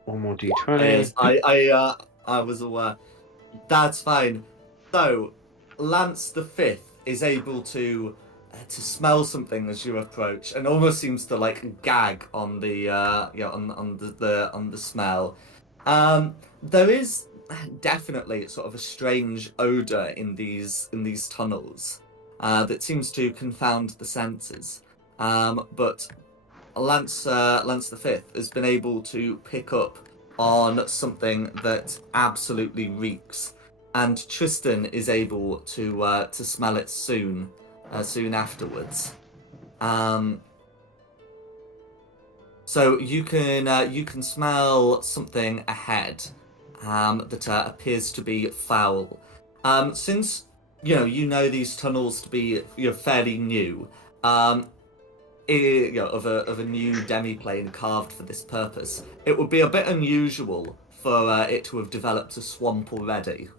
One more D20. Yes, I was aware. That's fine. So, Lance the Fifth is able to smell something as you approach, and almost seems to like gag on the on the smell. There is definitely sort of a strange odor in these tunnels that seems to confound the senses. But Lance the Fifth has been able to pick up on something that absolutely reeks, and Tristan is able to smell it soon afterwards. So you can smell something ahead that appears to be foul. Since you know these tunnels to be fairly new, of a new demiplane carved for this purpose, it would be a bit unusual for it to have developed a swamp already.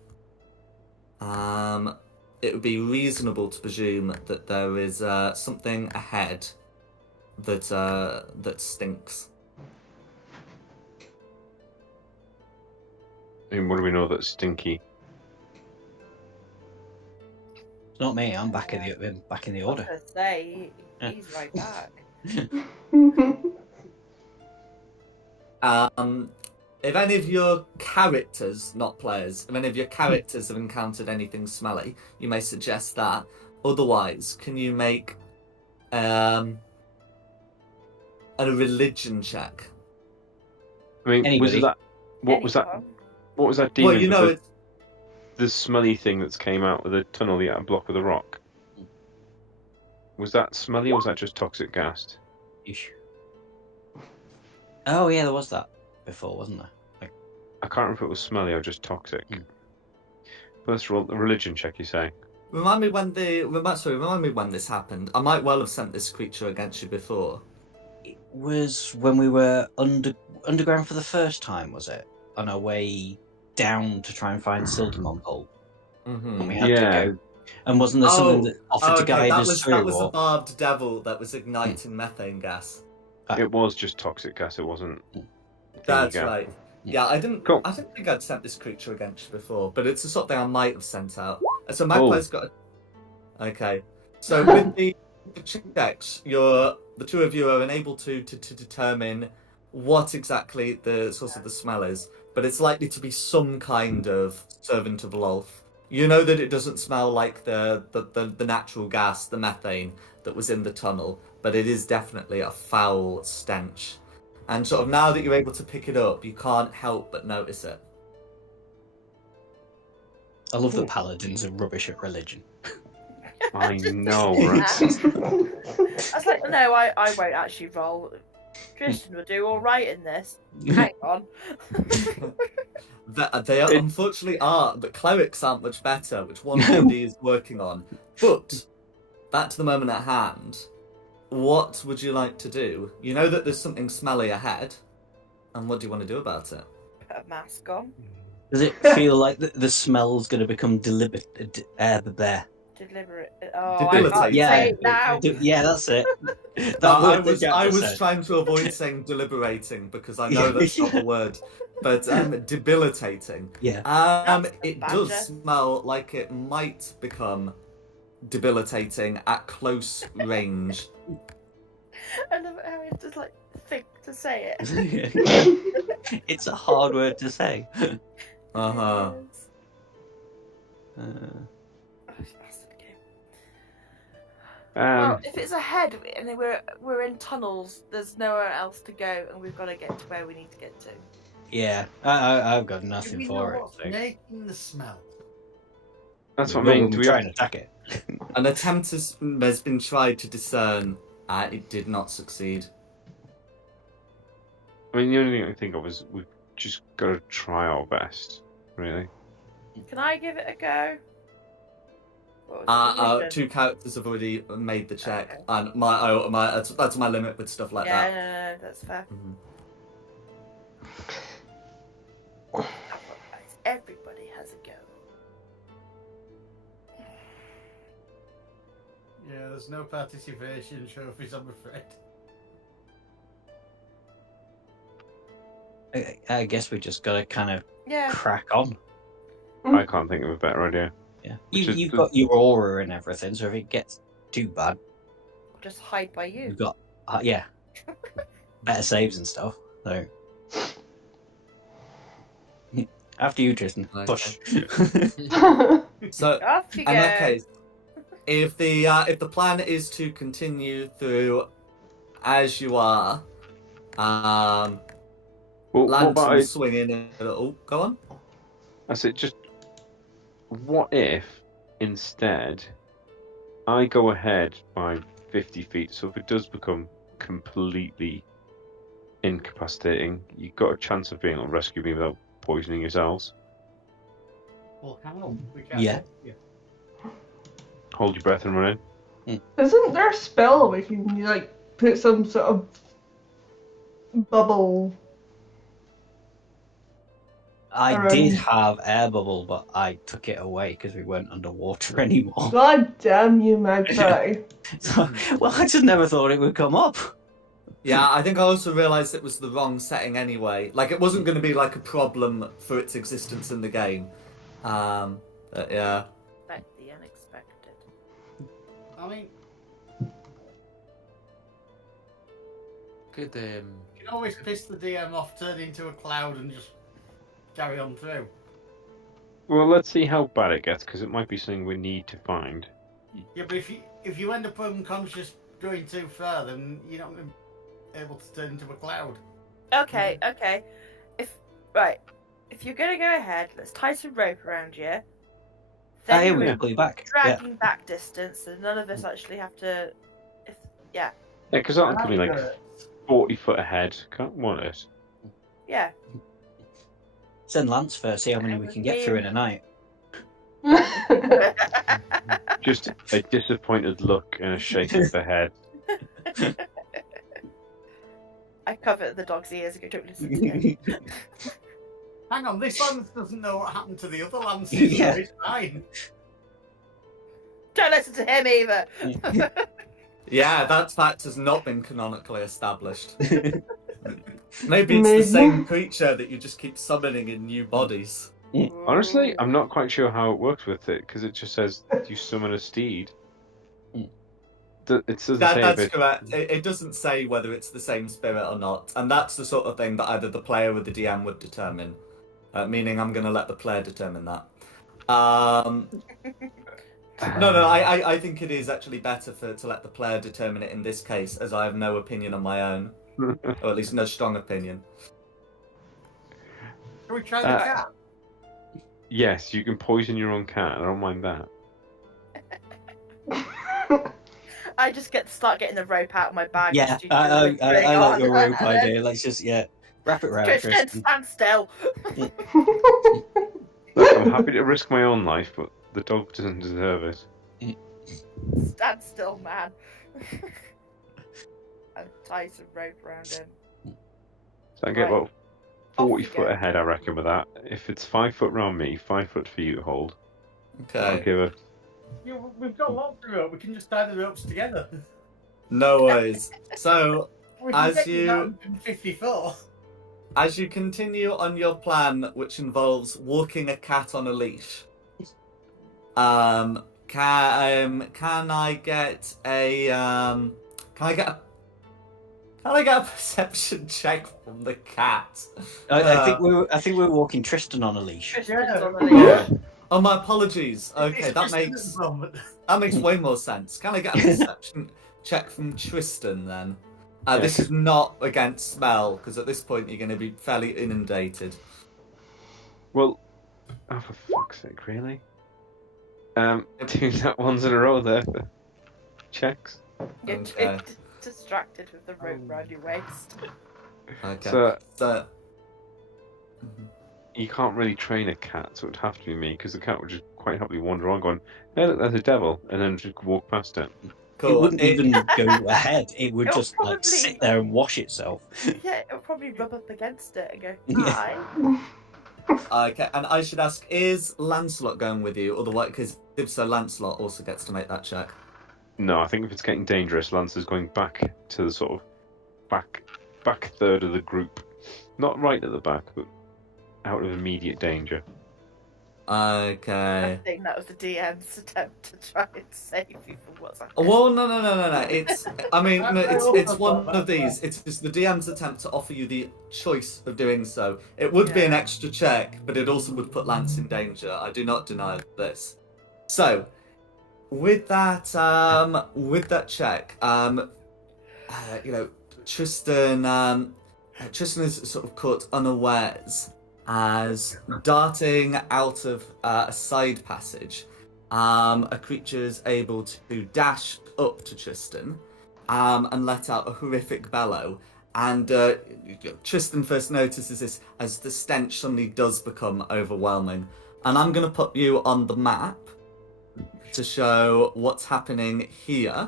It would be reasonable to presume that there is something ahead that stinks. And what do we know that's stinky? It's not me. I'm back in the I was order. gonna say he's right back. If any of your characters, not players, if any of your characters have encountered anything smelly, you may suggest that. Otherwise, can you make a religion check? I mean, Anybody? What was that? Anyone? What was that demon? Well, you know, it's the smelly thing that's came out of the tunnel, the block of the rock. Was that smelly, or was that just toxic gas? Ish. Oh yeah, there was that before, wasn't there? I can't remember if it was smelly or just toxic. Mm. First of all, the religion check, you say? remind me when this happened. I might well have sent this creature against you before. It was when we were underground for the first time, was it? On our way down to try and find Sildemon Pole. And we had to go. And wasn't there something that offered to guide us through? That was the barbed devil that was igniting methane gas. It was just toxic gas. It wasn't. That's right. Yeah, I didn't. Cool. I didn't think I'd sent this creature against you before, but it's the sort of thing I might have sent out. So Magpie's got. Okay, so with the checks, the two of you are unable to determine what exactly the source of the smell is, but it's likely to be some kind of servant of Lolth. You know that it doesn't smell like the natural gas, the methane that was in the tunnel, but it is definitely a foul stench. And sort of now that you're able to pick it up, you can't help but notice it. I love that paladins are rubbish at religion. I know, right? I was like, no, I won't actually roll. Tristan will do all right in this. Hang on. They are, unfortunately are, but clerics aren't much better, which one D is working on. But back to the moment at hand. What would you like to do? You know that there's something smelly ahead, and what do you want to do about it? Put a mask on. Does it feel like the smell's going to become deliberate? Deliberate. Debilitate. Yeah, say it now. Yeah, that's it. I was trying to avoid saying deliberating because I know that's not the word, but debilitating. Yeah. It does smell like it might become debilitating at close range. I love it how we have to like think to say it. It's a hard word to say. Uh-huh. Well, if it's ahead and we're in tunnels, there's nowhere else to go, and we've got to get to where we need to get to. Yeah, I've got nothing Do we for know it. what's So. making the smell? That's what I mean. Do we try and attack it? An attempt has been tried to discern. It did not succeed. I mean, the only thing I can think of is we've just got to try our best, really. Can I give it a go? Two characters have already made the check, Okay. and that's my limit with stuff like that. No, that's fair. Mhm. Everybody has a go. Yeah, there's no participation trophies, I'm afraid. I guess we just got to kind of crack on. I can't think of a better idea. Yeah, you've got your aura and everything, so if it gets too bad, just hide by you. you've got better saves and stuff. So after you, Tristan. Okay. Push. So Off you in go. that case, if the plan is to continue through as you are, Well, what lantern about swinging and go on. I said, just what if instead I go ahead by 50 feet? So if it does become completely incapacitating, you've got a chance of being able to rescue me without poisoning yourselves. Well, how? We can't. Yeah. Hold your breath and run in. Isn't there a spell we can like put some sort of bubble? I did have air bubble, but I took it away because we weren't underwater anymore. God damn you, Magpie! So, well, I just never thought it would come up. Yeah, I think I also realised it was the wrong setting anyway. Like, it wasn't going to be like a problem for its existence in the game. But yeah. Expect the unexpected. I mean, Could you can always piss the DM off, turn into a cloud, and just carry on through. Well, let's see how bad it gets, because it might be something we need to find. Yeah, but if you end up unconscious going too far, then you're not going to be able to turn into a cloud. Okay. If you're gonna go ahead, let's tie some rope around you. Hey, Then we we're can pull you back. Yeah. dragging back distance, so none of us actually have to. Yeah, because that could be like Right. 40 foot ahead. Can't want it. Yeah. Send Lance first, see how many we can get through in a night. Just a disappointed look and a shake of the head. I cover the dog's ears and go, don't listen to him. Hang on, this lance doesn't know what happened to the other lances. Yeah. So it's fine. Don't listen to him either. Yeah, that fact has not been canonically established. Maybe it's the Maybe. same creature that you just keep summoning in new bodies. Honestly, I'm not quite sure how it works with it, because it just says you summon a steed. It doesn't say That's if it... correct. It doesn't say whether it's the same spirit or not, and that's the sort of thing that either the player or the DM would determine. Meaning, I'm going to let the player determine that. No, I think it is actually better to let the player determine it in this case, as I have no opinion on my own, or at least no strong opinion. Can we try the cat? Yes, you can poison your own cat. I don't mind that. I just start getting the rope out of my bag. Yeah, and I like your rope and then- idea. Let's just, wrap it round Christian, Tristan. stand still. Look, I'm happy to risk my own life, but the dog doesn't deserve it. Stand still, man. And tie some rope around him. So I get Right. about 40 Off you foot go. ahead, I reckon, with that. If it's 5 foot round me, 5 foot for you to hold. I'll Okay. give it. Yeah, we've got lots of rope. We can just tie the ropes together. No worries. So, We can As get you- 154. as you continue on your plan, which involves walking a cat on a leash, can I get a perception check from the cat? I think we're walking Tristan on a leash. Tristan's Yeah. on the leash. Oh, my apologies. Okay, It's that just at makes the moment. way more sense. Can I get a perception check from Tristan then? This Yes. is not against smell, because at this point you're going to be fairly inundated. Well, oh, for fuck's sake, really? Two that ones in a row there for checks. You're Okay. distracted with the rope around your waist. Okay. So Mhm. you can't really train a cat, so it'd have to be me, because the cat would just quite happily wander on going, hey, look, there's a devil, and then just walk past it. It wouldn't even go ahead. It would It'll just like sit probably- there and wash itself. Yeah, it'll probably rub up against it and go, Yeah. hi. Okay, and I should ask, is Lancelot going with you? Otherwise, because if so, Lancelot also gets to make that check. No, I think if it's getting dangerous, Lance is going back to the sort of back third of the group. Not right at the back, but out of immediate danger. Okay. I think that was the DM's attempt to try and save you from what's happening. Well, no. It's, I mean, no, it's also one thought of that. these. It's just the DM's attempt to offer you the choice of doing so. It would be Yeah. an extra check, but it also would put Lance in danger. I do not deny this. So, with that check, Tristan is sort of caught unawares as darting out of a side passage. A creature is able to dash up to Tristan and let out a horrific bellow. And Tristan first notices this as the stench suddenly does become overwhelming. And I'm going to put you on the map to show what's happening here.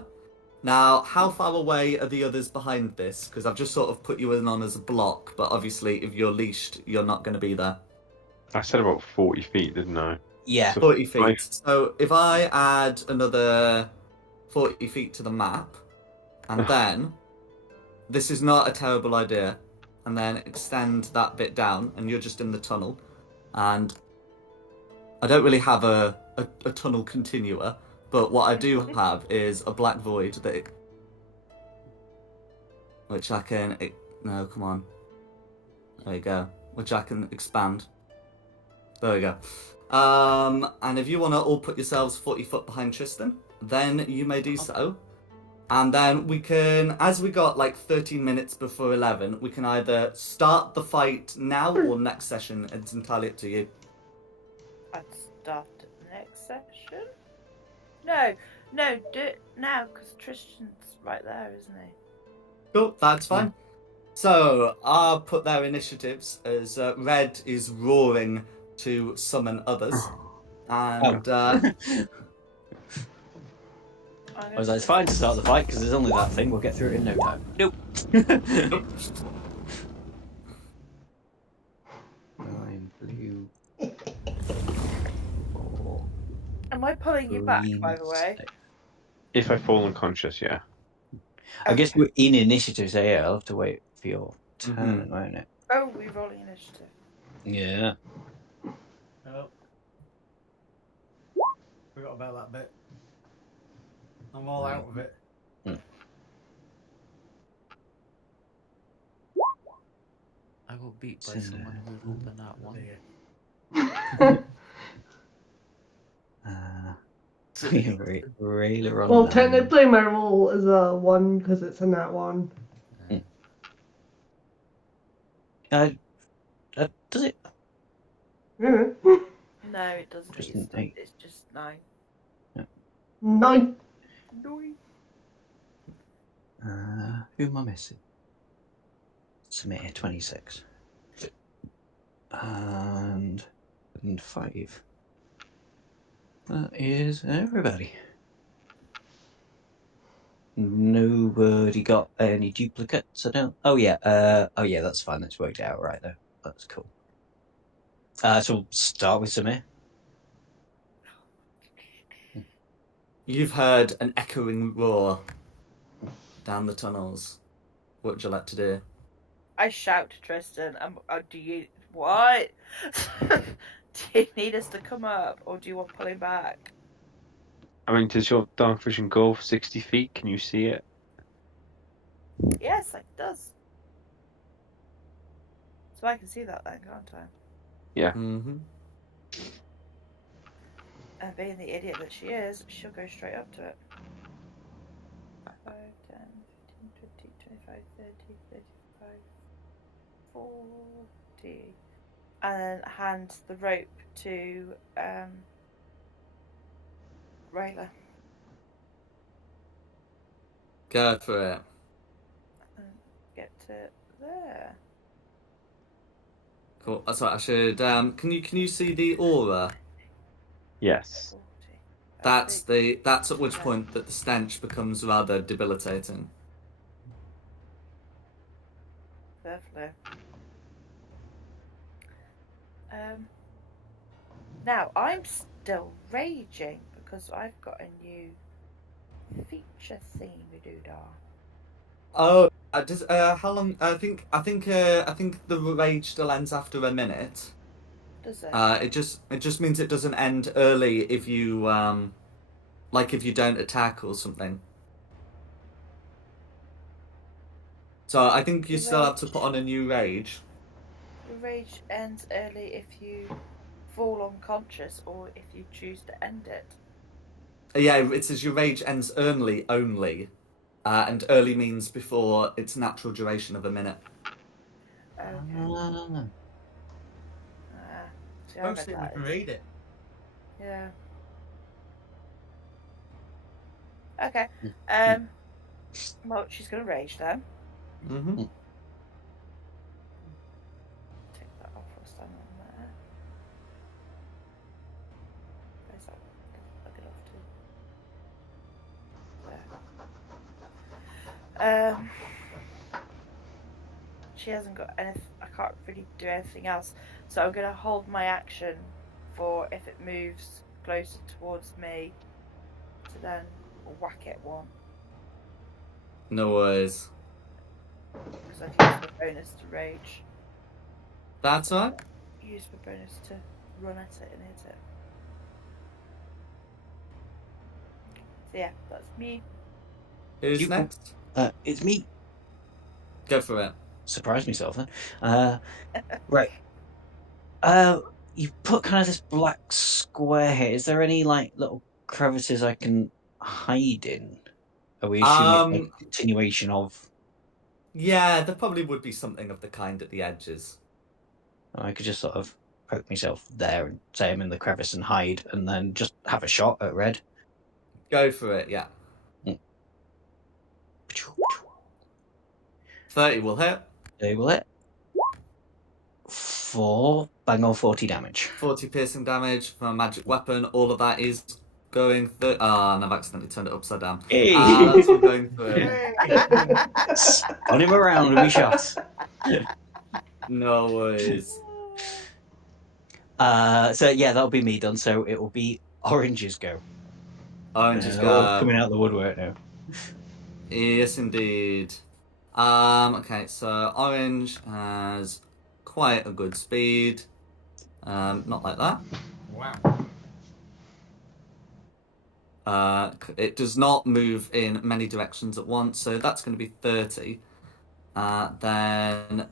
Now, how far away are the others behind this? Because I've just sort of put you in on as a block, but obviously if you're leashed, you're not going to be there. I said about 40 feet, didn't I? Yeah. So 40 feet. five- So if I add another 40 feet to the map, and then this is not a terrible idea, and then extend that bit down, and you're just in the tunnel. And I don't really have a tunnel continua, but what I do have is a black void which I can... No, come on. There you go. Which I can expand. There we go. And if you want to all put yourselves 40 foot behind Tristan, then you may do so. And then we can, as we got like 13 minutes before 11, we can either start the fight now or next session. It's entirely up to you. I'd start it next session. No, do it now because Tristan's right there, isn't he? Cool, that's fine. So, I'll put their initiatives as Red is roaring to summon others. And, I was like, it's fine to start the fight because there's only that thing. We'll get through it in no time. Nope. I'm blue. Am I pulling you back, by the way? If I fall unconscious, yeah. I guess we're in initiative, so yeah, I'll have to wait for your turn, won't it? Oh, we're rolling initiative. Yeah. Oh. Forgot about that bit. I'm all out of it. I got beat by someone who rolled in that one. Railer on. Well, technically my roll is a 1 because it's a nat 1. Does it? Yeah. No, it doesn't. Just an 8. It's just 9. 9. Who am I missing? Samir, 26. And 5. That is everybody. Nobody got any duplicates, I don't... Oh yeah, that's fine. That's worked out right there. That's cool. So we'll start with Samir. you've heard an echoing roar down the tunnels. What would you like to do? I shout to Tristan, do you... What? Do you need us to come up, or do you want pulling back? I mean, does your dark vision go 60 feet? Can you see it? Yes, it does. So I can see that then, can't I? Yeah. Mm-hmm. And being the idiot that she is, she'll go straight up to it. 5, 10, 15, 20, 25, 30, 35, 40. And then hand the rope to Rayla. Go for it. And get to there. Cool. That's right. I should. Can you see the aura? Yes. 40. That's at which point that the stench becomes rather debilitating. Lovely. Now I'm still raging because I've got a new feature theme to do. Oh, how long? I think the rage still ends after a minute. Does it? It just means it doesn't end early if you like if you don't attack or something. So I think you still have to put on a new rage. The rage ends early if you fall unconscious or if you choose to end it. Yeah, it says your rage ends early only, and early means before its natural duration of a minute. Okay. See, I read Mostly we that can as- read it. Yeah. Okay. Well, she's gonna rage then. Mm-hmm. Take that off or stand on there. Where's that? I'll get off too. There. She hasn't got anything. I can't really do anything else, so I'm gonna hold my action for if it moves closer towards me to then whack it one. No worries. because I can use my bonus to rage. That's all right. Use my bonus to run at it and hit it. So yeah, that's me. Who's next? It's me. Go for it. Surprised myself then. Right. You put kind of this black square here. Is there any like little crevices I can hide in? Are we assuming a continuation of? Yeah, there probably would be something of the kind at the edges. I could just sort of poke myself there and say I'm in the crevice and hide, and then just have a shot at red. Go for it, yeah. Mm. 30 will hit. They will hit. 4 bang on 40 damage. 40 piercing damage from a magic weapon. All of that is going through. Ah, and I've accidentally turned it upside down. Hey! That's all going through. Spun him around and we shot. No worries. So yeah, that'll be me done. So it will be Orange's go. Orange's They're all go. coming out the woodwork now. Yes, indeed. Okay, so Orange has quite a good speed. Not like that. Wow. It does not move in many directions at once, so that's going to be 30. Then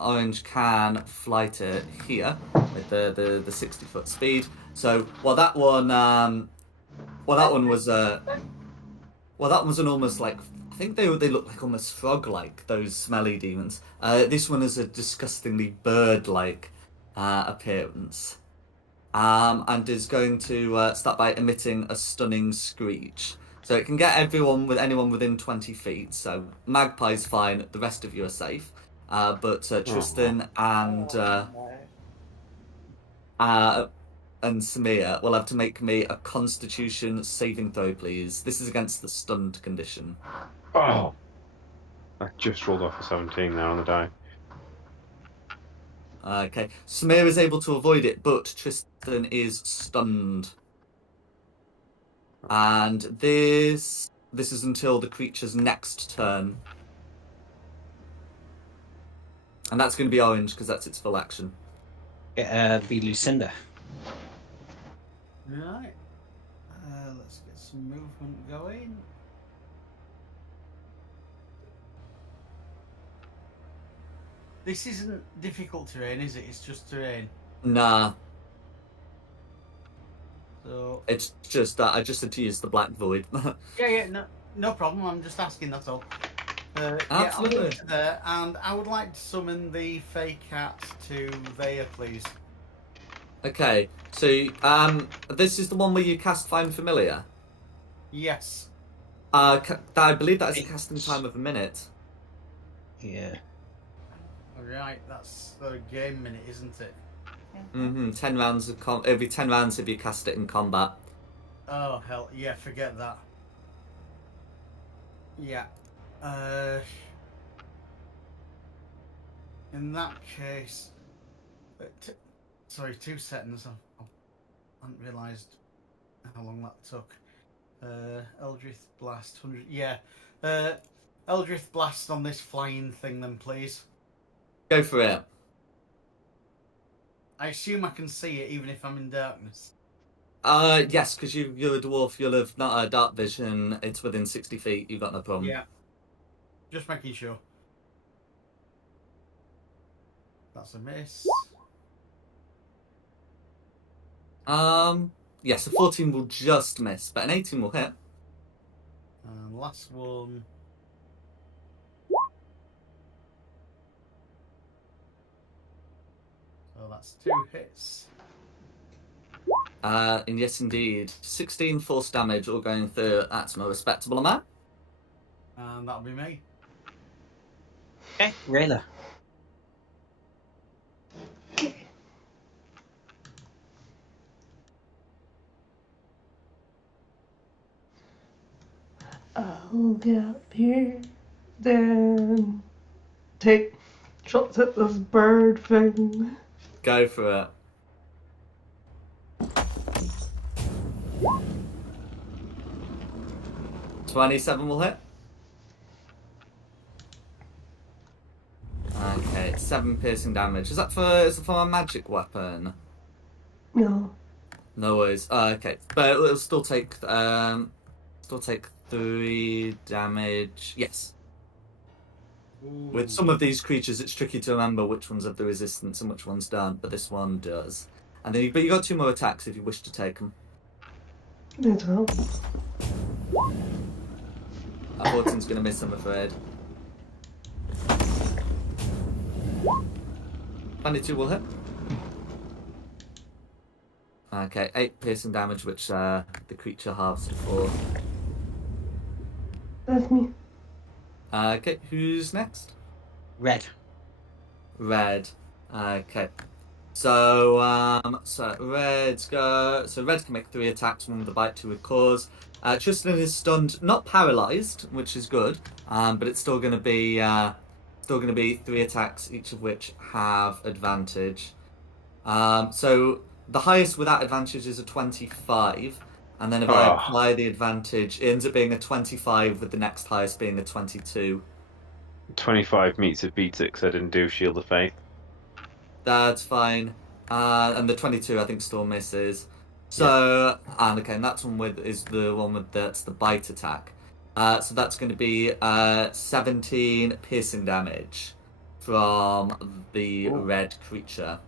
Orange can flight it here with the 60-foot speed. So that one was an almost like, I think they look like almost frog-like, those smelly demons. This one is a disgustingly bird-like appearance. And is going to start by emitting a stunning screech. So it can get anyone within 20 feet. So Magpie's fine, the rest of you are safe. But Tristan and Samir will have to make me a Constitution saving throw, please. This is against the stunned condition. Oh, I just rolled off a 17 there on the die. Okay, Samir is able to avoid it, but Tristan is stunned. And this is until the creature's next turn. And that's going to be Orange, because that's its full action. Be Lucinda. Right. Let's get some movement going. This isn't difficult terrain, is it? It's just terrain. Nah. So it's just that I just had to use the Black Void. yeah, no problem. I'm just asking. That's all. Absolutely. Yeah, I'll go to there, and I would like to summon the Fey Cat to there, please. Okay, so this is the one where you cast Find Familiar. Yes. I believe that is a casting time of a minute. Yeah. Right, that's the game minute, isn't it? 10 rounds of it'll be 10 rounds if you cast it in combat. Oh hell, yeah, forget that. Yeah. In that case, sorry, 2 seconds. I hadn't realised how long that took. Eldritch Blast, 100. Yeah. Eldritch Blast on this flying thing, then, please. Go for it. I assume I can see it even if I'm in darkness. Yes, because you're a dwarf. You'll have not a dark vision. It's within 60 feet. You've got no problem. Yeah. Just making sure. That's a miss. Yes, a 14 will just miss, but an 18 will hit. And last one. So that's 2 hits. And yes, indeed. 16 force damage all going through. That's a respectable amount. And that'll be me. Okay, Rayla. I'll get up here, then take shots at this bird thing. Go for it. 27 will hit. 7 piercing damage. Is it for a magic weapon? No. No worries. Okay, but it'll still take 3 damage. Yes. With some of these creatures, it's tricky to remember which ones have the resistance and which ones don't, but this one does. And then, but you got 2 more attacks if you wish to take them. That's all. 14's gonna miss, I'm afraid. 22 will hit. Okay, 8 piercing damage, which the creature halves to 4. That's me. Okay, who's next? Red. Red. Okay. So Red can make 3 attacks, 1 with a bite, 2 with claws. Tristan is stunned, not paralyzed, which is good, but it's still going to be 3 attacks, each of which have advantage. So the highest without advantage is a 25, and then if I apply the advantage, it ends up being a 25, with the next highest being a 22. 25 meets it, beats it, because I didn't do Shield of Faith. That's fine. And the 22 I think still misses. So, and that's the one that's the bite attack. So that's going to be 17 piercing damage from the red creature.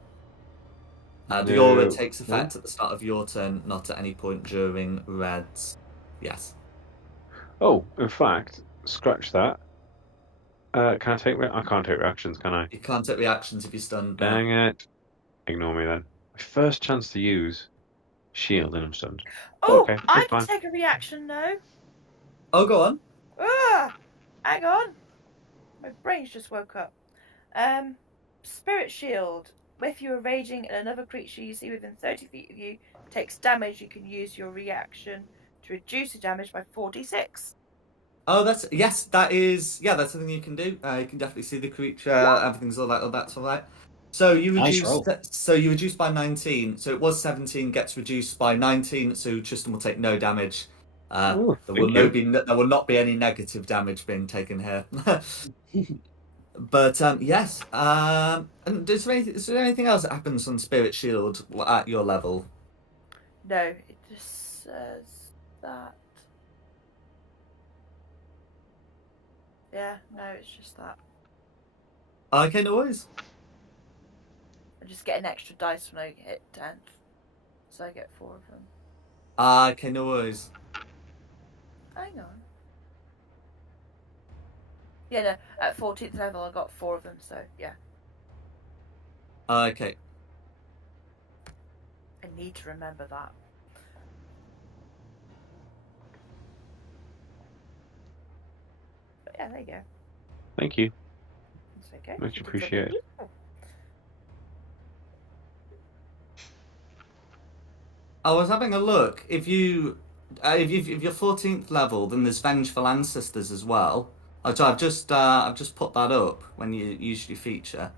The aura takes effect at the start of your turn, not at any point during Red's. Yes. Oh, in fact, scratch that. Can I take? I can't take reactions, can I? You can't take reactions if you're stunned. Dang it! Ignore me then. My first chance to use shield, and I'm stunned. Oh, okay, I it's can fine. take a reaction now. Oh, go on. Hang on. My brain's just woke up. Spirit Shield. If you are raging and another creature you see within 30 feet of you takes damage, you can use your reaction to reduce the damage by 4d6. Oh, that is something you can do. You can definitely see the creature. Everything's all that. Oh, that's all right. So you reduce by 19. So it was 17, gets reduced by 19. So Tristan will take no damage. There will not be any negative damage being taken here. But yes. And is there anything else that happens on Spirit Shield at your level? No, it just says that. Yeah, no, it's just that. Okay, no worries. I just get an extra dice when I hit 10th. So I get 4 of them. Okay, no worries. Hang on. Yeah, no, at 14th level I got 4 of them, so yeah. Okay. I need to remember that. But yeah, there you go. Thank you. It's okay. Much appreciated. I was having a look. If you're 14th level, then there's Vengeful Ancestors as well. So I've just put that up when you usually feature,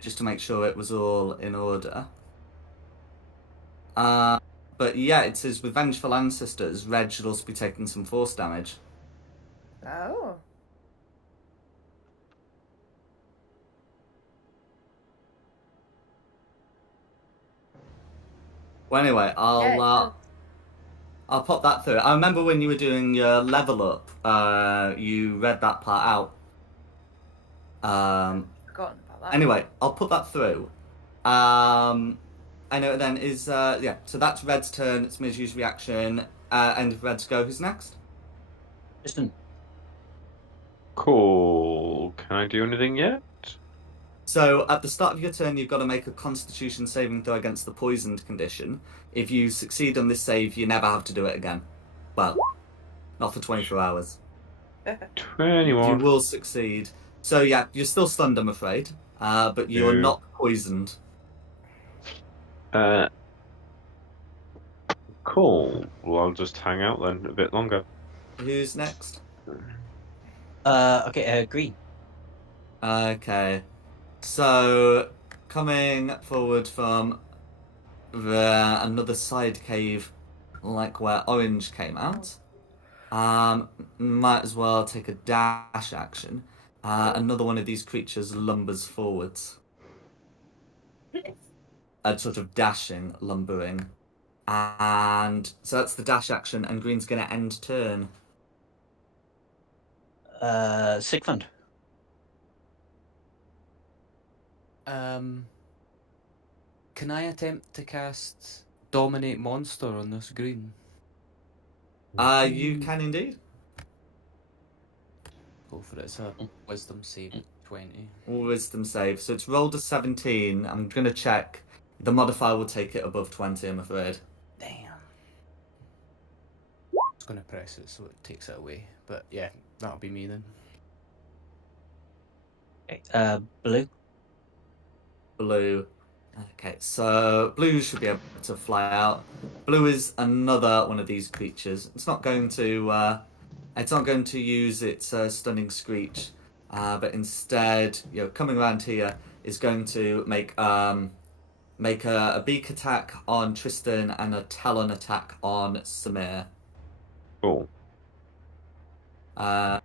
just to make sure it was all in order. But yeah, it says with Vengeful Ancestors, Red should also be taking some force damage. Oh. Well, anyway, I'll pop that through. I remember when you were doing your level up, you read that part out. Forgotten about that. Anyway, I'll put that through. I know it then is so that's Red's turn. It's Miju's reaction. End of Red's go. Who's next? Tristan. Cool. Can I do anything yet? So at the start of your turn, you've got to make a Constitution saving throw against the poisoned condition. If you succeed on this save, you never have to do it again. Well, not for 24 hours. 21. You will succeed. So yeah, you're still stunned, I'm afraid, but you're not poisoned. Cool. Well, I'll just hang out then a bit longer. Who's next? Green. Okay. So, coming forward from another side cave, like where Orange came out, might as well take a dash action. Another one of these creatures lumbers forwards. and sort of dashing, lumbering. And so that's the dash action, and green's going to end turn. Sigmund. Can I attempt to cast Dominate Monster on this green? You can indeed. Go for it. It's a Wisdom save at 20. Wisdom save. So it's rolled a 17. I'm going to check. The modifier will take it above 20, I'm afraid. Damn. It's going to press it so it takes it away. But yeah, that'll be me then. Okay. Blue. Blue. Okay, so blue should be able to fly out. Blue is another one of these creatures. It's not going to use its stunning screech, but instead, coming around here is going to make a beak attack on Tristan and a talon attack on Samir. Cool.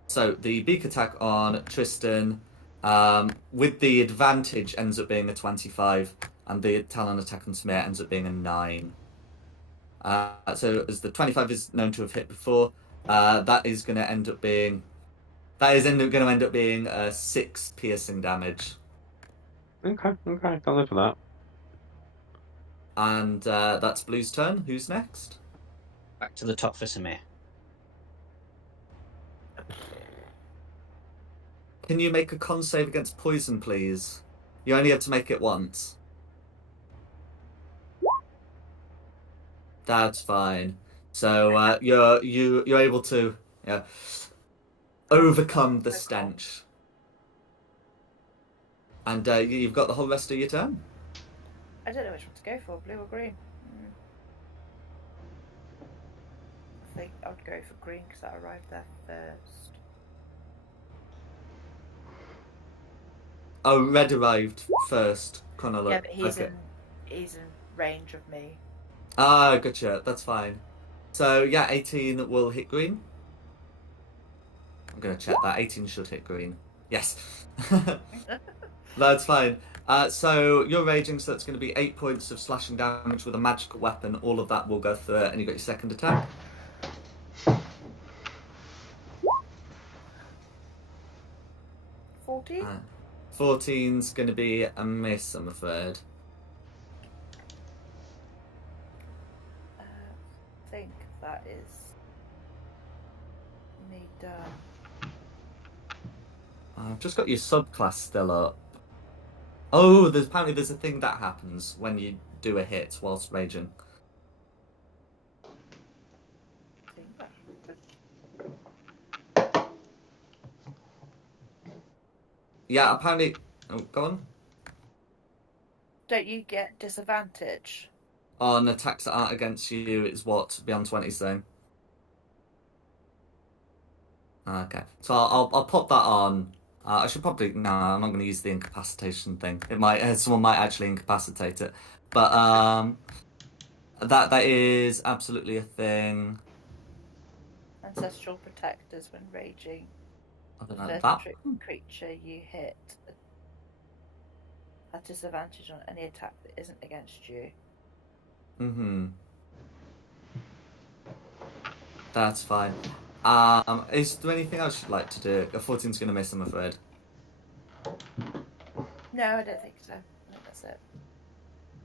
So the beak attack on Tristan, with the advantage, ends up being a 25, and the talon attack on Samir ends up being a 9. So as the 25 is known to have hit before, that is going to end up being 6 piercing damage. Okay, I'll live for that. And that's Blue's turn. Who's next? Back to the top for Samir. Can you make a con save against poison, please? You only have to make it once. That's fine. So you're able to overcome the stench, and you've got the whole rest of your turn. I don't know which one to go for, blue or green. I think I'd go for green because I arrived there first. Oh, red arrived first, chronologically. Yeah, but he's in range of me. Ah, gotcha. That's fine. So yeah, 18 will hit green. I'm gonna check that. 18 should hit green. Yes. That's fine. So you're raging, so that's going to be 8 points of slashing damage with a magical weapon. All of that will go through it, and you got your second attack. 14? 14's going to be a miss, I'm afraid. I think that is me done. I've just got your subclass still up. Oh, apparently there's a thing that happens when you do a hit whilst raging. Yeah, apparently... Oh, go on. Don't you get disadvantage? On attacks that aren't against you, it's what? Beyond 20 zone. Okay. So I'll pop that on. I should probably... No, I'm not going to use the incapacitation thing. It might... someone might actually incapacitate it. But, that is absolutely a thing. Ancestral protectors when raging. Other The than first that... creature you hit has disadvantage on any attack that isn't against you. Mm-hmm. That's fine. Is there anything else you'd like to do? A 14's going to miss, I'm afraid. No, I don't think so. I think that's it.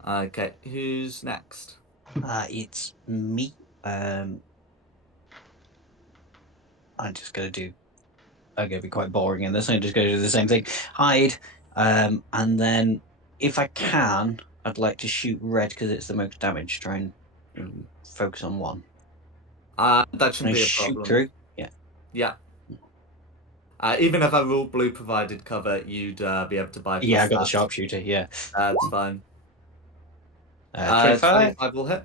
Okay, who's next? It's me. I'm just going to be quite boring in this. I'm just going to do the same thing. Hide. And then, if I can, I'd like to shoot red because it's the most damage. Try and focus on one. That shouldn't be a shoot problem. Through? Yeah. Yeah. Even if I ruled blue provided cover, you'd be able to bypass. Yeah, I got that. the sharpshooter. Yeah. That's fine. 25. 25 will hit.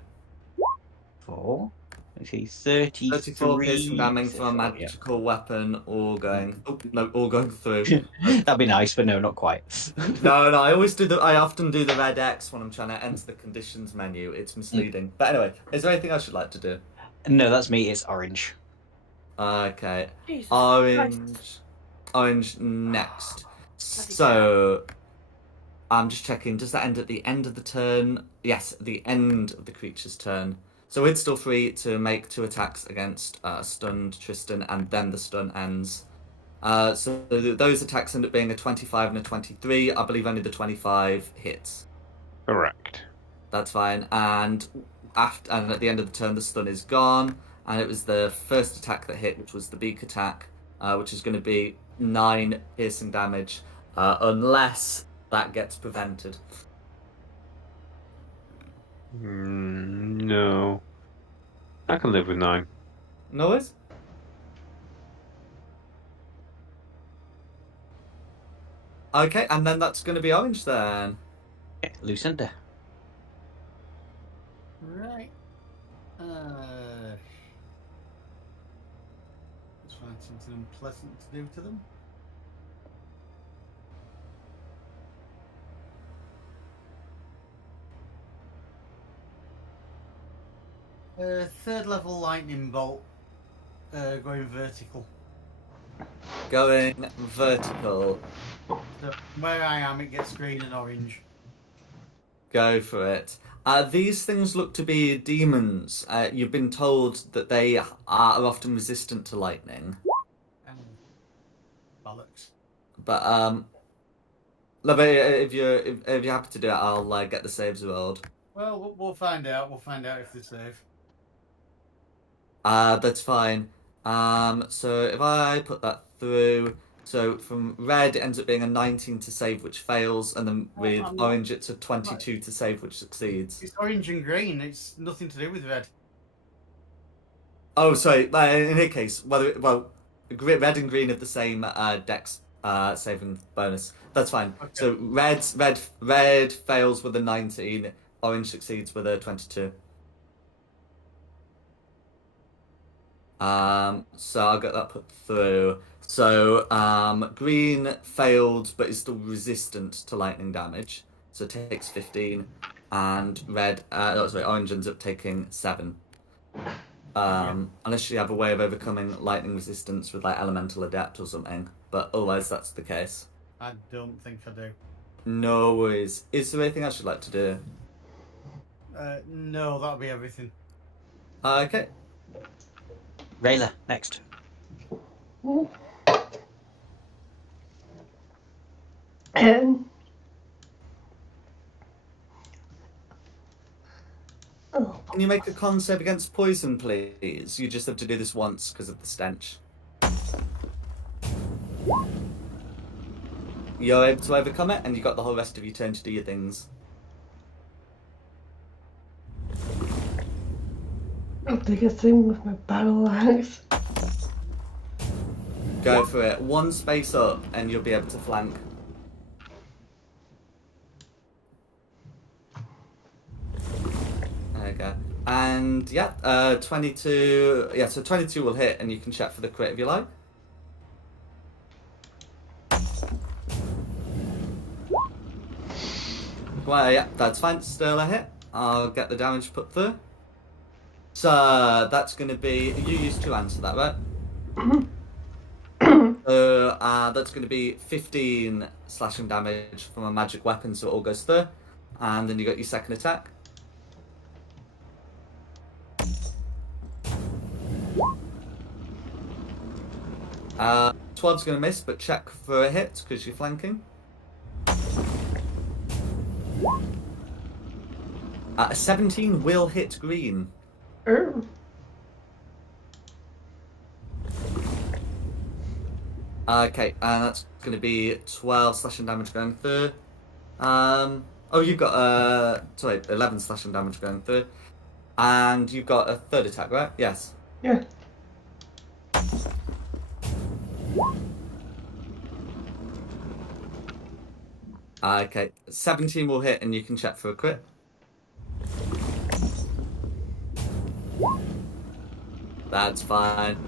4. I see 33. 34 piercing damage from a magical weapon, all going. Oh no, all going through. That'd be nice, but no, not quite. No, I often do the red X when I'm trying to enter the conditions menu. It's misleading. But anyway, is there anything else you'd like to do? No, that's me. It's orange. Okay. Jesus Orange. Christ. Orange next. So, I'm just checking. Does that end at the end of the turn? Yes, at the end of the creature's turn. So it's still free to make 2 attacks against stunned Tristan, and then the stun ends. So those attacks end up being a 25 and a 23. I believe only the 25 hits. Correct. That's fine. And at the end of the turn, the stun is gone, and it was the first attack that hit, which was the beak attack, which is going to be 9 piercing damage, unless that gets prevented. No. I can live with 9. No worries. Okay, and then that's going to be orange then. Lucinda. Right. Let's find something unpleasant to do to them. Third level lightning bolt, going vertical. Going vertical. So where I am, it gets green and orange. Go for it. These things look to be demons. You've been told that they are often resistant to lightning. Bollocks. But if you're happy to do it, I'll get the saves rolled. Well, we'll find out. We'll find out if they're safe. That's fine. So if I put that through, so from red it ends up being a 19 to save, which fails, and then with orange it's a 22 to save, which succeeds. It's orange and green. It's nothing to do with red. Oh, sorry. In any case, red and green have the same dex saving bonus. That's fine. Okay. So red fails with a 19, orange succeeds with a 22. So I'll get that put through. So green failed but is still resistant to lightning damage, so it takes 15, and orange ends up taking 7. Unless you have a way of overcoming lightning resistance with like elemental adept or something, but otherwise that's the case. I don't think I do. No worries. Is there anything else you'd like to do? No, that'll be everything. Okay. Rayla, next. Can you make a con save against poison, please? You just have to do this once because of the stench. You're able to overcome it, and you got the whole rest of your turn to do your things. I'll take a swing with my battle axe. Go for it. 1 space up, and you'll be able to flank. There you go. And yeah, 22. Yeah, so 22 will hit, and you can check for the crit if you like. Well, yeah, that's fine. Still a hit. I'll get the damage put through. So that's going to be. You used 2 hands for that, right? So that's going to be 15 slashing damage from a magic weapon, so it all goes through. And then you got your second attack. 12's going to miss, but check for a hit because you're flanking. 17 will hit green. Oh. Okay, and that's going to be 12 slashing damage going through. Oh, you've got 11 slashing damage going through. And you've got a third attack, right? Yes. Yeah. Okay, 17 will hit, and you can check for a crit. That's fine.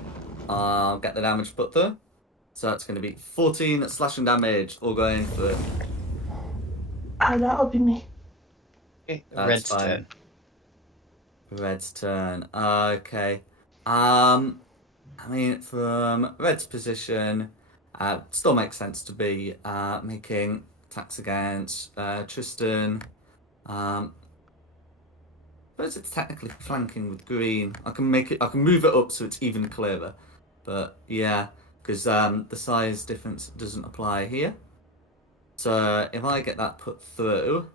I'll get the damage put through. So that's going to be 14 slashing damage, all going through. That'll be me. Okay, That's Red's fine. turn. Red's turn. Okay. I mean, from Red's position, still makes sense to be making attacks against Tristan. But it's technically flanking with green. I can move it up so it's even clearer. But yeah, because the size difference doesn't apply here. So if I get that put through,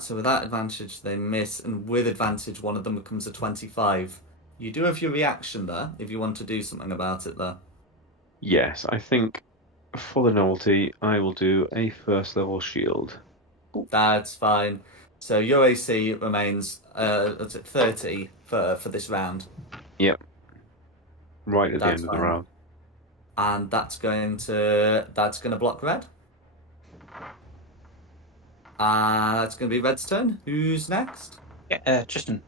so with that advantage they miss, and with advantage one of them becomes a 25. You do have your reaction there if you want to do something about it there. Yes, I think for the novelty, I will do a first level shield. That's fine. So your AC remains 30 for this round. Yep. Right at the That's end of the fine. round. And that's going to block red. That's going to be red's turn. Who's next? Yeah, Tristan.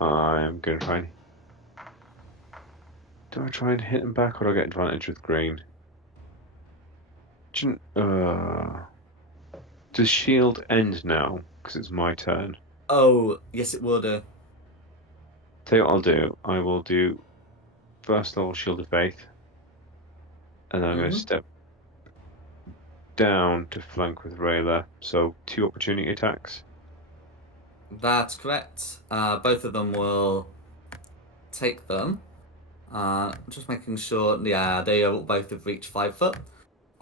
I'm going to try and... Do I try and hit him back, or do I get advantage with green? Does shield end now? Because it's my turn. Oh, yes, it will do. Tell you what I'll do. I will do first level shield of faith, and then I'm going to step down to flank with Rayla. So 2 opportunity attacks. That's correct. Both of them will take them. Just making sure. Yeah, they both have reached 5 foot.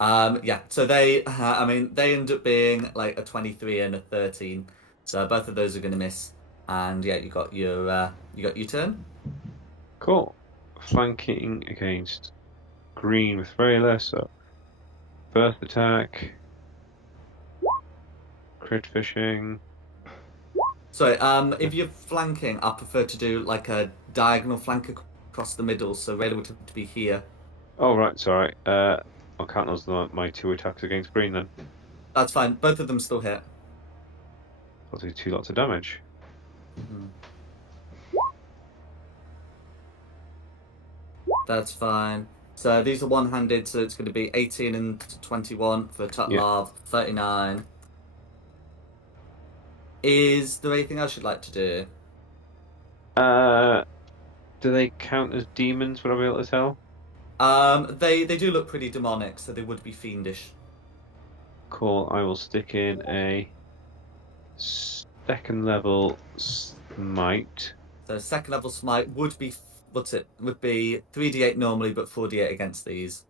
Yeah. So they end up being like a 23 and a 13. So both of those are going to miss. And yeah, you got your turn. Cool. Flanking against green with Rayla. So first attack. Crit fishing. Sorry. If you're flanking, I prefer to do like a diagonal flank across the middle. So Rayla would have to be here. Oh right, sorry. I'll count those my 2 attacks against green then. That's fine. Both of them still hit. I'll do 2 lots of damage. That's fine. So these are one-handed, so it's going to be 18 and 21 for a total of 39. Is there anything else you'd like to do? Do they count as demons? Would I be able to tell? They do look pretty demonic, so they would be fiendish. Cool. I will stick in a second level smite. So second level smite would be would be 3d8 normally, but 4d8 against these.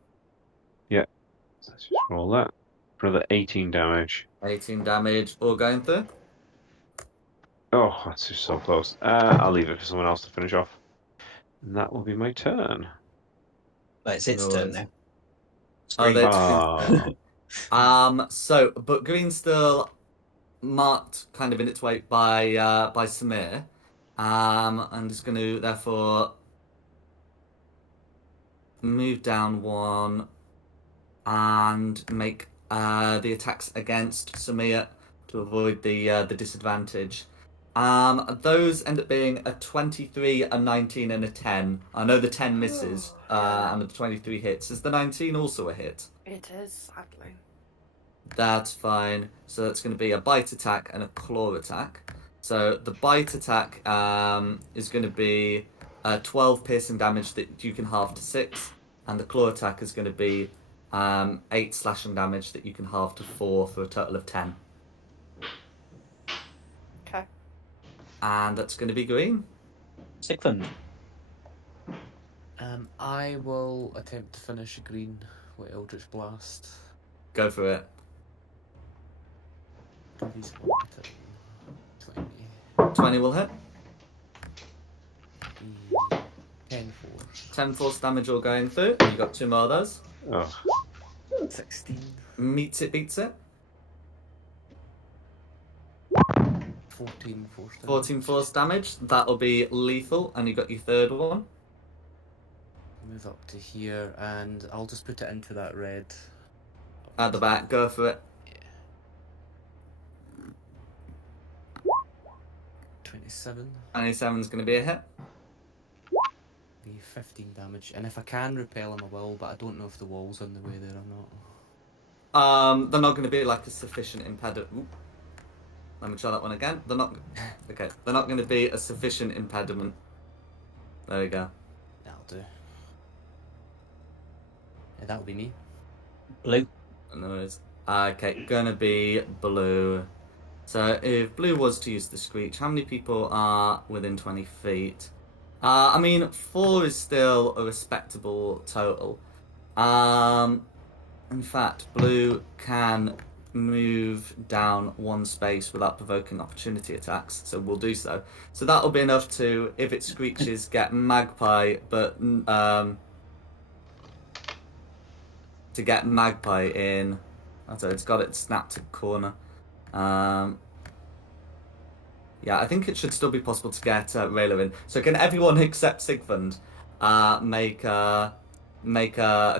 Yeah. So let's just roll that for another 18 damage. 18 damage, all going through. Oh, that's just so close. I'll leave it for someone else to finish off. And that will be my turn. But it's its turn now. So, but green's still marked kind of in its way by Samir, and is going to therefore move down 1 and make the attacks against Samir to avoid the disadvantage. Those end up being a 23, a 19, and a 10. I know the 10 misses, and the 23 hits. Is the 19 also a hit? It is, sadly. That's fine. So that's going to be a bite attack and a claw attack. So the bite attack is going to be 12 piercing damage that you can halve to 6, and the claw attack is going to be 8 slashing damage that you can halve to 4 for a total of 10. Okay. And that's going to be green. Sigfund. I will attempt to finish green with Eldritch Blast. Go for it. 20. 20 will hit. 10 force. 10 force damage all going through. You got 2 more of those. Oh. 16. Meets it, beats it. 14 force damage. 14 force damage. That'll be lethal, and you got your third one. Move up to here, and I'll just put it into that red. At the back, go for it. Yeah. 27. 27's going to be a hit. Be 15 damage, and if I can repel him, I will, but I don't know if the wall's on the way there or not. They're not going to be like a sufficient impediment. Let me try that one again. They're not. Okay, they're not going to be a sufficient impediment. There we go. That'll do. Yeah, that'll be me. Blue. No worries. Okay, gonna be blue. So if blue was to use the screech, how many people are within 20 feet? I mean, 4 is still a respectable total. In fact, blue can move down 1 space without provoking opportunity attacks, so we'll do so. So that'll be enough to, if it screeches, get magpie, but to get magpie in. So it's got it snapped to corner. Yeah, I think it should still be possible to get Rayla in. So can everyone except Sigfund make a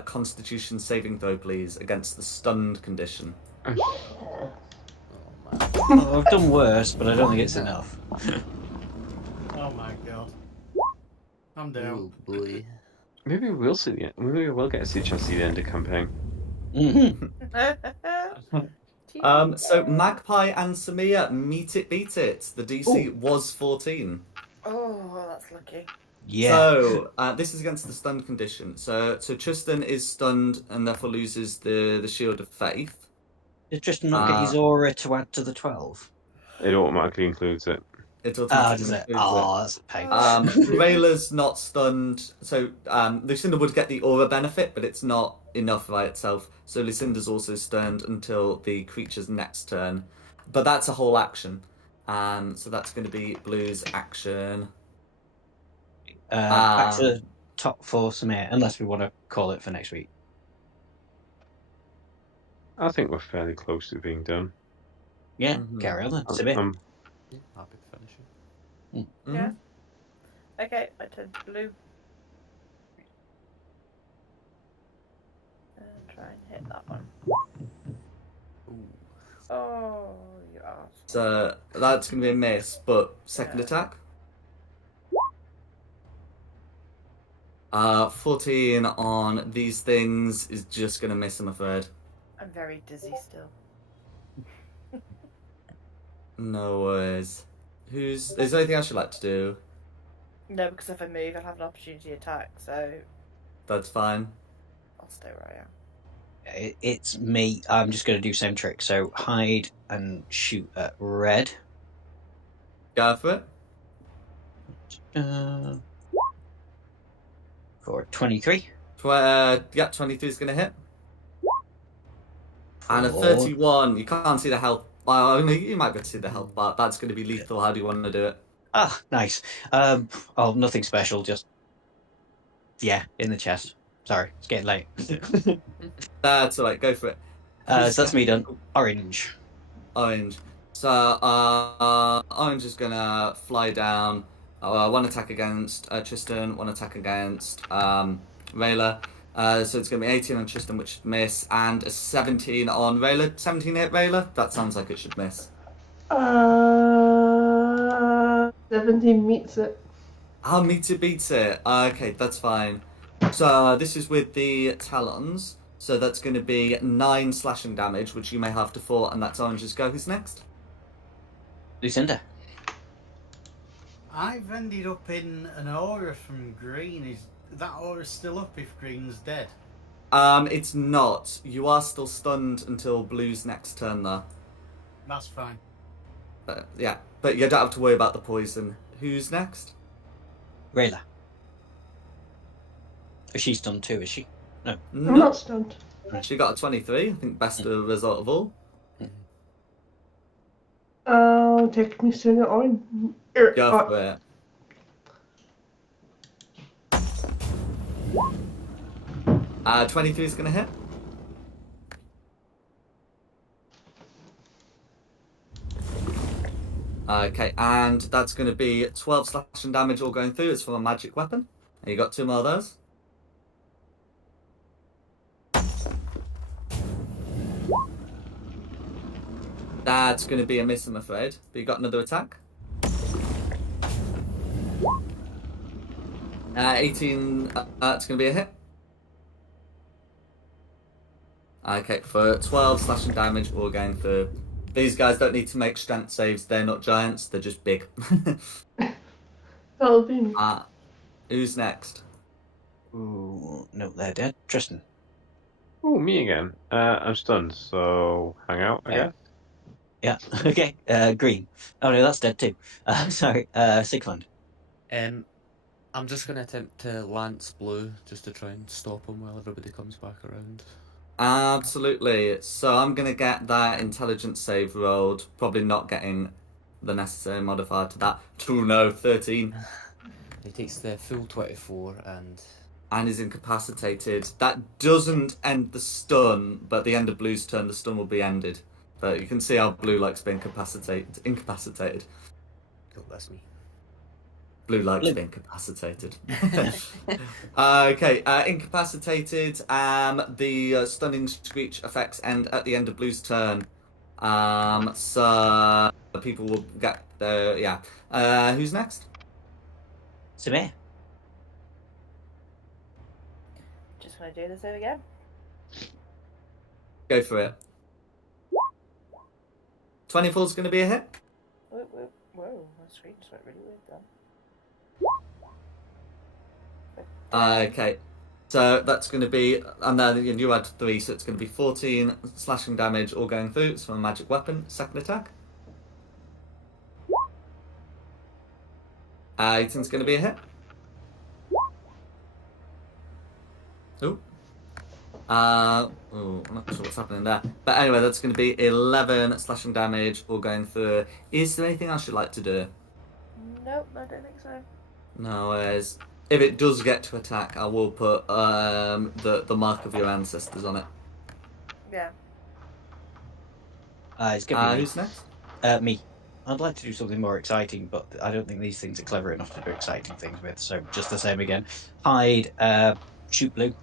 Constitution saving throw, please, against the stunned condition? Oh man. Oh, I've done worse, but I don't think it's enough. Oh my god. I'm down. Oh boy. Maybe we'll see the. Maybe we will get to see a chance to see the end of campaign. So Magpie and Samia beat it. The DC was 14. Oh, that's lucky. Yeah. So this is against the stunned condition. So Tristan is stunned and therefore loses the Shield of Faith. Did Tristan not get his aura to add to the 12? It automatically includes it. It Ah, automatically does it? includes Oh, that's a pain. Rayla's not stunned, so Lucinda would get the aura benefit, but it's not enough by itself. So Lucinda's also stunned until the creature's next turn, but that's a whole action. So that's going to be Blue's action. Back to the top 4 Samir, unless we want to call it for next week. I think we're fairly close to being done. Yeah, carry on then. Samir. Yeah, happy to finish it. Yeah. Okay, I turn to blue. And try and hit that one. Ooh. Oh, you ass. So that's going to be a miss, but second attack. 14 on these things is just going to miss, I'm afraid. I'm very dizzy still. No worries. Is there anything else you'd like to do? No, because if I move, I'll have an opportunity attack, so That's fine. I'll stay where I am. It's me. I'm just going to do same trick. So hide and shoot at red. Go for it. For 23. Yeah, 23 is going to hit. And a 31. You can't see the health. Well, you might be able to see the health, but that's going to be lethal. How do you want to do it? Ah, nice. Nothing special. Just in the chest. Sorry, it's getting late. That's alright. Go for it. So that's me done. Orange. Orange. So Orange is gonna fly down. 1 attack against Tristan. 1 attack against Rayla. So it's going to be 18 on Tristan, which should miss, and a 17 on Rayla. 17 hit Rayla? That sounds like it should miss. 17 meets it. Oh, meets it, beats it. Okay, that's fine. So this is with the Talons. So that's going to be 9 slashing damage, which you may have to 4, and that's Orange's go. Who's next? Lucinda. I've ended up in an aura from green. Is that aura still up if green's dead? It's not. You are still stunned until Blue's next turn, though. That's fine. Yeah, but you don't have to worry about the poison. Who's next? Rayla. She's done too, is she? No. I'm not stunned. She got a 23. I think best result of all. Take me to the orange. Go for it. 23 is going to hit. Okay, and that's going to be 12 slashing damage all going through. It's from a magic weapon. And you got 2 more of those. That's going to be a miss, I'm afraid. But you got another attack. 18, that's going to be a hit. Okay, for 12 slashing damage, all going through. These guys don't need to make strength saves. They're not giants. They're just big. That'll be me. Who's next? Ooh, no, they're dead. Tristan. Oh, me again. I'm stunned, so hang out, I guess. Yeah. Okay. Green. Oh no, that's dead too. Sorry. Sigmund. I'm just gonna attempt to lance blue just to try and stop him while everybody comes back around. Absolutely. So I'm gonna get that intelligence save rolled. Probably not getting the necessary modifier to that. Oh no, 13. He takes the full 24 and And is incapacitated. That doesn't end the stun, but at the end of Blue's turn, the stun will be ended. But you can see how Blue likes being incapacitated. oh, that's me. Blue likes Blue. being incapacitated. Okay, incapacitated. The stunning screech effects end at the end of Blue's turn. So people will get yeah. Who's next? Samir. Just gonna do this over again. Go for it. 24 is going to be a hit. Whoa, my screen just went really weird then. Okay, so that's going to be, and then you add 3, so it's going to be 14 slashing damage all going through. It's from a magic weapon. Second attack. 18's going to be a hit. Ooh. I'm not sure what's happening there. But anyway, that's going to be 11 slashing damage all going through. Is there anything else you'd like to do? Nope, I don't think so. No worries. If it does get to attack, I will put the mark of your ancestors on it. Yeah. It's gonna be Who's next? me. I'd like to do something more exciting, but I don't think these things are clever enough to do exciting things with. So just the same again. Hide. Shoot Blue.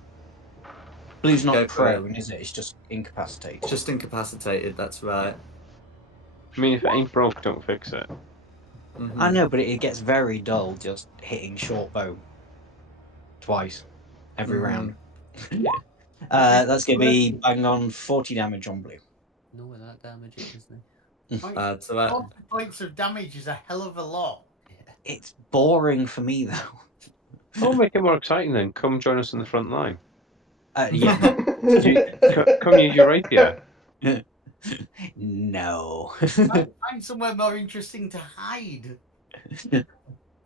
Blue's Go not for it. prone, is it? It's just incapacitated. Just incapacitated, that's right. I mean, if it ain't broke, don't fix it. Mhm. I know, but it gets very dull just hitting short bow twice every round. That's going to be bang on 40 damage on Blue. No, with that damage, it isn't. That's right. 40 points of damage is a hell of a lot. It's boring for me, though. Oh, make it more exciting then. Come join us in the front line. Yeah. Come use your rapier. No. Find somewhere more interesting to hide. Because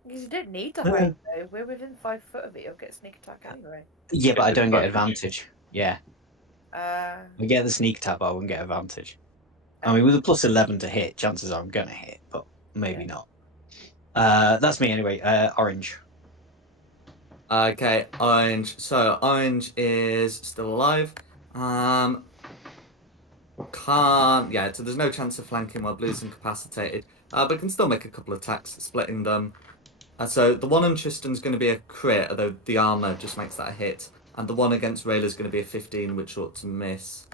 you don't need to hide though. We're within 5 foot of it. You'll get sneak attack anyway. Yeah, but I don't get advantage. Yeah. I Uh, get the sneak attack, but I wouldn't get advantage. I mean, with a plus 11 to hit, chances are I'm going to hit, but maybe not. That's me anyway. Orange. Okay, Orange. So, Orange is still alive. Yeah, so there's no chance of flanking while Blue's incapacitated. But can still make a couple of attacks, splitting them. So, the one on Tristan's going to be a crit, although the armor just makes that a hit. And the one against Rayla's going to be a 15, which ought to miss.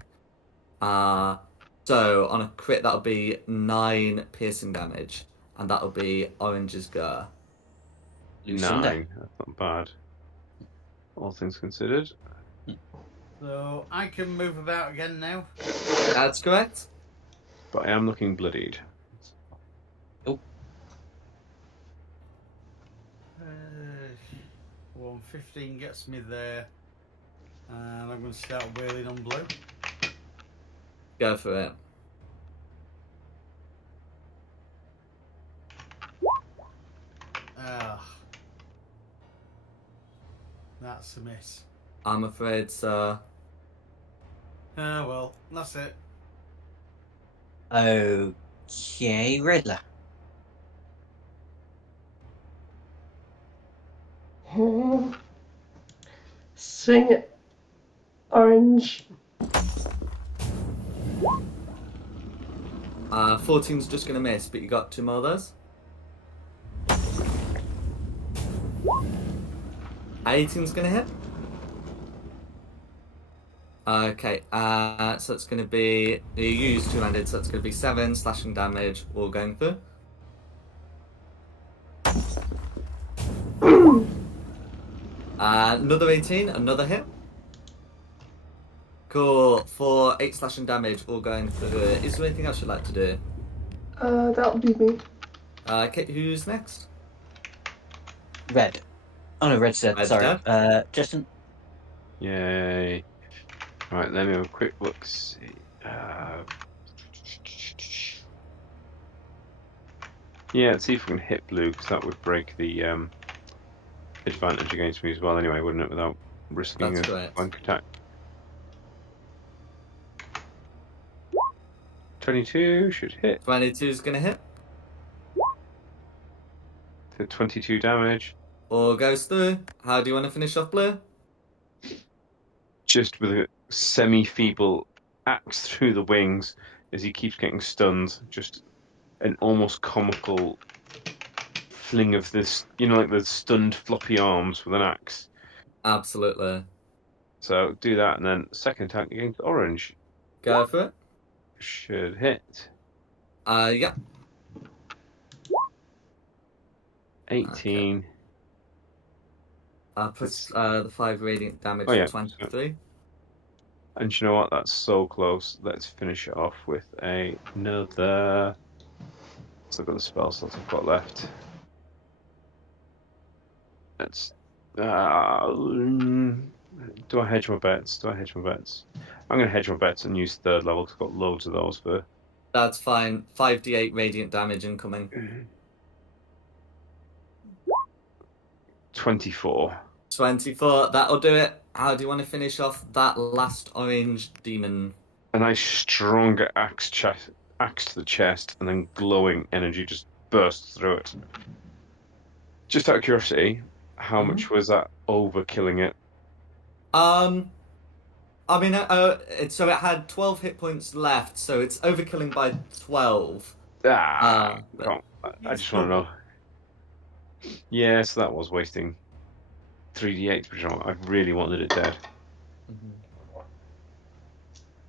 So, on a crit, that'll be 9 piercing damage. And that'll be Orange's go. 9. That's not bad. All things considered. So I can move about again now. That's correct. But I am looking bloodied. 115 gets me there. And I'm going to start wailing on Blue. Go for it. That's a miss. I'm afraid so. Well, that's it. Okay, Riddler. Swing it. Orange. 14's just going to miss, but you got 2 more of those. 18's going to hit. Okay, so it's going to be, you use 2-handed, so it's going to be 7 slashing damage, all going through. Another 18, another hit. Cool, for 8 slashing damage, all going through. Is there anything else you'd like to do? That'll be me. Okay, who's next? Red. Oh no, Red's dead. Red's Sorry. dead. Justin. Yay. Right, let me have a quick look. See. Yeah, let's see if we can hit blue, because that would break the advantage against me as well anyway, wouldn't it, without risking That's a correct. flank attack. 22 should hit. 22 is going to hit. To 22 damage. 4 goes through. How do you want to finish off blue? Just with a semi-feeble axe through the wings as he keeps getting stunned. Just an almost comical fling of this, like the stunned floppy arms with an axe. Absolutely. So do that, and then second attack against orange. Go for it. Should hit. Yeah. 18. Plus the 5 radiant damage Oh, yeah. for 23. And you know what? That's so close. Let's finish it off with another. Still got the spell slots I've got left. Let's. Do I hedge my bets? I'm going to hedge my bets and use third level because I've got loads of those for. That's fine. 5d8 radiant damage incoming. 24. 24. That'll do it. How do you want to finish off that last orange demon? A nice strong axe to the chest, and then glowing energy just bursts through it. Just out of curiosity, how much was that over killing it? I mean, so it had 12 hit points left, so it's overkilling by 12. I It's just want to know. Yeah, so that was wasting 3d8, which I really wanted it dead.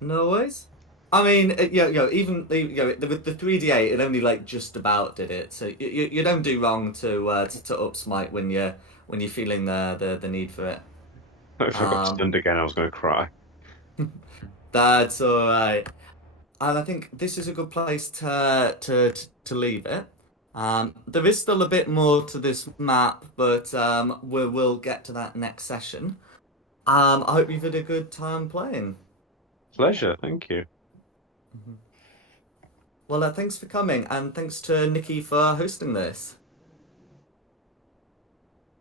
No worries. I mean, even with the 3d8, it only like just about did it. So you don't do wrong to up smite when you're feeling the need for it. If I got stunned again, I was going to cry. That's all right. And I think this is a good place to leave it. There is still a bit more to this map, but we'll get to that next session. I hope you've had a good time playing. Pleasure, thank you. Well, thanks for coming, and thanks to Nikki for hosting this.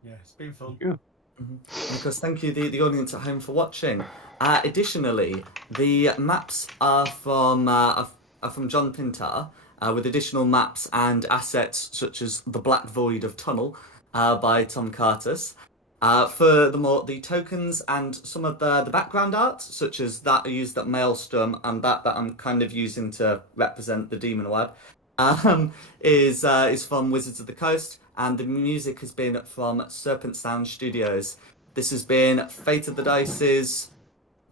Yeah, it's been fun. Yeah. And of course, thank you, the audience at home, for watching. Additionally, the maps are from John Pintar, with additional maps and assets such as the Black Void of Tunnel by Tom Curtis. For the tokens and some of the background art, such as that I used at Maelstrom and that I'm kind of using to represent the Demon Web, is from Wizards of the Coast, and the music has been from Serpent Sound Studios. This has been Fate of the Dice's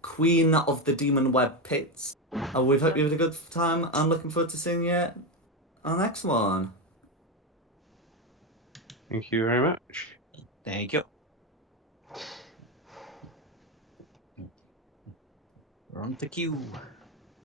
Queen of the Demon Web Pits. We hope you had a good time. I'm looking forward to seeing you on the next one. Thank you very much. Thank you. We're on the queue.